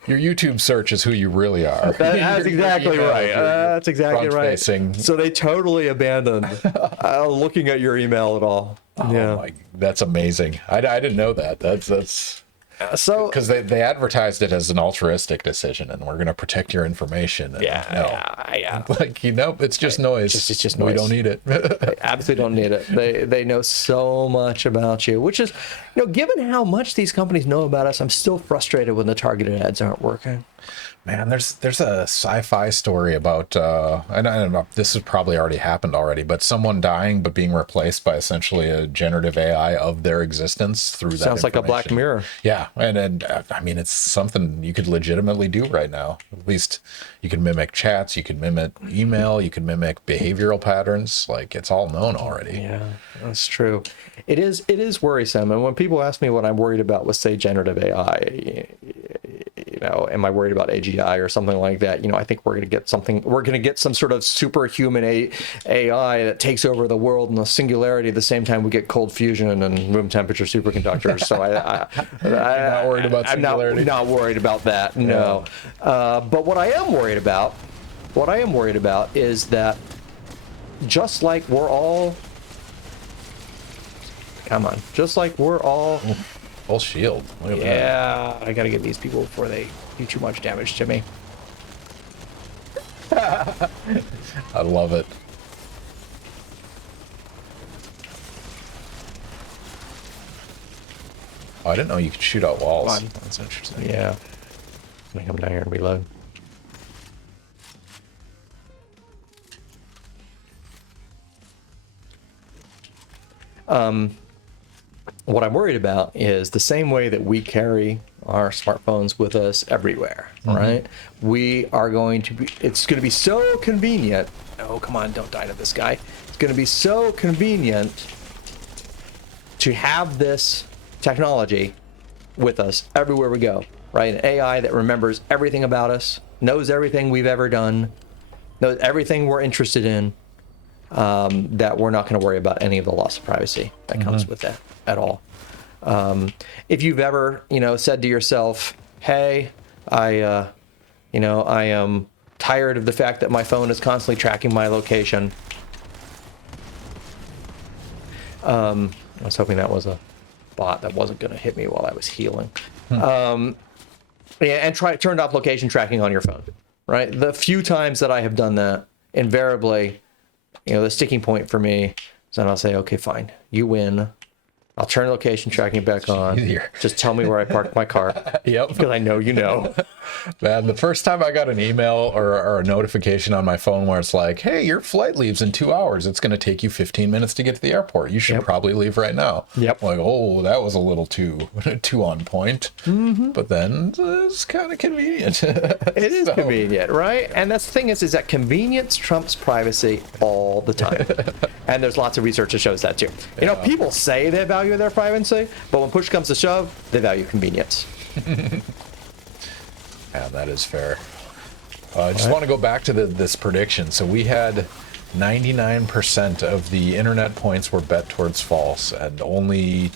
your YouTube search is who you really are. That's exactly right. That's exactly right. So they totally abandoned looking at your email at all. That's amazing. I didn't know that. That's so because they advertised it as an altruistic decision and we're going to protect your information. And like it's just noise. It's just noise. We don't need it. They absolutely don't need it. They know so much about you, which is, you know, given how much these companies know about us, I'm still frustrated when the targeted ads aren't working. Man, there's a sci-fi story about, I don't know, this has probably already happened already, but someone dying but being replaced by essentially a generative AI of their existence through that. Sounds like a Black Mirror. Yeah, and I mean, it's something you could legitimately do right now. At least you can mimic chats, you can mimic email, you can mimic behavioral patterns. Like, it's all known already. Yeah, that's true. It is worrisome. And when people ask me what I'm worried about with, say, generative AI, you know, am I worried about AGI or something like that? You know, I think we're going to get some sort of superhuman AI that takes over the world in the singularity at the same time we get cold fusion and room temperature superconductors. So I'm not worried about singularity. I'm not worried about that. No. But what I am worried about is that just like we're all, Full shield. Look at that. I gotta get these people before they do too much damage to me. I love it. Oh, I didn't know you could shoot out walls. That's interesting. Yeah. Let me come down here and reload. What I'm worried about is the same way that we carry our smartphones with us everywhere, right? We are going to be, it's going to be so convenient. Oh, come on, don't die to this guy. It's going to be so convenient to have this technology with us everywhere we go, right? An AI that remembers everything about us, knows everything we've ever done, knows everything we're interested in, that we're not going to worry about any of the loss of privacy that comes with that at all. If you've ever, you know, said to yourself, hey, I am tired of the fact that my phone is constantly tracking my location. I was hoping that was a bot that wasn't going to hit me while I was healing. And turned off location tracking on your phone, right? The few times that I have done that, invariably, you know, the sticking point for me is then I'll say, okay, fine, you win. I'll turn location tracking back on. Easier. Just tell me where I parked my car. Yep. Because I know you know. Man, the first time I got an email or a notification on my phone where it's like, hey, your flight leaves in 2 hours. It's going to take you 15 minutes to get to the airport. You should probably leave right now. Yep. Like, oh, that was a little too on point. But then it's kind of convenient. It is convenient, right? And that's the thing is that convenience trumps privacy all the time. And there's lots of research that shows that too. You know, people say they value value their privacy, but when push comes to shove, they value convenience. Yeah, that is fair. I just want to go back to this prediction. So we had 99% of the internet points were bet towards false and only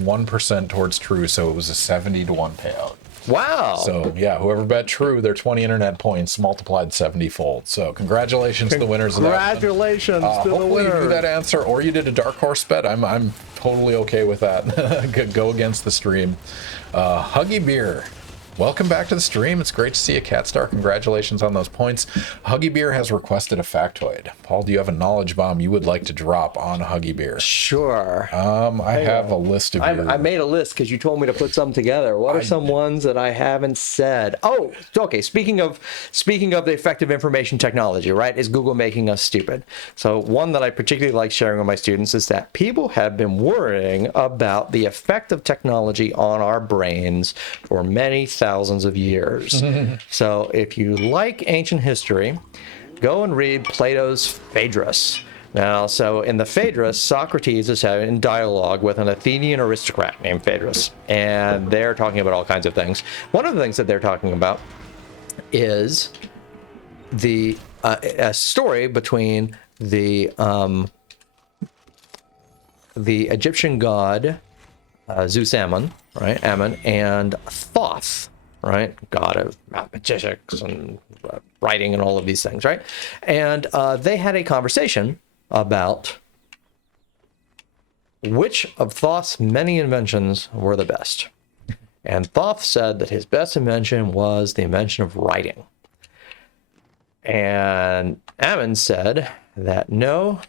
1% towards true. So it was a 70-1 payout. Wow. So yeah, whoever bet true, their 20 internet points multiplied 70-fold. So congratulations to the winners of that. Congratulations to the Hopefully winner. you knew that answer, or you did a dark horse bet. I'm totally okay with that. Go against the stream. Huggy Beer. Welcome back to the stream. It's great to see you, Catstar. Congratulations on those points. Huggy Beer has requested a factoid. Paul, do you have a knowledge bomb you would like to drop on Huggy Beer? Sure. I have a list of I made a list because you told me to put some together. What are some ones that I haven't said? Oh, okay. Speaking of the effective information technology, right? Is Google making us stupid? So one that I particularly like sharing with my students is that people have been worrying about the effect of technology on our brains for many thousands of years. So if you like ancient history, go and read Plato's Phaedrus. Now, so in the Phaedrus, Socrates is having dialogue with an Athenian aristocrat named Phaedrus, and they're talking about all kinds of things. One of the things that they're talking about is a story between the Egyptian god Zeus Ammon, right? Ammon, and Thoth, right? God of mathematics and writing and all of these things, right? And they had a conversation about which of Thoth's many inventions were the best. And Thoth said that his best invention was the invention of writing. And Ammon said that no,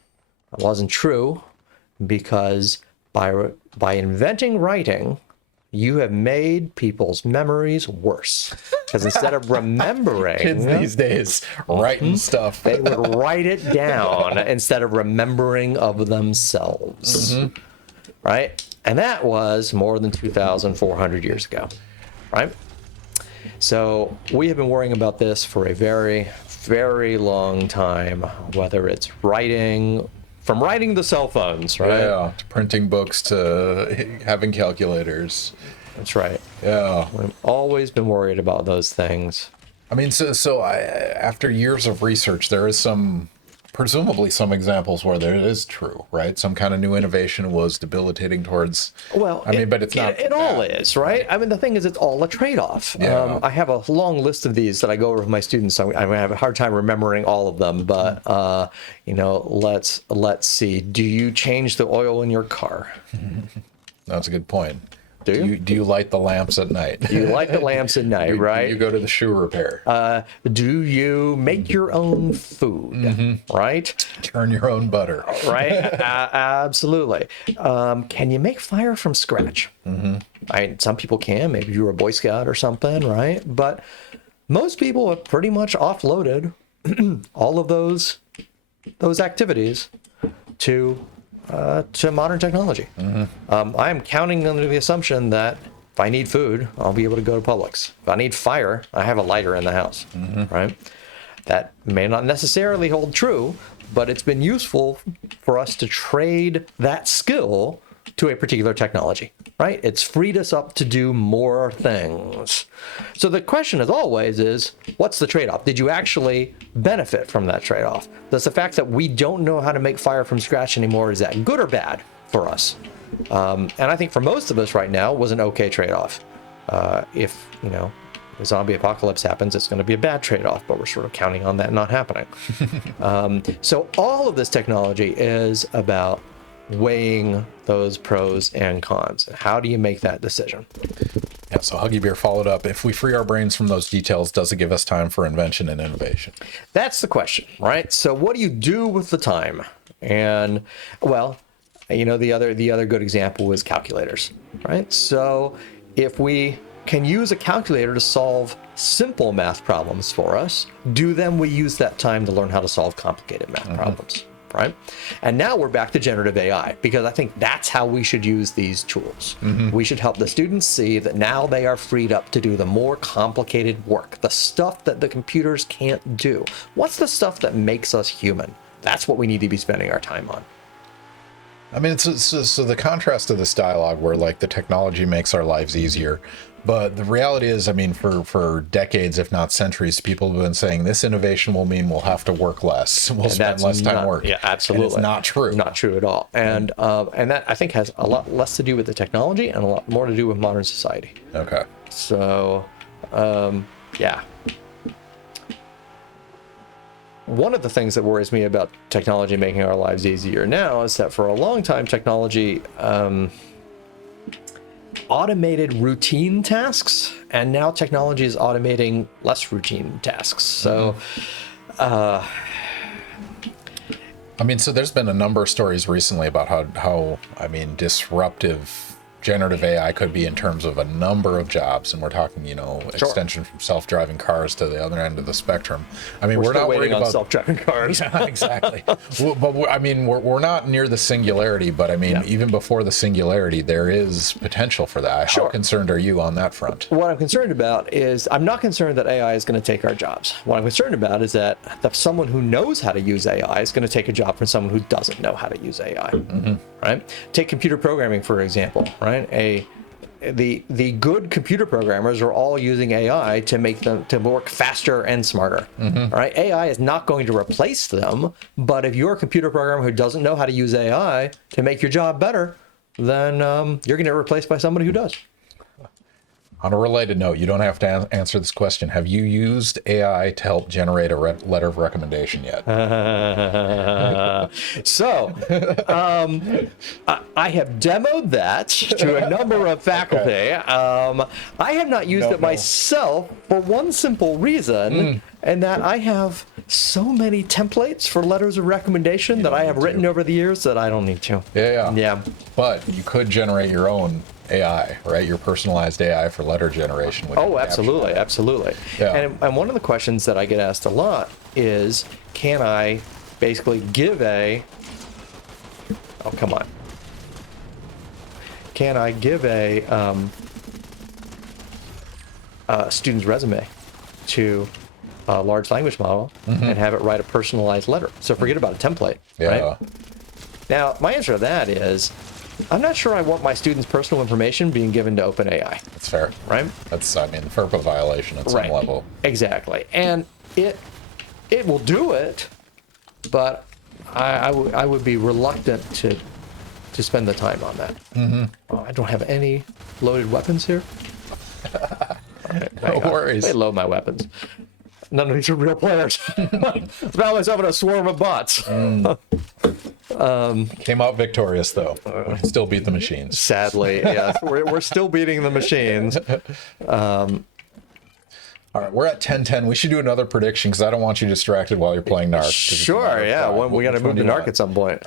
it wasn't true, because by inventing writing, you have made people's memories worse. Because instead of remembering... Kids these days writing stuff. They would write it down instead of remembering of themselves. Right? And that was more than 2,400 years ago. Right? So we have been worrying about this for a very, very long time, whether it's writing... From writing the cell phones, right? Yeah, to printing books to having calculators. That's right. Yeah. We've always been worried about those things. I mean, after years of research, there is presumably some examples where there is true, right? Some kind of new innovation was debilitating towards... Well, but it's not... It all is, right? I mean, the thing is, it's all a trade-off. Yeah. I have a long list of these that I go over with my students. So I have a hard time remembering all of them, but, let's see. Do you change the oil in your car? That's a good point. Do you light the lamps at night? You light the lamps at night, right? Do you go to the shoe repair? Do you make your own food, right? Turn your own butter. Right? Absolutely. Can you make fire from scratch? Some people can. Maybe you're a Boy Scout or something, right? But most people have pretty much offloaded all of those activities to modern technology. I'm counting under the assumption that if I need food, I'll be able to go to Publix. If I need fire, I have a lighter in the house, right? That may not necessarily hold true, but it's been useful for us to trade that skill to a particular technology, right? It's freed us up to do more things. So the question as always is, what's the trade-off? Did you actually benefit from that trade-off? Does the fact that we don't know how to make fire from scratch anymore, is that good or bad for us? And I think for most of us right now was an okay trade-off. If, a zombie apocalypse happens, it's going to be a bad trade-off, but we're sort of counting on that not happening. So all of this technology is about weighing those pros and cons. How do you make that decision? Yeah, so Huggy Beer followed up. If we free our brains from those details, does it give us time for invention and innovation? That's the question, right? So what do you do with the time? And, well, the other good example is calculators, right? So if we can use a calculator to solve simple math problems for us, do then we use that time to learn how to solve complicated math problems? Right? And now we're back to generative AI, because I think that's how we should use these tools. We should help the students see that now they are freed up to do the more complicated work, the stuff that the computers can't do. What's the stuff that makes us human? That's what we need to be spending our time on. I mean, so the contrast to this dialogue where like the technology makes our lives easier, but the reality is, I mean, for decades, if not centuries, people have been saying this innovation will mean we'll have to work less, we'll spend less time working. Yeah, absolutely. And it's not true. Not true at all. And that I think has a lot less to do with the technology and a lot more to do with modern society. Okay. So, yeah. One of the things that worries me about technology making our lives easier now is that for a long time, technology automated routine tasks, and now technology is automating less routine tasks. So, I mean, so there's been a number of stories recently about how I mean, disruptive generative AI could be in terms of a number of jobs, and we're talking, extension from self-driving cars to the other end of the spectrum. I mean, we're not waiting worried on about self-driving cars. Yeah, exactly. I mean, we're not near the singularity, but I mean, even before the singularity, there is potential for that. How concerned are you on that front? What I'm concerned about is I'm not concerned that AI is going to take our jobs. What I'm concerned about is that someone who knows how to use AI is going to take a job from someone who doesn't know how to use AI. Right? Take computer programming, for example. Right? The good computer programmers are all using AI to make them to work faster and smarter. Right? AI is not going to replace them, but if you're a computer programmer who doesn't know how to use AI to make your job better, then you're going to get replaced by somebody who does. On a related note, you don't have to answer this question. Have you used AI to help generate a letter of recommendation yet? I have demoed that to a number of faculty. Okay. I have not used it myself for one simple reason, and that I have so many templates for letters of recommendation that I have written over the years that I don't need to. Yeah. But you could generate your own AI, right? Your personalized AI for letter generation. Oh, absolutely. Yeah. And one of the questions that I get asked a lot is, can I basically give can I give a student's resume to a large language model and have it write a personalized letter? So forget about a template, right? Now, my answer to that is, I'm not sure I want my students' personal information being given to OpenAI. That's fair. Right? That's, I mean, FERPA violation at some level. Exactly. And it will do it, but I would be reluctant to spend the time on that. I don't have any loaded weapons here. No worries. They load my weapons. None of these are real players. I found myself in a swarm of bots. Came out victorious, though. Still beat the machines. Sadly, yes. We're still beating the machines. All right, we're at 10:10. We should do another prediction because I don't want you distracted while you're playing NARC. Sure, yeah. We got to move to NARC at some point.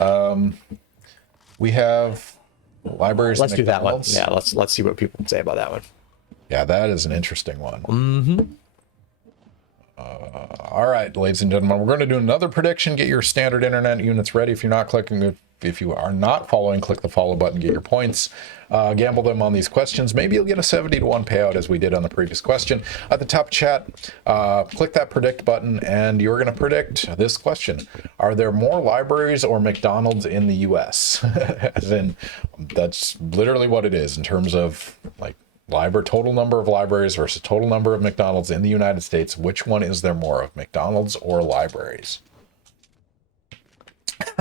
We have libraries. Let's do that one. Yeah, let's see what people say about that one. Yeah, that is an interesting one. All right, ladies and gentlemen, we're going to do another prediction. Get your standard internet units ready. If you are not following, click the follow button, get your points. Gamble them on these questions. Maybe you'll get a 70-1 payout as we did on the previous question. At the top chat, click that predict button, and you're going to predict this question. Are there more libraries or McDonald's in the U.S.? As in, that's literally what it is in terms of like total number of libraries versus total number of McDonald's in the United States. Which one is there more of, McDonald's or libraries?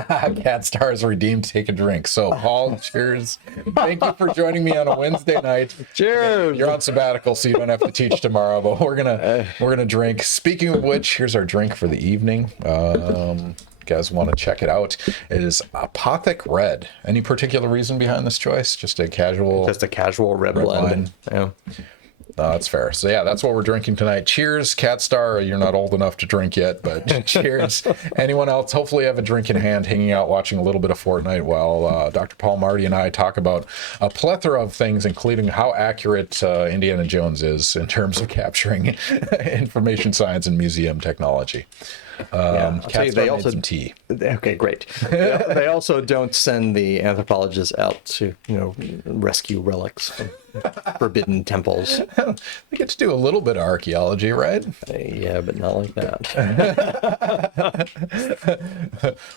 Cat Stars redeemed. Take a drink. So, Paul, cheers. Thank you for joining me on a Wednesday night. Cheers. You're on sabbatical, so you don't have to teach tomorrow. But we're gonna drink. Speaking of which, here's our drink for the evening. You guys want to check it out? It is Apothic Red. Any particular reason behind this choice? Just a casual red blend. Yeah. That's fair. So yeah, that's what we're drinking tonight. Cheers, Cat Star. You're not old enough to drink yet, but cheers. Anyone else? Hopefully have a drink in hand, hanging out, watching a little bit of Fortnite while Dr. Paul, Marty, and I talk about a plethora of things, including how accurate Indiana Jones is in terms of capturing information science and museum technology. I'll tell you, Cat's they made also some tea. Okay, great. They also don't send the anthropologists out to, rescue relics from forbidden temples. We get to do a little bit of archaeology, right? Yeah, but not like that.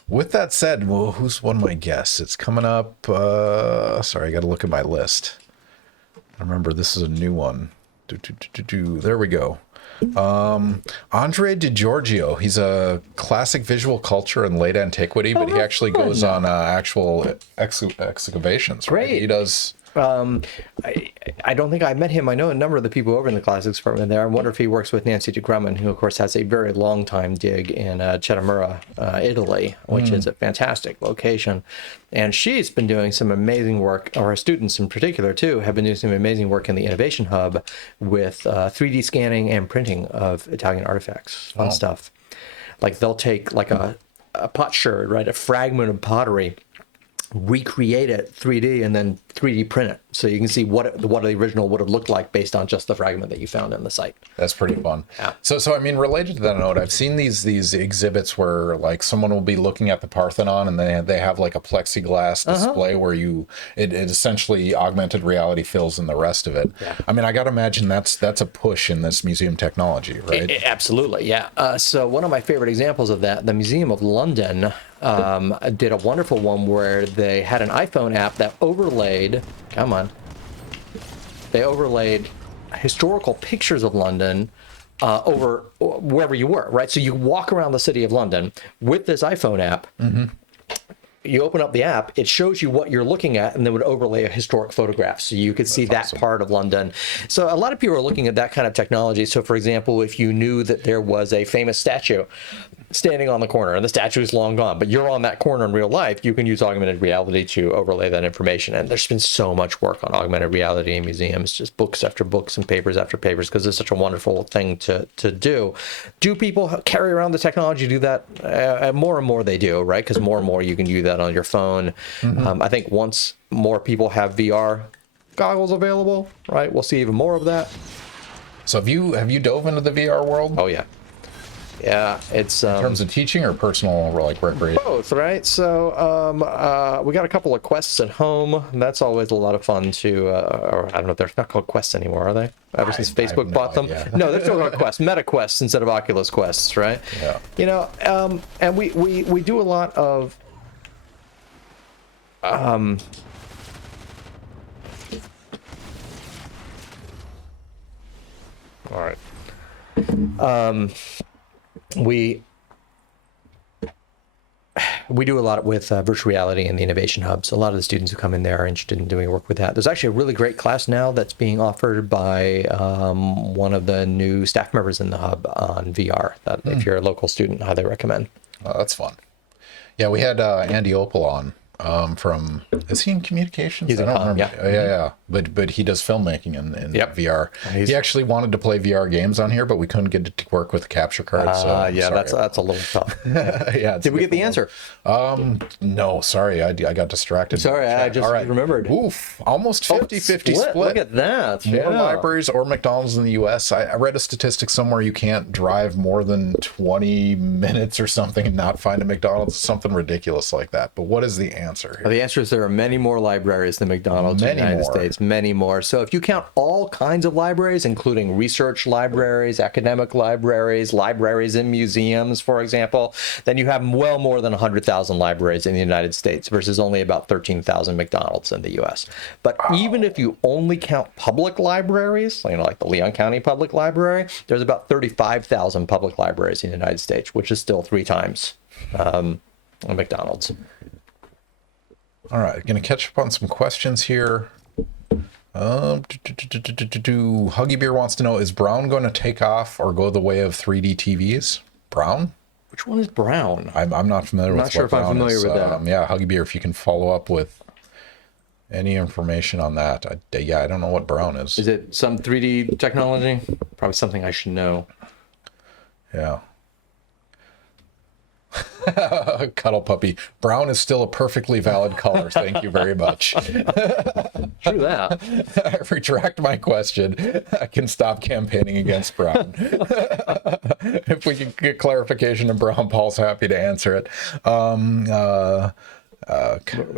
With that said, well, who's one of my guests? It's coming up. Sorry, I got to look at my list. I remember this is a new one. There we go. Andre DiGiorgio. He's a classic visual culture in late antiquity, but he actually goes on actual excavations. Right? Great. He does. I don't think I met him. I know a number of the people over in the classics department there. I wonder if he works with Nancy de Grumman, who of course has a very long time dig in Cettamura, Italy, which is a fantastic location. And she's been doing some amazing work, or her students in particular too, have been doing some amazing work in the Innovation Hub with 3D scanning and printing of Italian artifacts. Fun stuff. Like they'll take like a potsherd, right, a fragment of pottery, recreate it 3D, and then 3D print it, so you can see what the original would have looked like based on just the fragment that you found on the site. That's pretty fun. Yeah. So I mean, related to that note, I've seen these exhibits where like someone will be looking at the Parthenon and they have like a plexiglass display where it essentially augmented reality fills in the rest of it. Yeah. I mean, I got to imagine that's a push in this museum technology, right? Absolutely, yeah. So one of my favorite examples of that, the Museum of London did a wonderful one where they had an iPhone app that overlaid historical pictures of London over wherever you were, right? So you walk around the city of London with this iPhone app. You open up the app, it shows you what you're looking at, and then would overlay a historic photograph, so you could see that part of London. So a lot of people are looking at that kind of technology. So for example, if you knew that there was a famous statue standing on the corner and the statue is long gone, but you're on that corner in real life, you can use augmented reality to overlay that information. And there's been so much work on augmented reality in museums, just books after books and papers after papers, because it's such a wonderful thing to do. Do people carry around the technology to do that? More and more they do, right? Because more and more you can do that on your phone. I think once more people have VR goggles available, right, we'll see even more of that. So have you dove into the VR world? Oh yeah. Yeah, it's in terms of teaching or personal, like recreation. Both, right? So we got a couple of quests at home. That's always a lot of fun to. Or I don't know if they're not called quests anymore, are they? Ever since Facebook bought them? No, they're still called quests. Meta quests instead of Oculus quests, right? Yeah. And we do a lot of. All right. We do a lot with virtual reality and the Innovation Hub. So a lot of the students who come in there are interested in doing work with that. There's actually a really great class now that's being offered by one of the new staff members in the hub on VR. That if you're a local student, I highly recommend. Oh, that's fun. Yeah, we had Andy Opal on. From, is he in communications? He's in comm, yeah. Yeah. But he does filmmaking in VR. He actually wanted to play VR games on here, but we couldn't get it to work with the capture card. So yeah, that's a little tough. Yeah. Did we get the answer? No, sorry, I got distracted. Sorry, I just remembered. Oof, almost 50-50 split. Look at that. More libraries or McDonald's in the U.S. I read a statistic somewhere you can't drive more than 20 minutes or something and not find a McDonald's, something ridiculous like that. But what is the answer here? The answer is there are many more libraries than McDonald's in the United States. Many more. So if you count all kinds of libraries, including research libraries, academic libraries, libraries in museums, for example, then you have well more than 100,000 libraries in the United States versus only about 13,000 McDonald's in the U.S. But even if you only count public libraries, like the Leon County Public Library, there's about 35,000 public libraries in the United States, which is still 3 times McDonald's. All right, going to catch up on some questions here. Huggy Beer wants to know, is Brown going to take off or go the way of 3D TVs? Brown? Which one is Brown? I'm not familiar with what Brown is. Not sure if I'm familiar with that. Yeah, Huggy Beer, if you can follow up with any information on that. I don't know what Brown is. Is it some 3D technology? Probably something I should know. Yeah. Cuddle puppy. Brown is still a perfectly valid color. Thank you very much. True that. I retract my question. I can stop campaigning against brown. If we can get clarification of brown, Paul's happy to answer it.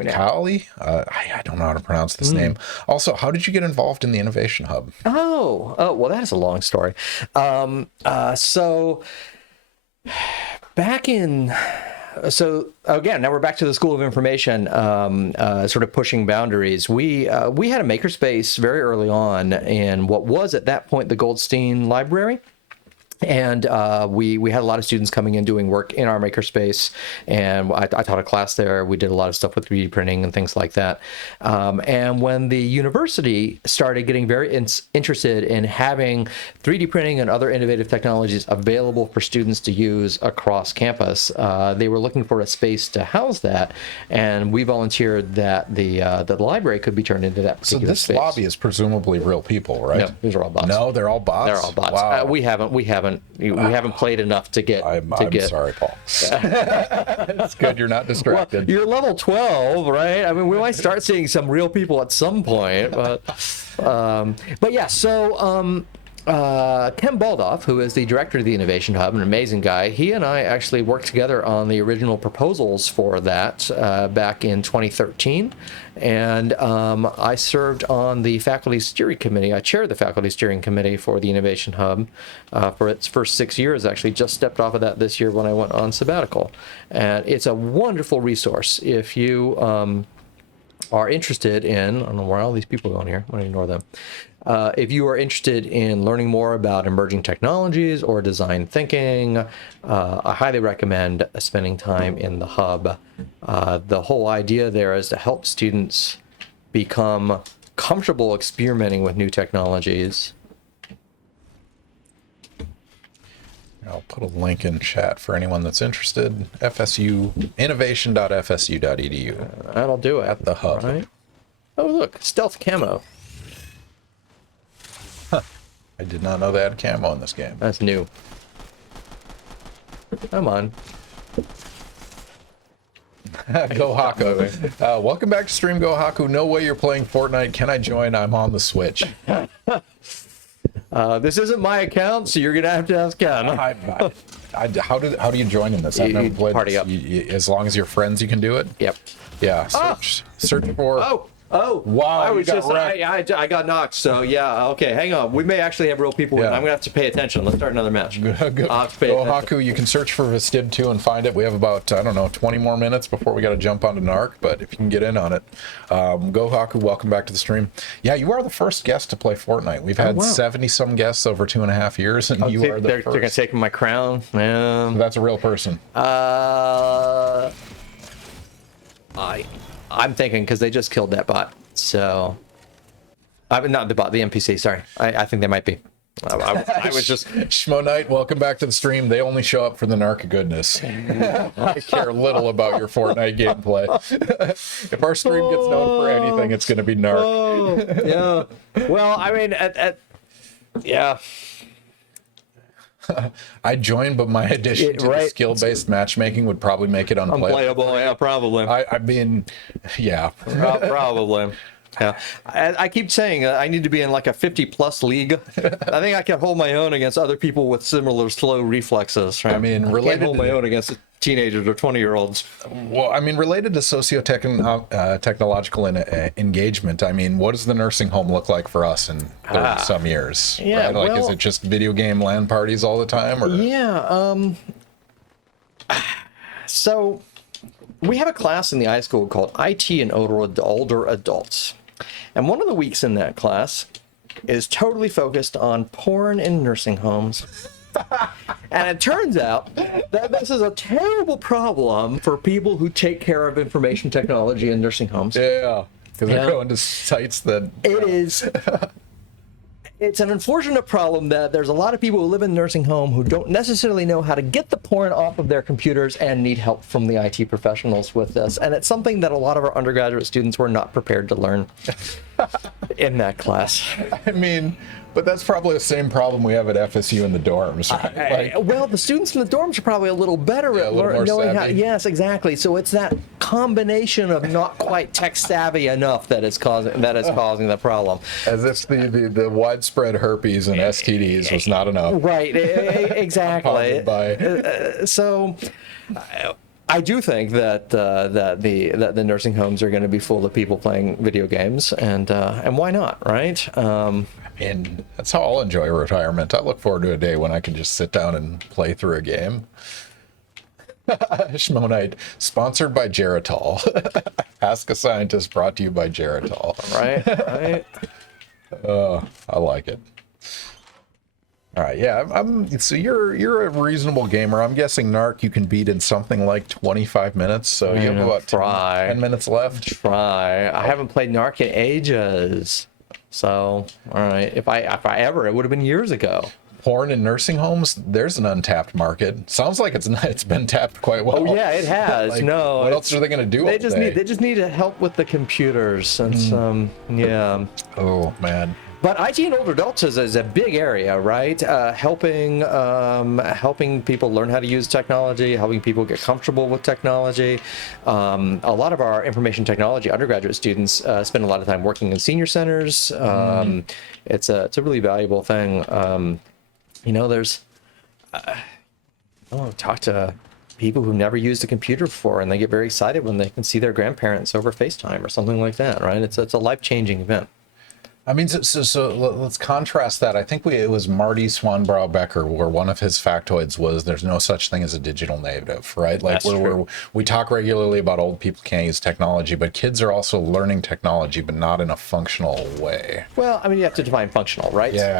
Kali? I don't know how to pronounce this name. Also, how did you get involved in the Innovation Hub? Oh, well, that is a long story. So back in, so again, now we're back to the School of Information, sort of pushing boundaries. We had a makerspace very early on in what was at that point the Goldstein Library. And we had a lot of students coming in doing work in our makerspace, and I taught a class there. We did a lot of stuff with 3D printing and things like that. And when the university started getting very interested in having 3D printing and other innovative technologies available for students to use across campus, they were looking for a space to house that, and we volunteered that the library could be turned into that particular So this space. lobby is presumably real people, right? No, these are all bots. No, they're all bots? They're all bots. Wow. We haven't played enough to get. I'm get. sorry, Paul. It's good you're not distracted. Well, you're level 12, right? I mean, we might start seeing some real people at some point, but yeah. So Ken Baldoff, who is the director of the Innovation Hub, an amazing guy, he and I actually worked together on the original proposals for that back in 2013. And I served on the faculty steering committee. I chaired the faculty steering committee for the Innovation Hub for its first 6 years. Actually, just stepped off of that this year when I went on sabbatical. And it's a wonderful resource if you are interested in, I don't know where all these people are going here, I'm going to ignore them. If you are interested in learning more about emerging technologies or design thinking, I highly recommend spending time in the hub. The whole idea there is to help students become comfortable experimenting with new technologies. I'll put a link in chat for anyone that's interested. FSU, innovation.fsu.edu. That'll do it. At the hub. Right? Oh, look, stealth camo. I did not know they had camo in this game. That's new. Come on. Go Haku. Welcome back to stream, Go Haku. No way you're playing Fortnite. Can I join? I'm on the Switch. This isn't my account, so you're gonna have to ask Ken. How do you join in this? I've never played party this. up. As long as you're friends, you can do it. Yep. Yeah. Search for. Oh, wow! I was got wrecked. I got knocked. So yeah, okay, hang on. We may actually have real people. Yeah. I'm gonna have to pay attention. Let's start another match. Go Haku, you can search for Vestib 2 and find it. We have about, I don't know, 20 more minutes before we got to jump onto NARC, but if you can get in on it. Go Haku, welcome back to the stream. Yeah, you are the first guest to play Fortnite. We've had 70-some guests over 2.5 years, and you are the They're first. gonna take my crown, man. That's a real person. I'm thinking because they just killed that bot. So, not the bot, the NPC. Sorry, I think they might be. I was just Schmo Knight, welcome back to the stream. They only show up for the NARC goodness. I care little about your Fortnite gameplay. If our stream gets known for anything, it's going to be NARC. Oh, yeah. Well, I mean, yeah. I'd join, but my addition to the skill-based matchmaking would probably make it unplayable. Yeah, probably. I mean, yeah. Probably. Yeah, I keep saying I need to be in like a 50+ league. I think I can hold my own against other people with similar slow reflexes. Right? I mean, I can't hold my own against teenagers or 20-year-olds. Well, I mean, related to socio-technological engagement, I mean, what does the nursing home look like for us in 30-some years? Yeah, right? Like, is it just video game LAN parties all the time? Or? Yeah. So we have a class in the iSchool called IT and Older Adults. And one of the weeks in that class is totally focused on porn in nursing homes. And it turns out that this is a terrible problem for people who take care of information technology in nursing homes. Yeah, because they're going to sites that... It is... It's an unfortunate problem that there's a lot of people who live in a nursing home who don't necessarily know how to get the porn off of their computers and need help from the IT professionals with this. And it's something that a lot of our undergraduate students were not prepared to learn. in that class. I mean, but that's probably the same problem we have at FSU in the dorms, right? Well, the students in the dorms are probably a little better at a little more knowing how. savvy. Yes, exactly. So it's that combination of not quite tech savvy enough that is causing the problem. As if the widespread herpes and STDs was not enough. Right. Exactly. So. I do think that the nursing homes are going to be full of people playing video games, and why not, right? And that's how I'll enjoy retirement. I look forward to a day when I can just sit down and play through a game. Schmonite, sponsored by Geritol. Ask a Scientist, brought to you by Geritol. Right. I like it. All right, yeah. So you're a reasonable gamer. I'm guessing NARC you can beat in something like 25 minutes. So you have about 10 minutes left. Try. I haven't played NARC in ages. So, all right. If I ever, it would have been years ago. Porn in nursing homes, there's an untapped market. Sounds like it's been tapped quite well. Oh yeah, it has. Like, no. What else are they going to do? They just need to help with the computers and some. Yeah. Oh man. But IT and older adults is a big area, right? Helping people learn how to use technology, helping people get comfortable with technology. A lot of our information technology undergraduate students spend a lot of time working in senior centers. It's a really valuable thing. There's I talk to people who've never used a computer before, and they get very excited when they can see their grandparents over FaceTime or something like that, right? It's a life-changing event. I mean, so let's contrast that. I think it was Marty Swanbrow Becker, where one of his factoids was there's no such thing as a digital native, right? Like we talk regularly about old people can't use technology, but kids are also learning technology, but not in a functional way. Well, I mean, you have to define functional, right? Yeah.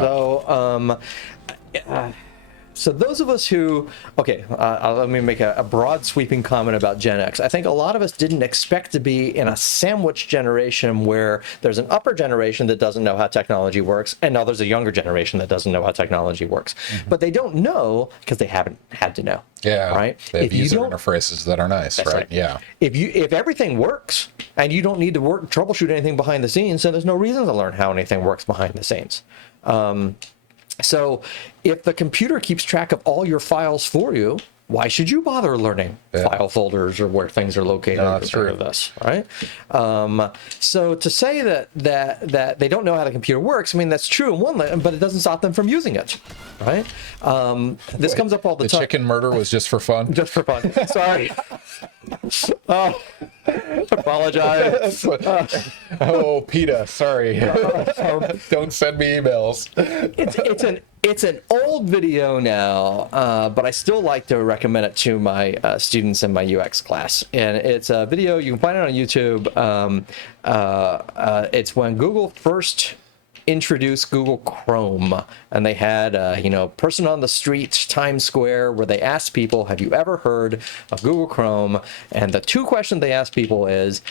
So those of us who, let me make a broad sweeping comment about Gen X. I think a lot of us didn't expect to be in a sandwich generation where there's an upper generation that doesn't know how technology works, and now there's a younger generation that doesn't know how technology works. But they don't know because they haven't had to know. Yeah. Right? They have user interfaces that are nice, right? Yeah. If everything works and you don't need to troubleshoot anything behind the scenes, then there's no reason to learn how anything works behind the scenes. So if the computer keeps track of all your files for you, why should you bother learning file folders or where things are located? No, that's true. This, right? So to say that they don't know how the computer works, I mean, that's true in one way, but it doesn't stop them from using it, right? This comes up all the time. The chicken murder was just for fun? Just for fun. Sorry. Apologize. Oh, PETA, sorry. Don't send me emails. It's an old video now, but I still like to recommend it to my students in my UX class. And it's a video, you can find it on YouTube. It's when Google first introduced Google Chrome, and they had person on the street, Times Square, where they asked people, have you ever heard of Google Chrome? And the two questions they asked people is,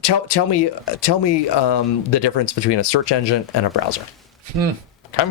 tell me the difference between a search engine and a browser. Okay.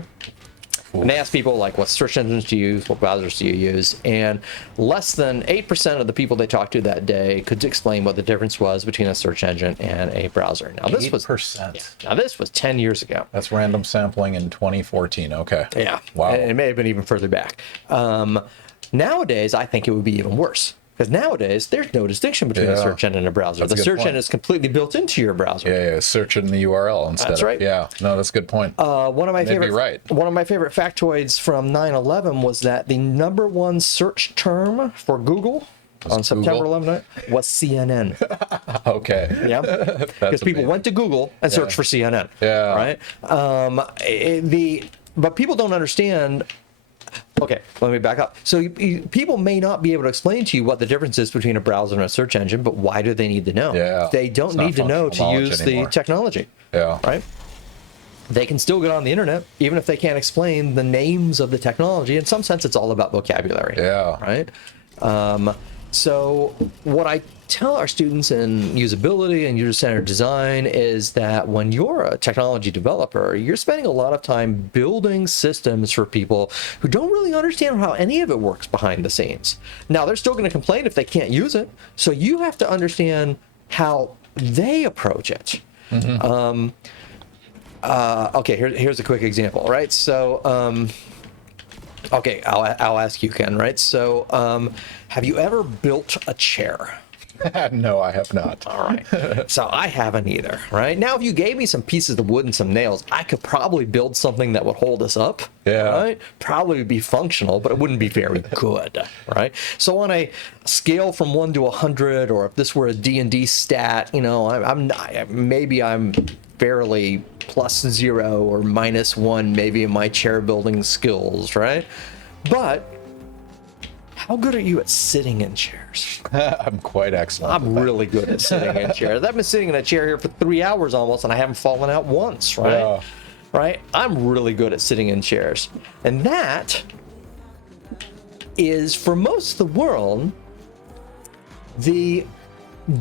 And they asked people, like, what search engines do you use, what browsers do you use? And less than 8% of the people they talked to that day could explain what the difference was between a search engine and a browser. Now, this 8%. Now, this was 10 years ago. That's random sampling in 2014. Okay. Yeah. Wow. It may have been even further back. Nowadays, I think it would be even worse. Because nowadays, there's no distinction between a search engine and a browser. The search engine is completely built into your browser. Yeah, search in the URL instead. That's right. Yeah, no, that's a good point. One of my favorite factoids from 9/11 was that the #1 search term for Google on September 11th was CNN. Okay. Yeah, because people went to Google and searched for CNN. Yeah. Right. But people don't understand. Okay, let me back up. So people may not be able to explain to you what the difference is between a browser and a search engine, but why do they need to know? Yeah, they don't need to know to use the technology. Yeah. Right? They can still get on the internet, even if they can't explain the names of the technology. In some sense, it's all about vocabulary. Yeah. Right? So what I tell our students in usability and user-centered design is that when you're a technology developer, you're spending a lot of time building systems for people who don't really understand how any of it works behind the scenes. Now, they're still going to complain if they can't use it, so you have to understand how they approach it. Okay, here's a quick example, right? So, okay, I'll ask you, Ken, right? So, have you ever built a chair? No, I have not. All right. So I haven't either, right? Now, if you gave me some pieces of wood and some nails, I could probably build something that would hold us up. Yeah. Right? Probably would be functional, but it wouldn't be very good, right? So on a scale from 1 to 100, or if this were a D&D stat, you know, I'm fairly +0 or -1 maybe in my chair building skills, right? But how good are you at sitting in chairs? I'm quite excellent. I'm really good at sitting in chairs. I've been sitting in a chair here for 3 hours almost, and I haven't fallen out once, right? Yeah. Right? I'm really good at sitting in chairs. And that is, for most of the world, the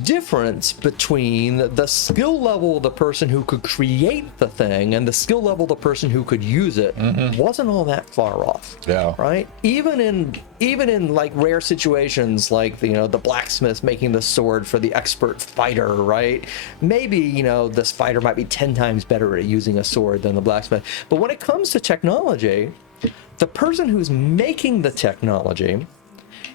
difference between the skill level of the person who could create the thing and the skill level of the person who could use it wasn't all that far off. Yeah. Right? Even in like rare situations like the blacksmith making the sword for the expert fighter, right? Maybe, this fighter might be 10 times better at using a sword than the blacksmith. But when it comes to technology, the person who's making the technology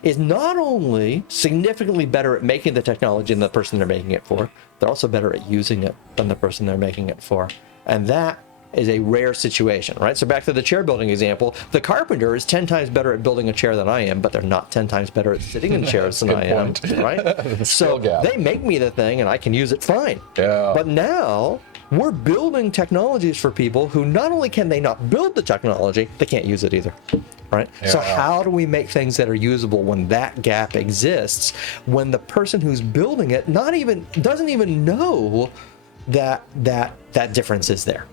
is not only significantly better at making the technology than the person they're making it for, they're also better at using it than the person they're making it for. And that is a rare situation, right? So back to the chair building example, the carpenter is 10 times better at building a chair than I am, but they're not 10 times better at sitting in chairs than I am, right? So they make me the thing and I can use it fine. Yeah. But now we're building technologies for people who not only can they not build the technology, they can't use it either. Right? Yeah. So how do we make things that are usable when that gap exists, when the person who's building it doesn't even know that difference is there?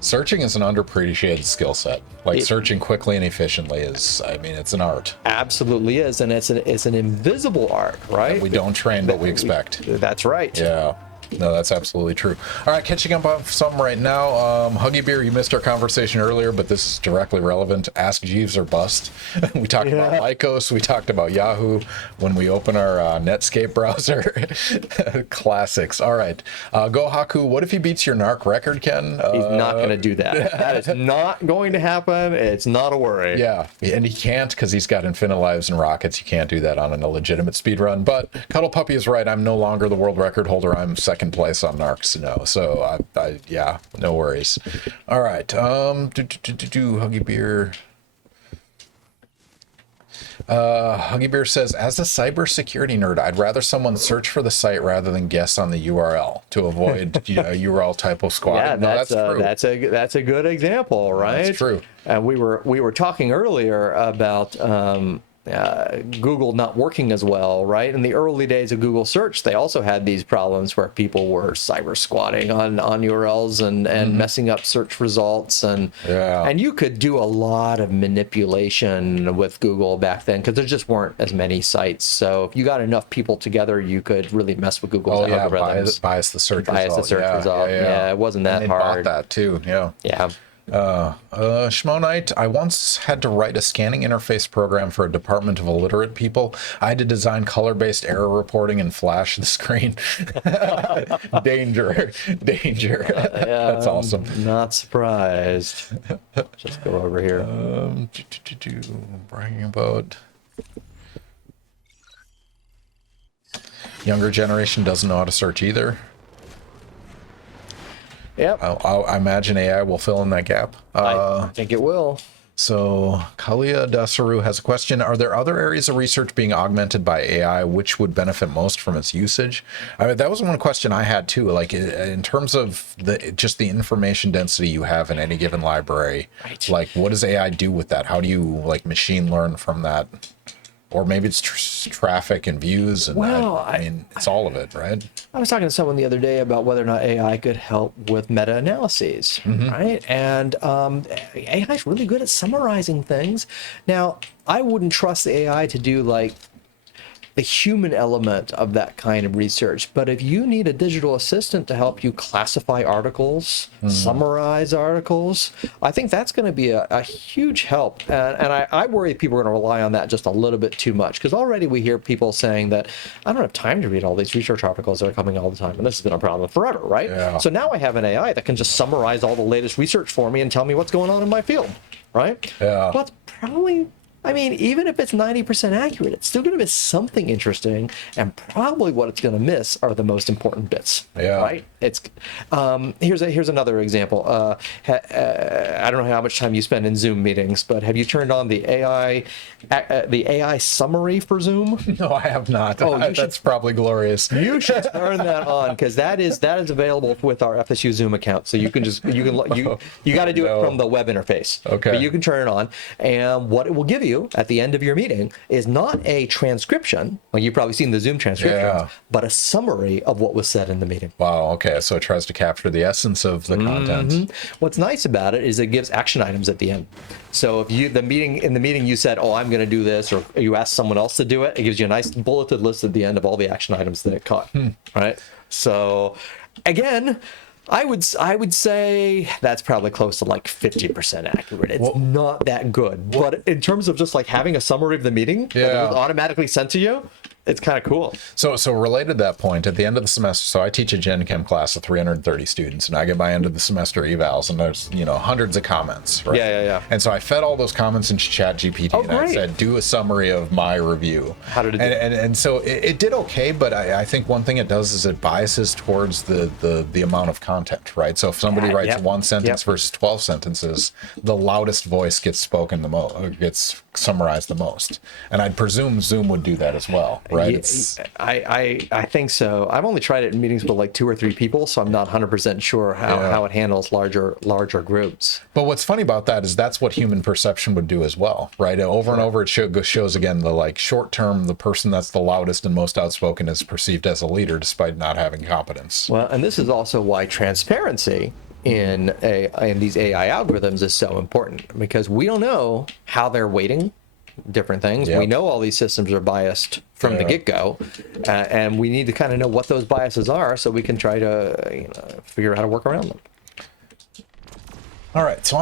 Searching is an underappreciated skill set. Like searching quickly and efficiently it's an art. Absolutely is, and it's an invisible art, right? That we don't train, but we expect. That's right. Yeah. No, that's absolutely true. All right, catching up on some right now. Huggy Beer, you missed our conversation earlier, but this is directly relevant. Ask Jeeves or bust. We talked about Lycos. We talked about Yahoo when we open our Netscape browser. Classics. All right. Go Haku. What if he beats your NARC record, Ken? He's not going to do that. That is not going to happen. It's not a worry. Yeah, and he can't because he's got infinite lives and rockets. You can't do that on an illegitimate speed run. But Cuddle Puppy is right. I'm no longer the world record holder. I'm second place on NARCs now, so yeah, no worries. All right, Huggy Beer. Huggy Beer says, as a cybersecurity nerd, I'd rather someone search for the site rather than guess on the URL to avoid URL typo squatting. Yeah, that's true. That's a good example, right? That's true. And we were talking earlier about Google not working as well, right? In the early days of Google search, they also had these problems where people were cyber squatting on URLs and messing up search results, and you could do a lot of manipulation with Google back then because there just weren't as many sites. So if you got enough people together, you could really mess with Google's algorithms. Bias the search result. Yeah, it wasn't that hard. Bought that too. Yeah. Schmonite, I once had to write a scanning interface program for a department of illiterate people. I had to design color-based error reporting and flash the screen. Danger. That's awesome. Not surprised. Just go over here. Bragging about younger generation doesn't know how to search either. Yep. I imagine AI will fill in that gap. I think it will. So Kalia Dasaru has a question. Are there other areas of research being augmented by AI which would benefit most from its usage? I mean, that was one question I had too. Like in terms of just the information density you have in any given library, right. Like what does AI do with that? How do you like machine learn from that? Or maybe it's traffic and views, and it's all of it, right? I was talking to someone the other day about whether or not AI could help with meta-analyses, right? And AI is really good at summarizing things. Now, I wouldn't trust the AI to do like the human element of that kind of research. But if you need a digital assistant to help you classify articles, summarize articles, I think that's going to be a huge help. And I worry people are going to rely on that just a little bit too much, because already we hear people saying that I don't have time to read all these research articles that are coming all the time. And this has been a problem forever, right? Yeah. So now I have an AI that can just summarize all the latest research for me and tell me what's going on in my field, right? Yeah. But probably, I mean, even if it's 90% accurate, it's still going to miss something interesting, and probably what it's going to miss are the most important bits. Yeah. Right. It's here's another example. I don't know how much time you spend in Zoom meetings, but have you turned on the AI summary for Zoom? No, I have not. Oh, That's probably glorious. You should turn that on, because that is available with our FSU Zoom account. So you got to do it from the web interface. Okay. But you can turn it on, and what it will give you at the end of your meeting is not a transcription, like you've probably seen the Zoom transcriptions, but a summary of what was said in the meeting. Wow. Okay. So it tries to capture the essence of the content. What's nice about it is it gives action items at the end. So if in the meeting you said, "Oh, I'm going to do this," or you asked someone else to do it, it gives you a nice bulleted list at the end of all the action items that it caught. Right. So again, I would say that's probably close to like 50% accurate. It's not that good, but in terms of just like having a summary of the meeting that was automatically sent to you, it's kind of cool. So related to that point, at the end of the semester, so I teach a Gen Chem class of 330 students, and I get my end of the semester evals, and there's hundreds of comments, right? Yeah. And so I fed all those comments into ChatGPT, and I said, do a summary of my review. How did it do? And so it did okay, but I think one thing it does is it biases towards the amount of content, right? So if somebody writes one sentence versus 12 sentences, the loudest voice gets spoken the most, gets summarized the most. And I'd presume Zoom would do that as well, right? I think so. I've only tried it in meetings with like 2 or 3 people, so I'm not 100% sure how it handles larger groups. But what's funny about that is that's what human perception would do as well, right? Over and over, it shows again the like short term, the person that's the loudest and most outspoken is perceived as a leader despite not having competence. Well, and this is also why transparency in these AI algorithms is so important, because we don't know how they're weighting different things. We know all these systems are biased from the get-go, and we need to kind of know what those biases are so we can try to figure out how to work around them. All right, so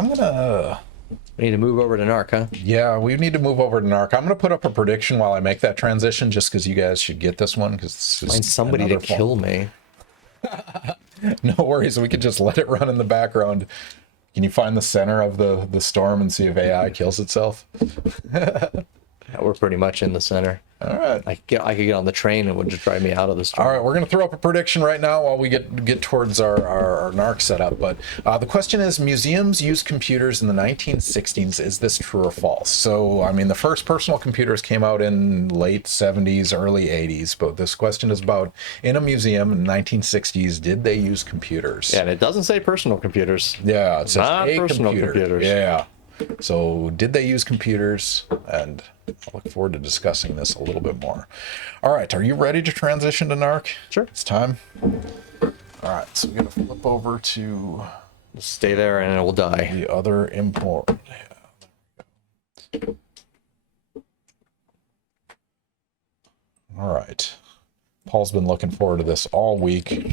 We need to move over to NARC, huh? Yeah, we need to move over to NARC. I'm going to put up a prediction while I make that transition, just because you guys should get this one. Find somebody to kill me. No worries, we could just let it run in the background. Can you find the center of the storm and see if AI kills itself? We're pretty much in the center. All right. I could get on the train and it would just drive me out of the storm. All right, we're going to throw up a prediction right now while we get towards our NARC setup. But the question is, museums used computers in the 1960s. Is this true or false? So, I mean, the first personal computers came out in late 70s, early 80s. But this question is about, in a museum in the 1960s, did they use computers? Yeah, and it doesn't say personal computers. Yeah, it says Not a personal computer. computers. Yeah. So did they use computers? And I look forward to discussing this a little bit more. All right, are you ready to transition to NARC? Sure. It's time. All right, so we're going to flip over to... Stay there and it will die. The other import. All right. Paul's been looking forward to this all week.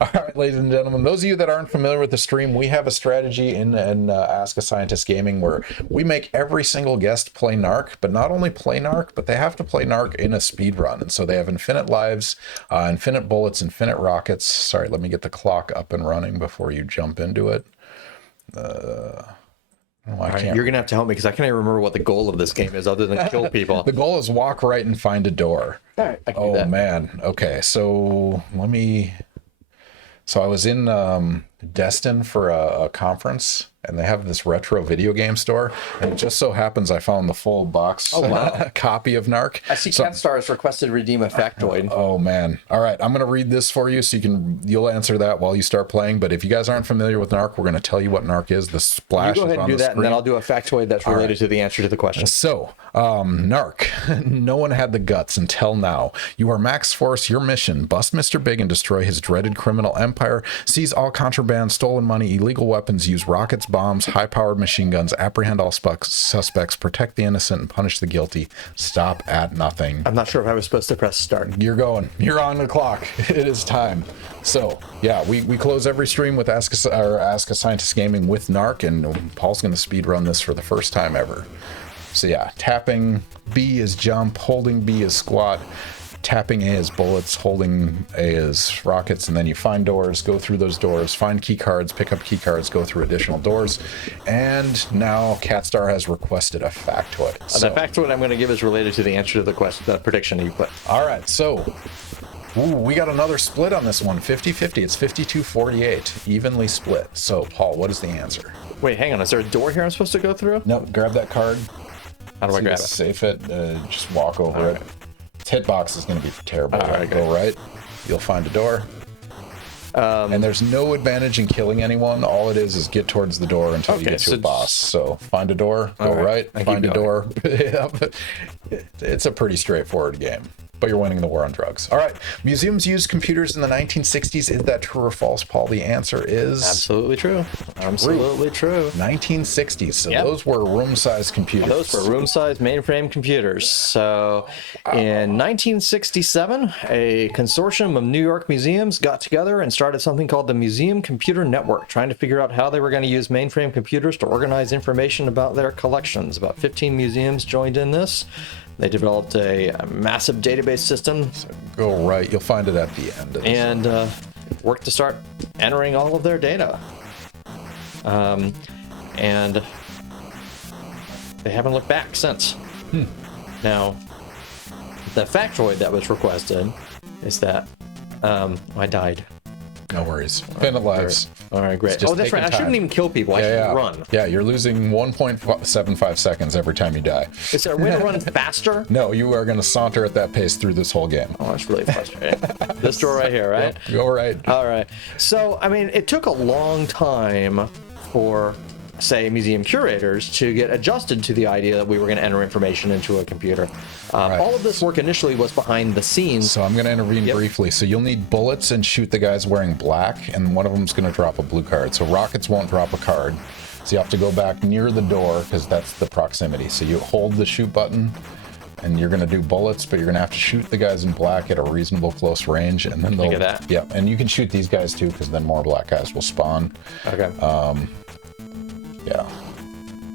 All right, ladies and gentlemen, those of you that aren't familiar with the stream, we have a strategy in Ask a Scientist Gaming where we make every single guest play NARC, but not only play NARC, but they have to play NARC in a speed run. And so they have infinite lives, infinite bullets, infinite rockets. Sorry, let me get the clock up and running before you jump into it. You're gonna have to help me because I can't even remember what the goal of this game is other than kill people. The goal is walk right and find a door. All right, I can do that. Man. Okay, so I was in Destin for a conference, and they have this retro video game store, and it just so happens I found the full box copy of NARC. I see Catstar has requested redeem a factoid. Oh man. All right, I'm gonna read this for you so you'll answer that while you start playing. But if you guys aren't familiar with NARC, we're gonna tell you what NARC is. The splash. You go ahead and do that, and then I'll do a factoid that's related to the answer to the question. So, NARC. No one had the guts until now. You are Max Force. Your mission: bust Mr. Big and destroy his dreaded criminal empire. Seize all contraband contraband, stolen money, illegal weapons, use rockets, bombs, high-powered machine guns, apprehend all suspects, protect the innocent, and punish the guilty. Stop at nothing. I'm not sure if I was supposed to press start. You're going. You're on the clock. It is time. So, yeah, we close every stream with Ask a Scientist Gaming with NARC, and Paul's going to speed run this for the first time ever. So, yeah, tapping B is jump, holding B is squat, tapping A is bullets, holding A is rockets, and then you find doors, go through those doors, find key cards, pick up key cards, go through additional doors, and now Catstar has requested a factoid. The factoid I'm going to give is related to the answer to the question, the prediction you put. All right, so we got another split on this one, 50-50. It's 52-48, evenly split. So, Paul, what is the answer? Wait, hang on. Is there a door here I'm supposed to go through? No, grab that card. How do I grab it? Safe it. Just walk over it. Hitbox is going to be terrible. Right, go right. You'll find a door. And there's no advantage in killing anyone. All it is get towards the door until you get to a boss. So find a door, go right, find a door. It's a pretty straightforward game. But you're winning the war on drugs. All right. Museums used computers in the 1960s. Is that true or false, Paul? The answer is absolutely true. Absolutely true. 1960s. So those were room-sized computers. Those were room-sized mainframe computers. So in 1967, a consortium of New York museums got together and started something called the Museum Computer Network, trying to figure out how they were going to use mainframe computers to organize information about their collections. About 15 museums joined in this. They developed a massive database system. So go right. You'll find it at the end of this. And worked to start entering all of their data. And they haven't looked back since. Now, the factoid that was requested is that I died. No worries. Infinite lives. All right, great. Oh, that's right. I shouldn't even kill people. I should run. Yeah, you're losing 1.75 seconds every time you die. Is there a way to run faster? No, you are going to saunter at that pace through this whole game. Oh, that's really frustrating. This door right here, right? Yep, go right. All right. So, I mean, it took a long time for, say, museum curators to get adjusted to the idea that we were going to enter information into a computer. All of this work initially was behind the scenes. So I'm going to intervene briefly. So you'll need bullets and shoot the guys wearing black, and one of them's going to drop a blue card. So rockets won't drop a card. So you have to go back near the door because that's the proximity. So you hold the shoot button, and you're going to do bullets, but you're going to have to shoot the guys in black at a reasonable close range, and then they'll... Look at that. Yeah, and you can shoot these guys too because then more black guys will spawn. Okay. Yeah.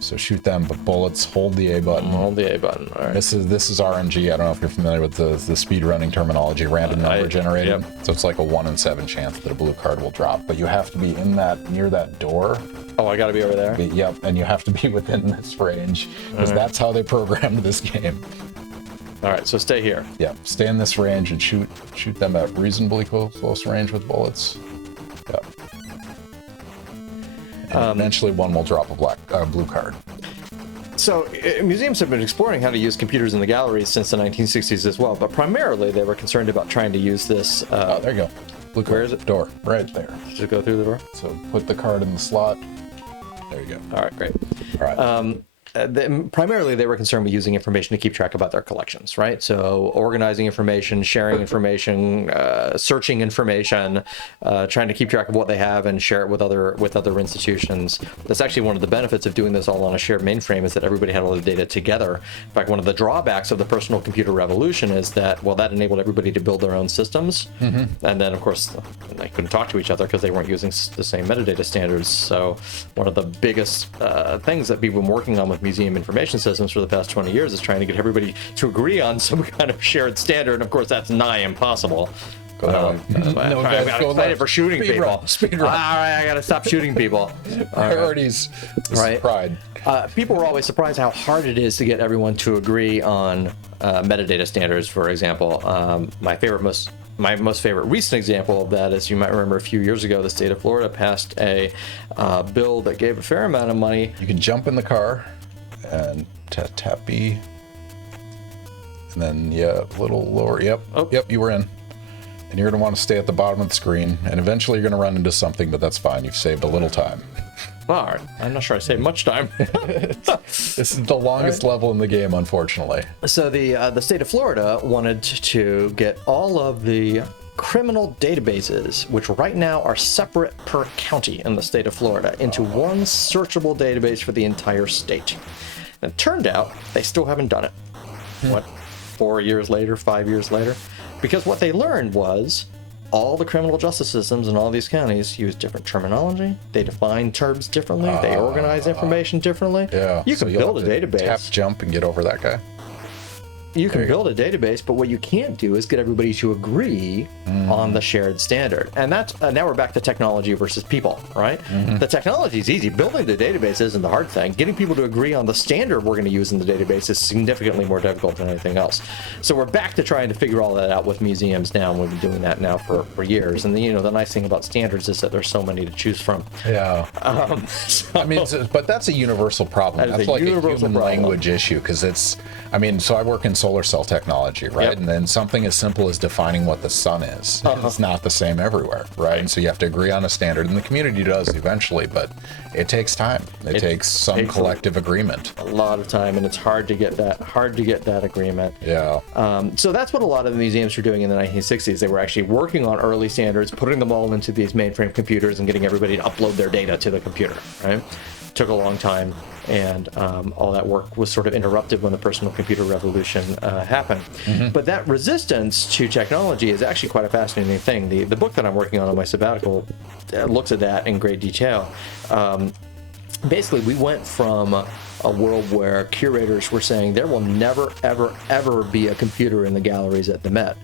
So shoot them, but bullets, hold the A button. Hold the A button. All right. This is RNG. I don't know if you're familiar with the speed running terminology, random number generated. Yep. So it's like a 1 in 7 chance that a blue card will drop, but you have to be in near that door. Oh, I got to be over there? Yep, and you have to be within this range because that's how they programmed this game. All right, so stay here. Yeah, stay in this range and shoot them at reasonably close range with bullets. Yep. And eventually one will drop a blue card. So museums have been exploring how to use computers in the galleries since the 1960s as well, but primarily they were concerned about trying to use this. Oh, there you go. Blue card. Where is it? Door. Right there. Just go through the door? So put the card in the slot. There you go. All right, great. All right. Primarily, they were concerned with using information to keep track about their collections, right? So organizing information, sharing information, searching information, trying to keep track of what they have and share it with other institutions. That's actually one of the benefits of doing this all on a shared mainframe is that everybody had all the data together. In fact, one of the drawbacks of the personal computer revolution is that, well, that enabled everybody to build their own systems. Mm-hmm. And then, of course, they couldn't talk to each other because they weren't using the same metadata standards. So one of the biggest things that we've been working on with museum information systems for the past 20 years is trying to get everybody to agree on some kind of shared standard. And of course, that's nigh impossible. I'm excited for shooting people. Speed run. All right, I got to stop shooting people. Priorities. Right. Pride. People were always surprised how hard it is to get everyone to agree on metadata standards, for example. My most favorite recent example of that is, you might remember a few years ago, the state of Florida passed a bill that gave a fair amount of money. You can jump in the car and tap B. And then, a little lower. Yep. Oh. Yep, you were in. And you're going to want to stay at the bottom of the screen. And eventually you're going to run into something, but that's fine. You've saved a little time. All right. I'm not sure I saved much time. This is the longest level in the game, unfortunately. So the state of Florida wanted to get all of the criminal databases, which right now are separate per county in the state of Florida, into one searchable database for the entire state. And it turned out they still haven't done it. What, 4 years later, 5 years later? Because what they learned was all the criminal justice systems in all these counties use different terminology. They define terms differently. They organize information differently. Yeah. You can build a database. Tap, jump, and get over that guy. You can build a database, but what you can't do is get everybody to agree on the shared standard. And that's now we're back to technology versus people, right? The technology is easy. Building the database isn't the hard thing. Getting people to agree on the standard we're going to use in the database is significantly more difficult than anything else. So we're back to trying to figure all that out with museums now, and we've been doing that now for years. And the nice thing about standards is that there's so many to choose from. Yeah. I mean, but that's a universal problem. That's like a human language issue, because so I work in solar cell technology, right? And then something as simple as defining what the sun is, it's not the same everywhere, right? And so you have to agree on a standard, and the community does eventually, but it takes time. It takes some collective agreement. A lot of time, and it's hard to get that agreement. Yeah. So that's what a lot of the museums were doing in the 1960s. They were actually working on early standards, putting them all into these mainframe computers and getting everybody to upload their data to the computer, right? Took a long time, and all that work was sort of interrupted when the personal computer revolution happened. But that resistance to technology is actually quite a fascinating thing. The book that I'm working on my sabbatical looks at that in great detail. Basically, we went from a world where curators were saying there will never, ever, ever be a computer in the galleries at the Met,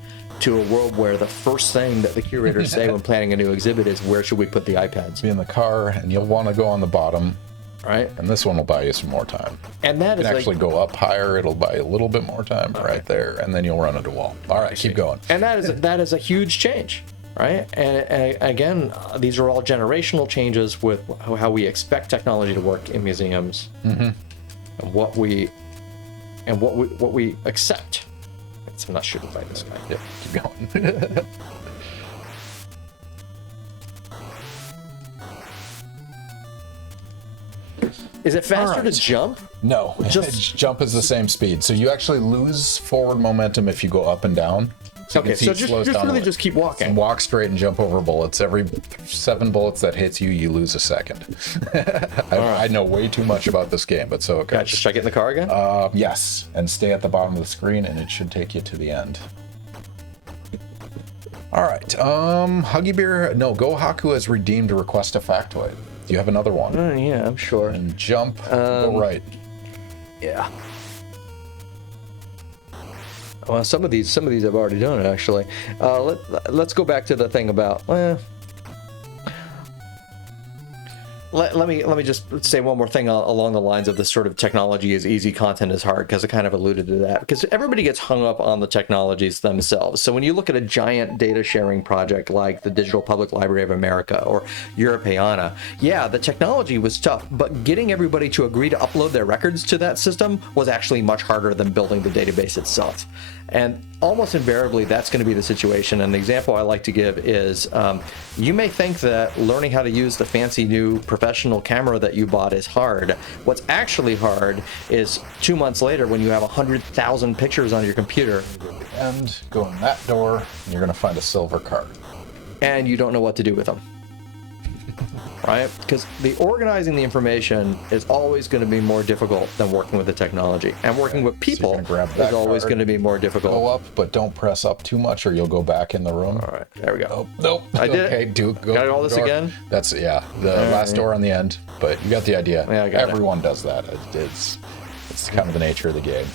to a world where the first thing that the curators say when planning a new exhibit is, where should we put the iPads? Be in the car, and you'll want to go on the bottom. Right. And this one will buy you some more time. And that you can actually go up higher. It'll buy you a little bit more time right there, and then you'll run into a wall. All right, keep going. And that is a huge change, right? And again, these are all generational changes with how we expect technology to work in museums, and what we accept. I'm not shooting by this guy. Yeah, keep going. Is it faster to jump? No, jump is the same speed. So you actually lose forward momentum if you go up and down. So just keep walking. And walk straight and jump over bullets. Every 7 bullets that hits you, you lose a second. I know way too much about this game, but so okay. Gotcha. Should I get in the car again? Yes, and stay at the bottom of the screen, and it should take you to the end. All right. Huggy Bear. No, Go Haku has redeemed a request a factoid. Do you have another one? Yeah, I'm sure. And jump. Go right. Yeah. Well, some of these I've already done actually. Let's go back to the thing about. Let me just say one more thing along the lines of this sort of technology is easy, content is hard, because I kind of alluded to that. Because everybody gets hung up on the technologies themselves. So when you look at a giant data sharing project like the Digital Public Library of America or Europeana, yeah, the technology was tough, but getting everybody to agree to upload their records to that system was actually much harder than building the database itself. And almost invariably, that's going to be the situation. And the example I like to give is you may think that learning how to use the fancy new professional camera that you bought is hard. What's actually hard is 2 months later when you have 100,000 pictures on your computer. And go in that door, and you're going to find a silver card. And you don't know what to do with them. Right? Because the organizing the information is always going to be more difficult than working with the technology. And working with people is always going to be more difficult. Go up, but don't press up too much or you'll go back in the room. All right, there we go. Oh, nope. I did it. Go got all this again? That's, the last door on the end, but you got the idea. Yeah, everyone does that. It's kind of the nature of the game.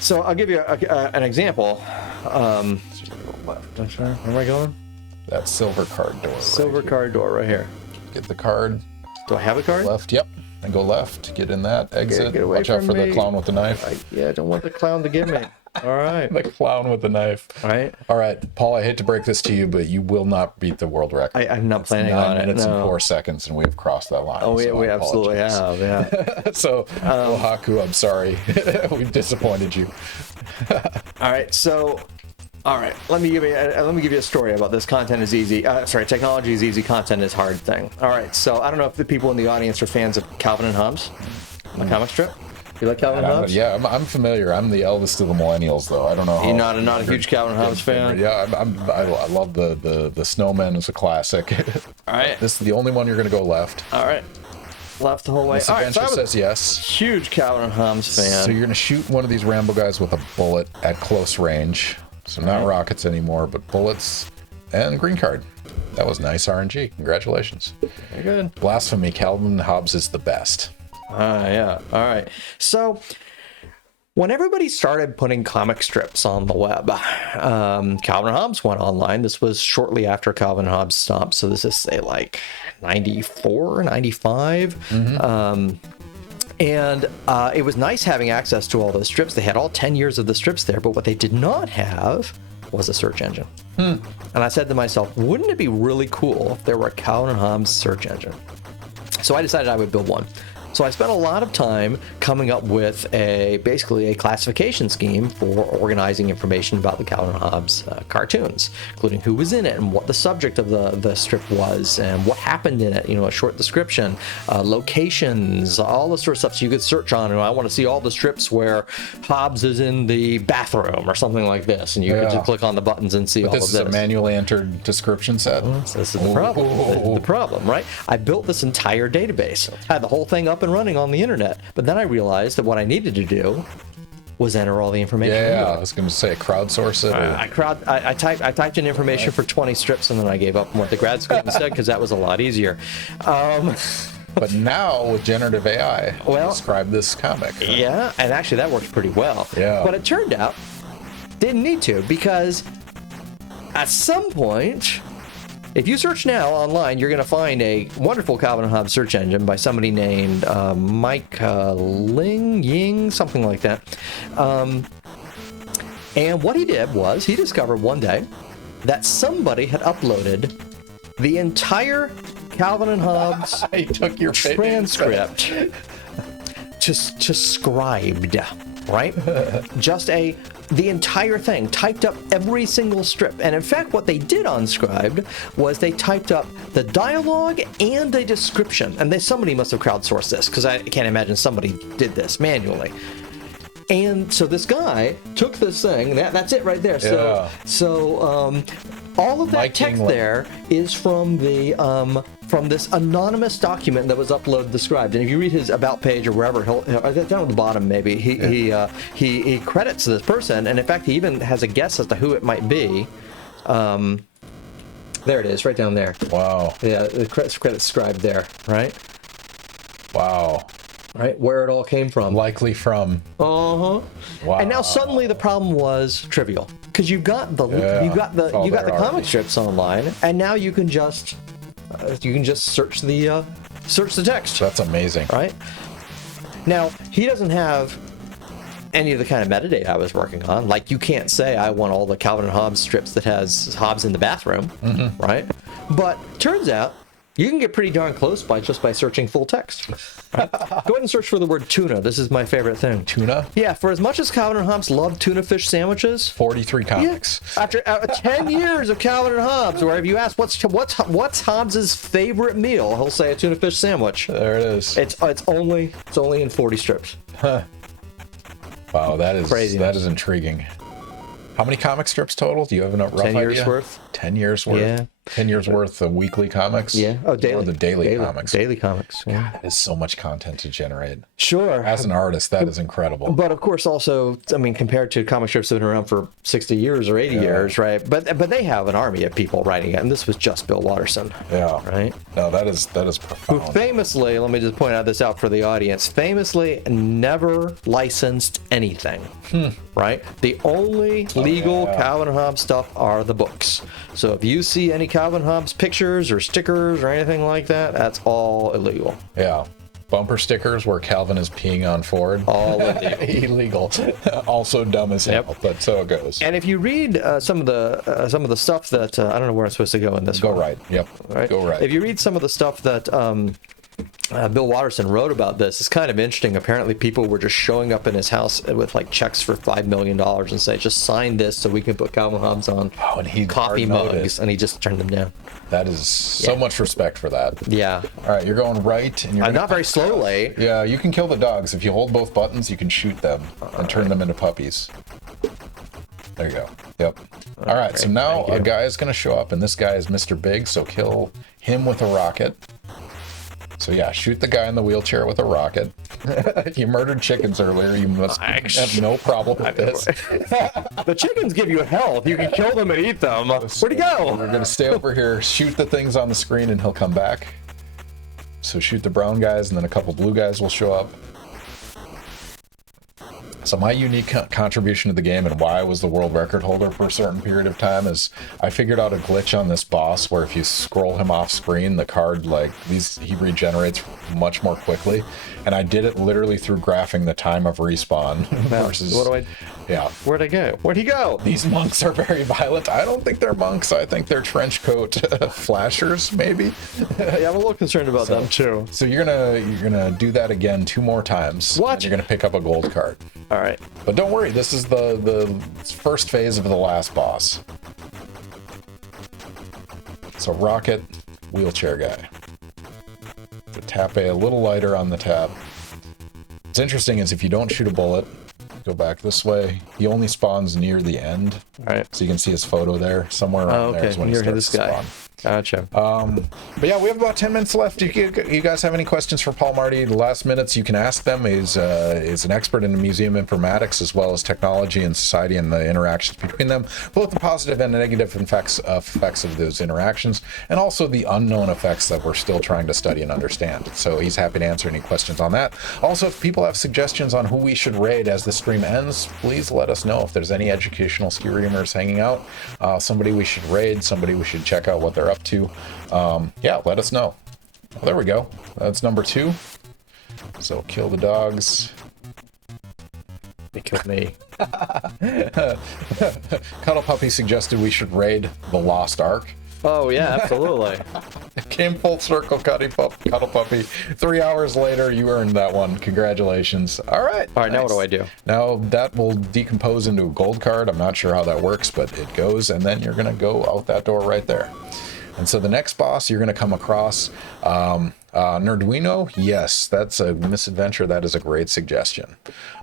So I'll give you an example. Where am I going? That silver card door. Silver card door right here. Get the card. Do I have a card? Left, yep. And go left. Get in that exit. Get away Watch out for me. the clown with the knife. I don't want the clown to get me. All right. The clown with the knife. All right, Paul, I hate to break this to you, but you will not beat the world record. I'm not planning on it. 9 minutes and 4 seconds, and we have crossed that line. Oh, we absolutely have, yeah. So, Haku, I'm sorry. We've disappointed you. All right, let me give you a story about this. Content is easy. Technology is easy. Content is hard thing. All right, so I don't know if the people in the audience are fans of Calvin and Hobbes, the comic strip. You like Calvin and Hobbes? Yeah, I'm familiar. I'm the eldest of the millennials, though. I don't know. You're not a huge Calvin and Hobbes fan? Yeah, I love the Snowman is a classic. All right. This is the only one you're going to go left. All right. Left the whole way. This All adventure right, so says yes. Huge Calvin and Hobbes fan. So you're going to shoot one of these Rambo guys with a bullet at close range. So not rockets anymore, but bullets and green card. That was nice RNG. Congratulations. Very good. Blasphemy. Calvin and Hobbes is the best. Yeah. All right. So when everybody started putting comic strips on the web, Calvin and Hobbes went online. This was shortly after Calvin and Hobbes stopped. So this is, say, like 94, 95. And it was nice having access to all those strips. They had all 10 years of the strips there, but what they did not have was a search engine. And I said to myself, wouldn't it be really cool if there were a Calvin and Hobbes search engine? So I decided I would build one. So I spent a lot of time coming up with basically a classification scheme for organizing information about the Calvin and Hobbes cartoons, including who was in it and what the subject of the strip was and what happened in it, a short description, locations, all this sort of stuff. So you could search on, I want to see all the strips where Hobbes is in the bathroom or something like this. And you could just click on the buttons and see all of this. This is a manually entered description set. So this is the problem. This is the problem, right? I built this entire database. I had the whole thing up and running on the internet, but then I realized that what I needed to do was enter all the information. Yeah, I was going to say crowdsource it. I typed in information for 20 strips, and then I gave up and went to grad school instead because that was a lot easier. But now with generative AI, describe this comic. Yeah, and actually that works pretty well. Yeah. But it turned out didn't need to, because at some point, if you search now online, you're going to find a wonderful Calvin and Hobbes search engine by somebody named Mike Ying, something like that. And what he did was he discovered one day that somebody had uploaded the entire Calvin and Hobbes he took your transcript to scribed, right? Just the entire thing, typed up every single strip. And in fact, what they did on Scribed was they typed up the dialogue and a description. And somebody must have crowdsourced this, because I can't imagine somebody did this manually. And so this guy took this thing, that's it right there. Yeah. So all of that text there is from this anonymous document that was uploaded to Scribed. And if you read his about page or wherever, down at the bottom maybe, he credits this person, and in fact he even has a guess as to who it might be. There it is, right down there. Wow. Yeah, the credits Scribed there, right? Wow. Right, where it all came from. Likely from. Wow. And now suddenly the problem was trivial, because you got the comic strips online, and now you can just search the text. That's amazing. Right? Now, he doesn't have any of the kind of metadata I was working on. Like, you can't say I want all the Calvin and Hobbes strips that has Hobbes in the bathroom, right? But turns out you can get pretty darn close by searching full text. Right? Go ahead and search for the word tuna. This is my favorite thing. Tuna? Yeah, for as much as Calvin and Hobbes loved tuna fish sandwiches, 43 comics. Yeah, after 10 years of Calvin and Hobbes, where if you ask what's Hobbes's favorite meal, he'll say a tuna fish sandwich. There it is. It's only in 40 strips. Huh. Wow, that is crazy. That is intriguing. How many comic strips total? Do you have a rough idea? 10 years worth. 10 years worth? Yeah. 10 years worth of weekly comics? Yeah. Oh, daily. Or the daily comics? Daily comics. Yeah. That is so much content to generate. Sure. As an artist, that is incredible. But of course, also, I mean, compared to comic strips that have been around for 60 years or 80 years, right? But they have an army of people writing it, and this was just Bill Watterson. Yeah. Right? No, that is profound. Who famously, let me just point out this out for the audience, famously never licensed anything. Right? The only legal Calvin and Hobbes stuff are the books. So if you see any Calvin and Hobbes pictures or stickers or anything like that, that's all illegal. Yeah. Bumper stickers where Calvin is peeing on Ford. All illegal. Also dumb as hell, but so it goes. And if you read some of the stuff that I don't know where I'm supposed to go in this. Go right. Yep. Right. Go right. If you read some of the stuff that Bill Watterson wrote about this. It's kind of interesting. Apparently, people were just showing up in his house with like checks for $5 million and say, "Just sign this so we can put Calvin Hobbes on and he coffee mugs," and he just turned them down. That is so much respect for that. Yeah. All right, you're going right, and you're I'm not very slowly. Yeah, you can kill the dogs if you hold both buttons. You can shoot them and turn them into puppies. There you go. Yep. All right, so now a guy is going to show up, and this guy is Mr. Big, so kill him with a rocket. So yeah, shoot the guy in the wheelchair with a rocket. You murdered chickens earlier. You must have no problem with this. The chickens give you health. You can kill them and eat them. Where'd he go? We're going to stay over here, shoot the things on the screen, and he'll come back. So shoot the brown guys, and then a couple blue guys will show up. So my unique contribution to the game and why I was the world record holder for a certain period of time is I figured out a glitch on this boss where if you scroll him off screen, the card, like, he regenerates much more quickly. And I did it literally through graphing the time of respawn. Versus, what do I... Yeah. Where'd I go? Where'd he go? These monks are very violent. I don't think they're monks. I think they're trench coat flashers, maybe. Yeah, I'm a little concerned about them too. So you're gonna do that again 2 more times. What? And you're gonna pick up a gold card. All right. But don't worry, this is the first phase of the last boss. So rocket, wheelchair guy. The tap A little lighter on the tap. What's interesting is if you don't shoot a bullet, go back this way, he only spawns near the end. All right. So you can see his photo there. Somewhere around there is when he starts to spawn. Gotcha. But yeah, we have about 10 minutes left. You guys have any questions for Paul Marty? The last minutes you can ask them. He's an expert in museum informatics as well as technology and society and the interactions between them, both the positive and negative effects of those interactions, and also the unknown effects that we're still trying to study and understand. So he's happy to answer any questions on that. Also, if people have suggestions on who we should raid as the stream ends, please let us know. If there's any educational ski reamers hanging out, somebody we should raid, somebody we should check out what they're up to, yeah, let us know. Well, there we go. That's number 2. So kill the dogs. They killed me. Cuddle Puppy suggested we should raid the Lost Ark. Oh yeah, absolutely. It came full circle, Cuddle Puppy. 3 hours later, you earned that one. Congratulations. All right. All right, nice. Now what do I do? Now that will decompose into a gold card. I'm not sure how that works, but it goes, and then you're going to go out that door right there. And so the next boss you're going to come across, Nerduino. Yes, that's a misadventure. That is a great suggestion.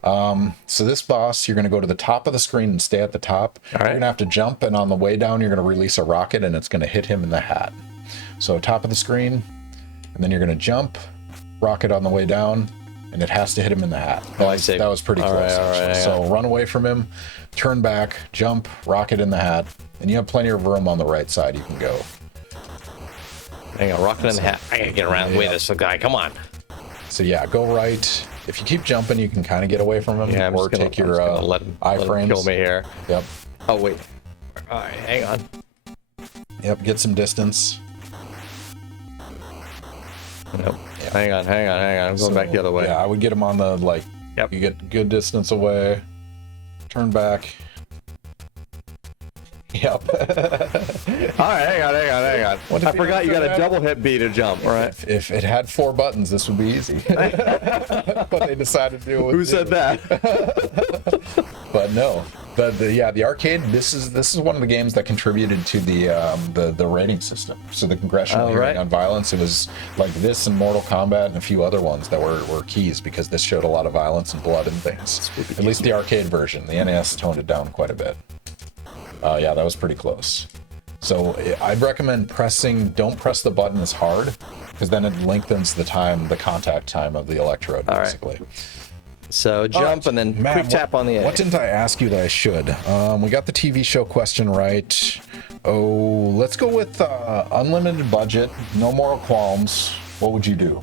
So this boss, you're going to go to the top of the screen and stay at the top. All right. You're going to have to jump, and on the way down, you're going to release a rocket, and it's going to hit him in the hat. So top of the screen, and then you're going to jump, rocket on the way down, and it has to hit him in the hat. I see. That was pretty close. All right, so run away from him, turn back, jump, rocket in the hat, and you have plenty of room on the right side you can go. Hang on, rocket in the hat. I gotta get around the way of this guy. Come on. So yeah, go right. If you keep jumping, you can kind of get away from him, Yeah, or take your let him iframes. kill me here. Yep. Oh wait. All right, hang on. Yep. Get some distance. Nope. Yeah. Hang on. I'm going back the other way. Yeah, I would get him on the Yep. You get good distance away. Turn back. Yep. All right, hang on. I forgot you got a double hit B to jump, right? If it had 4 buttons, this would be easy. But they decided to do it with Who said that? But no. The arcade. This is one of the games that contributed to the rating system. So the congressional hearing on violence. It was like this and Mortal Kombat and a few other ones that were keys because this showed a lot of violence and blood and things. At least the arcade version. The NES toned it down quite a bit. Yeah, that was pretty close. So I'd recommend don't press the button as hard, because then it lengthens the contact time of the electrode, basically. Right. So jump and then Matt, quick tap on the edge. What didn't I ask you that I should? We got the TV show question right. Oh, let's go with unlimited budget, no moral qualms. What would you do?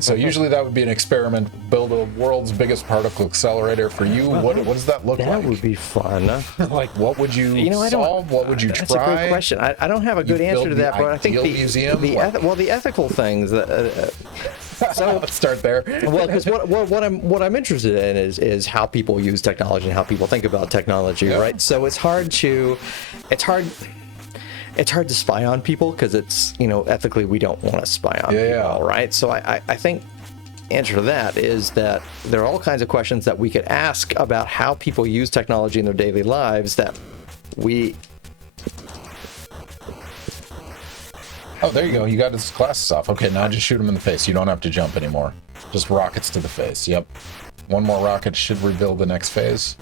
So usually that would be an experiment, build a world's biggest particle accelerator. For you, what does that look like? That would be fun. Like, what would you solve? What would you try? That's a great question. I don't have a good answer to that, but I think the ethical things. So let's start there. Well, because what I'm interested in is how people use technology and how people think about technology, right? So it's hard it's hard to spy on people because it's, you know, ethically we don't want to spy on people, right? So I think answer to that is that there are all kinds of questions that we could ask about how people use technology in their daily lives that we... Oh, there you go. You got his glasses off. Okay, now just shoot him in the face. You don't have to jump anymore. Just rockets to the face. Yep. One more rocket should reveal the next phase.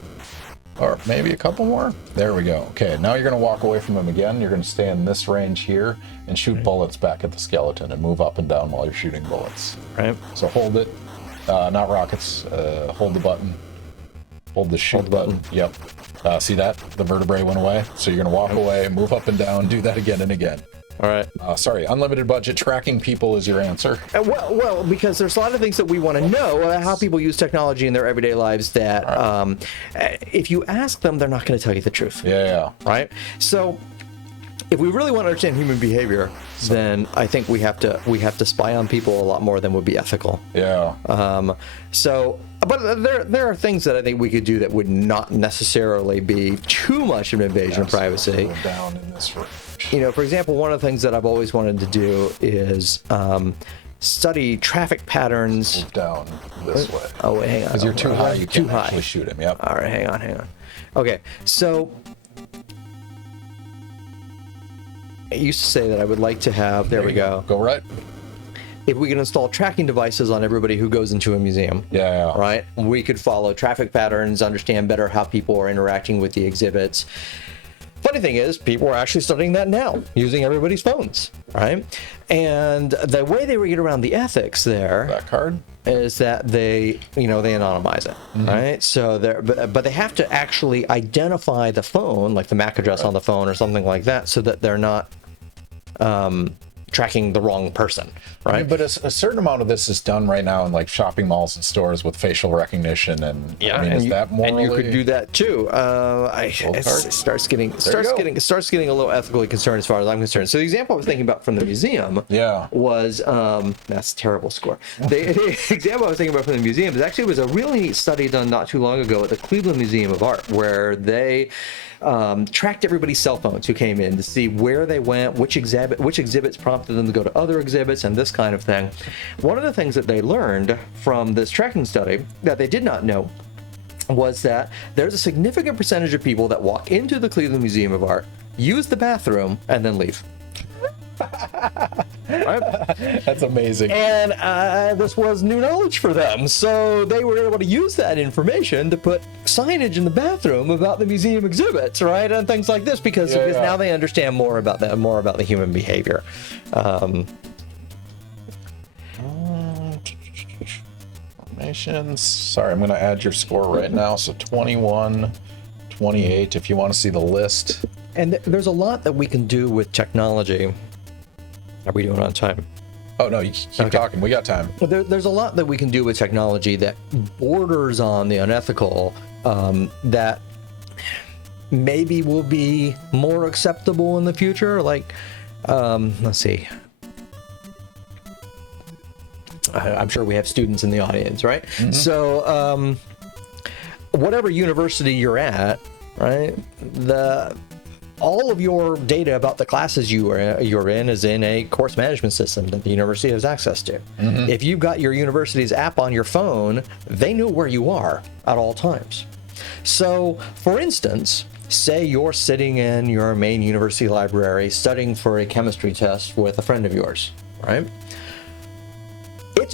Or maybe a couple more. There we go. Okay, now you're going to walk away from him again. You're going to stay in this range here and shoot bullets back at the skeleton and move up and down while you're shooting bullets. Right. So hold it. Not rockets. Hold the button. Hold the shoot button. Yep. See that? The vertebrae went away. So you're going to walk away, move up and down, do that again and again. All right. Sorry, unlimited budget. Tracking people is your answer. Well, because there's a lot of things that we want to know how people use technology in their everyday lives that if you ask them, they're not going to tell you the truth. Yeah. Right? So if we really want to understand human behavior, then I think we have to spy on people a lot more than would be ethical. Yeah. But there are things that I think we could do that would not necessarily be too much of an invasion of privacy. Down in this range. You know, for example, one of the things that I've always wanted to do is study traffic patterns. Move down this way. Oh, wait, hang on. Because you're too high, you can't actually shoot him. Yep. All right, hang on. Okay, so I used to say that I would like to have. There we go. Go right. If we can install tracking devices on everybody who goes into a museum, right? We could follow traffic patterns, understand better how people are interacting with the exhibits. Funny thing is, people are actually studying that now, using everybody's phones, right? And the way they get around the ethics there that card is that they anonymize it, right? So but they have to actually identify the phone, like the MAC address on the phone or something like that, so that they're not tracking the wrong person, right? I mean, but a certain amount of this is done right now in like shopping malls and stores with facial recognition, and I mean, is that morally... And you could do that too. It starts getting a little ethically concerned as far as I'm concerned. So the example I was thinking about from the museum, was that's a terrible score. The example I was thinking about from the museum was a really neat study done not too long ago at the Cleveland Museum of Art, where they tracked everybody's cell phones who came in to see where they went, which exhibits prompted them to go to other exhibits, and this kind of thing. One of the things that they learned from this tracking study that they did not know was that there's a significant percentage of people that walk into the Cleveland Museum of Art, use the bathroom, and then leave. Right? That's amazing. And this was new knowledge for them, so they were able to use that information to put signage in the bathroom about the museum exhibits, right, and things like this, because now they understand more about the human behavior. Formations. Sorry, I'm going to add your score right now. So 21, 28. If you want to see the list. And there's a lot that we can do with technology. Are we doing on time? Oh, no, you keep talking. We got time. There's a lot that we can do with technology that borders on the unethical, that maybe will be more acceptable in the future. Like, let's see. I'm sure we have students in the audience, right? Mm-hmm. So, whatever university you're at, right, all of your data about the classes you're in is in a course management system that the university has access to. Mm-hmm. If you've got your university's app on your phone, they know where you are at all times. So, for instance, say you're sitting in your main university library studying for a chemistry test with a friend of yours, right?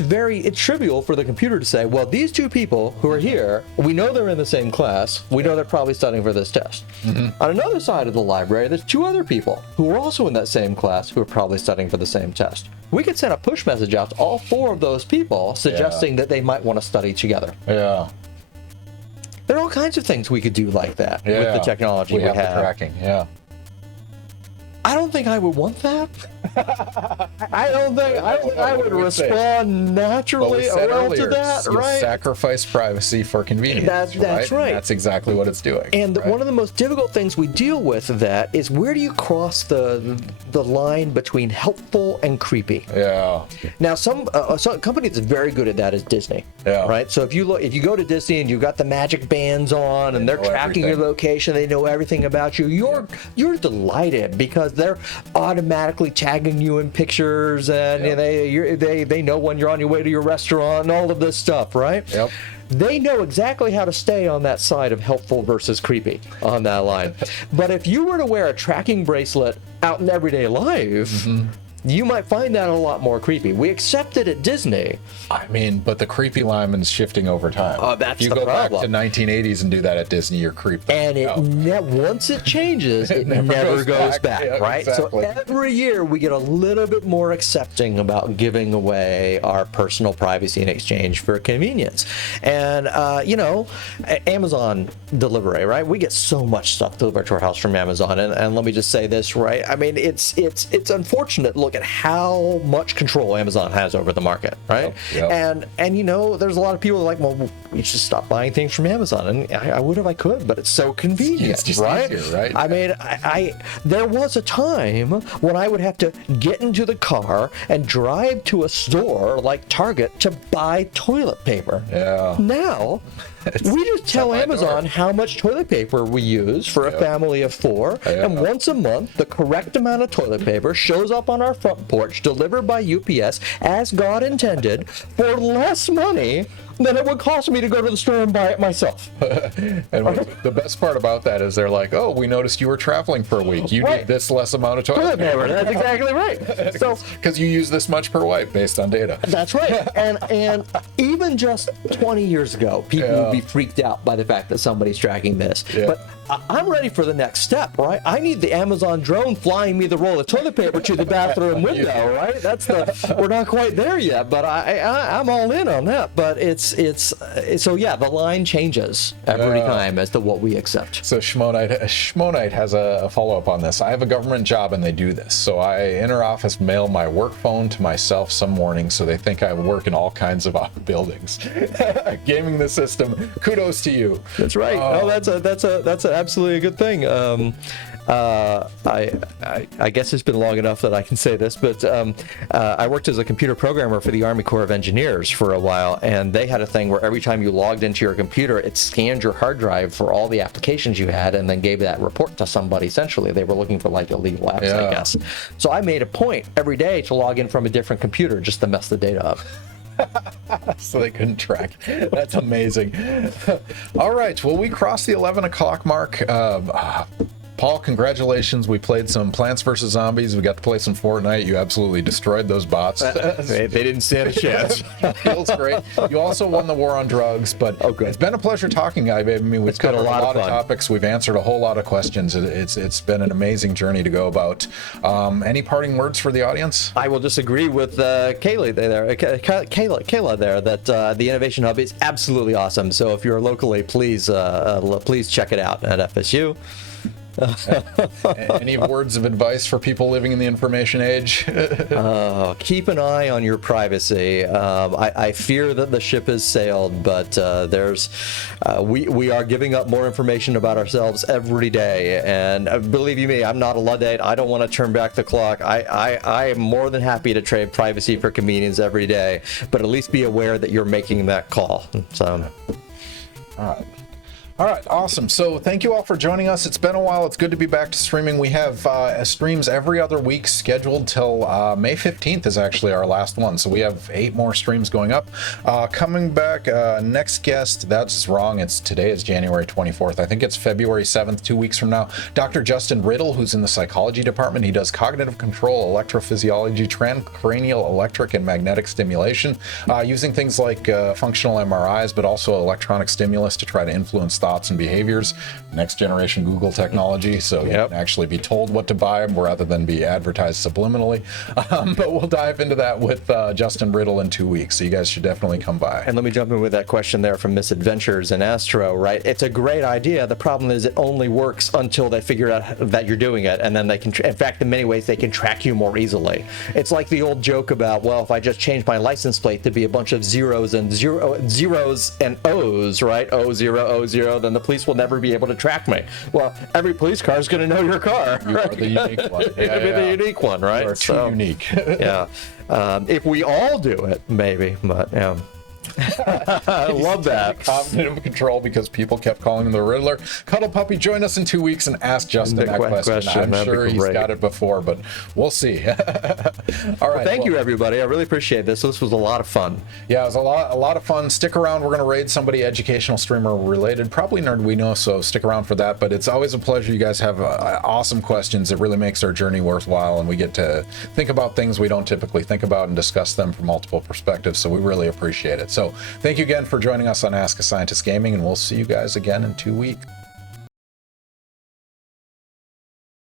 It's trivial for the computer to say, well, these two people who are here, we know they're in the same class. We know they're probably studying for this test. Mm-hmm. On another side of the library, there's two other people who are also in that same class who are probably studying for the same test. We could send a push message out to all four of those people suggesting that they might want to study together. Yeah. There are all kinds of things we could do like that with the technology we have. The tracking, I don't think I would want that. I don't think I would respond naturally well to that, you'll right? sacrifice privacy for convenience. That's right. And that's exactly what it's doing. And right? one of the most difficult things we deal with that is, where do you cross the line between helpful and creepy? Yeah. Now, some company that's very good at that is Disney. Yeah. Right. So if you go to Disney and you've got the magic bands on and they're tracking your location, they know everything about you. You're delighted because they're automatically tagging you in pictures, and they know when you're on your way to your restaurant and all of this stuff, right? Yep. They know exactly how to stay on that side of helpful versus creepy on that line. But if you were to wear a tracking bracelet out in everyday life, you might find that a lot more creepy. We accept it at Disney. I mean, but the creepy lineman's shifting over time. Oh, that's you the go problem. back to 1980s and do that at Disney, you're creeped. And once it changes, it never goes back, yeah, right? Exactly. So every year we get a little bit more accepting about giving away our personal privacy in exchange for convenience. And Amazon delivery, right? We get so much stuff delivered to our house from Amazon, and let me just say this, right? I mean, it's unfortunate. Look at how much control Amazon has over the market, right? Yep. And there's a lot of people like, well, we should stop buying things from Amazon, and I would if I could, but it's so convenient, it's just right? easier, right? I mean, there was a time when I would have to get into the car and drive to a store like Target to buy toilet paper. Yeah. Now, we just tell Amazon how much toilet paper we use for a family of 4, and once a month, the correct amount of toilet paper shows up on our front porch, delivered by UPS, as God intended, for less money than it would cost me to go to the store and buy it myself. And the best part about that is they're like, oh, we noticed you were traveling for a week. You need this less amount of toilet paper. That's exactly right. So, because you use this much per wipe based on data. That's right. And even just 20 years ago, people would be freaked out by the fact that somebody's tracking this. Yeah. But I'm ready for the next step, right? I need the Amazon drone flying me the roll of toilet paper to the bathroom window, right? We're not quite there yet, but I'm all in on that. But the line changes every time as to what we accept. So Schmonite has a follow-up on this. I have a government job and they do this. So I inter-office mail my work phone to myself some mornings, so they think I work in all kinds of buildings. Gaming the system. Kudos to you. That's right. That's absolutely a good thing. I guess it's been long enough that I can say this, but I worked as a computer programmer for the Army Corps of Engineers for a while, and they had a thing where every time you logged into your computer, it scanned your hard drive for all the applications you had and then gave that report to somebody. Essentially, they were looking for like illegal apps, I guess. So I made a point every day to log in from a different computer just to mess the data up. So they couldn't track. That's amazing. All right. Well, we crossed the 11 o'clock mark. Paul, congratulations. We played some Plants vs. Zombies. We got to play some Fortnite. You absolutely destroyed those bots. They didn't stand a chance. Feels great. You also won the war on drugs, but it's been a pleasure talking. I mean, we've covered a lot of topics. We've answered a whole lot of questions. It's been an amazing journey to go about. Any parting words for the audience? I will disagree with Kayla there that the Innovation Hub is absolutely awesome. So if you're locally, please check it out at FSU. Any words of advice for people living in the information age? Keep an eye on your privacy. I fear that the ship has sailed, but we are giving up more information about ourselves every day. And believe you me, I'm not a Luddite. I don't want to turn back the clock. I am more than happy to trade privacy for convenience every day, but at least be aware that you're making that call. So, All right, awesome. So thank you all for joining us. It's been a while. It's good to be back to streaming. We have streams every other week scheduled till May 15th is actually our last one. So we have 8 more streams going up. Coming back, next guest, that's wrong. Today is January 24th. I think it's February 7th, 2 weeks from now. Dr. Justin Riddle, who's in the psychology department. He does cognitive control, electrophysiology, transcranial electric and magnetic stimulation, using things like functional MRIs, but also electronic stimulus to try to influence thought thoughts and behaviors, next generation Google technology, so you can actually be told what to buy rather than be advertised subliminally. But we'll dive into that with Justin Riddle in 2 weeks, so you guys should definitely come by. And let me jump in with that question there from Misadventures and Astro, right? It's a great idea. The problem is it only works until they figure out that you're doing it, and then they can, in fact, in many ways, they can track you more easily. It's like the old joke about, well, if I just change my license plate to be a bunch of zeros and O's, right? O0, then the police will never be able to track me. Well, every police car is going to know your car. You are the unique one. You're going to be the unique one, right? You are too unique. Yeah. If we all do it, maybe, but yeah. I love that. Cognitive control because people kept calling him the Riddler. Cuddle Puppy, join us in 2 weeks and ask Justin that question. I'm sure he's got it before, but we'll see. All right. Well, thank you, everybody. I really appreciate this. This was a lot of fun. Yeah, it was a lot of fun. Stick around. We're going to raid somebody educational streamer related, probably Nerdwino, so stick around for that. But it's always a pleasure. You guys have awesome questions. It really makes our journey worthwhile, and we get to think about things we don't typically think about and discuss them from multiple perspectives. So we really appreciate it. So thank you again for joining us on Ask a Scientist Gaming, and we'll see you guys again in 2 weeks.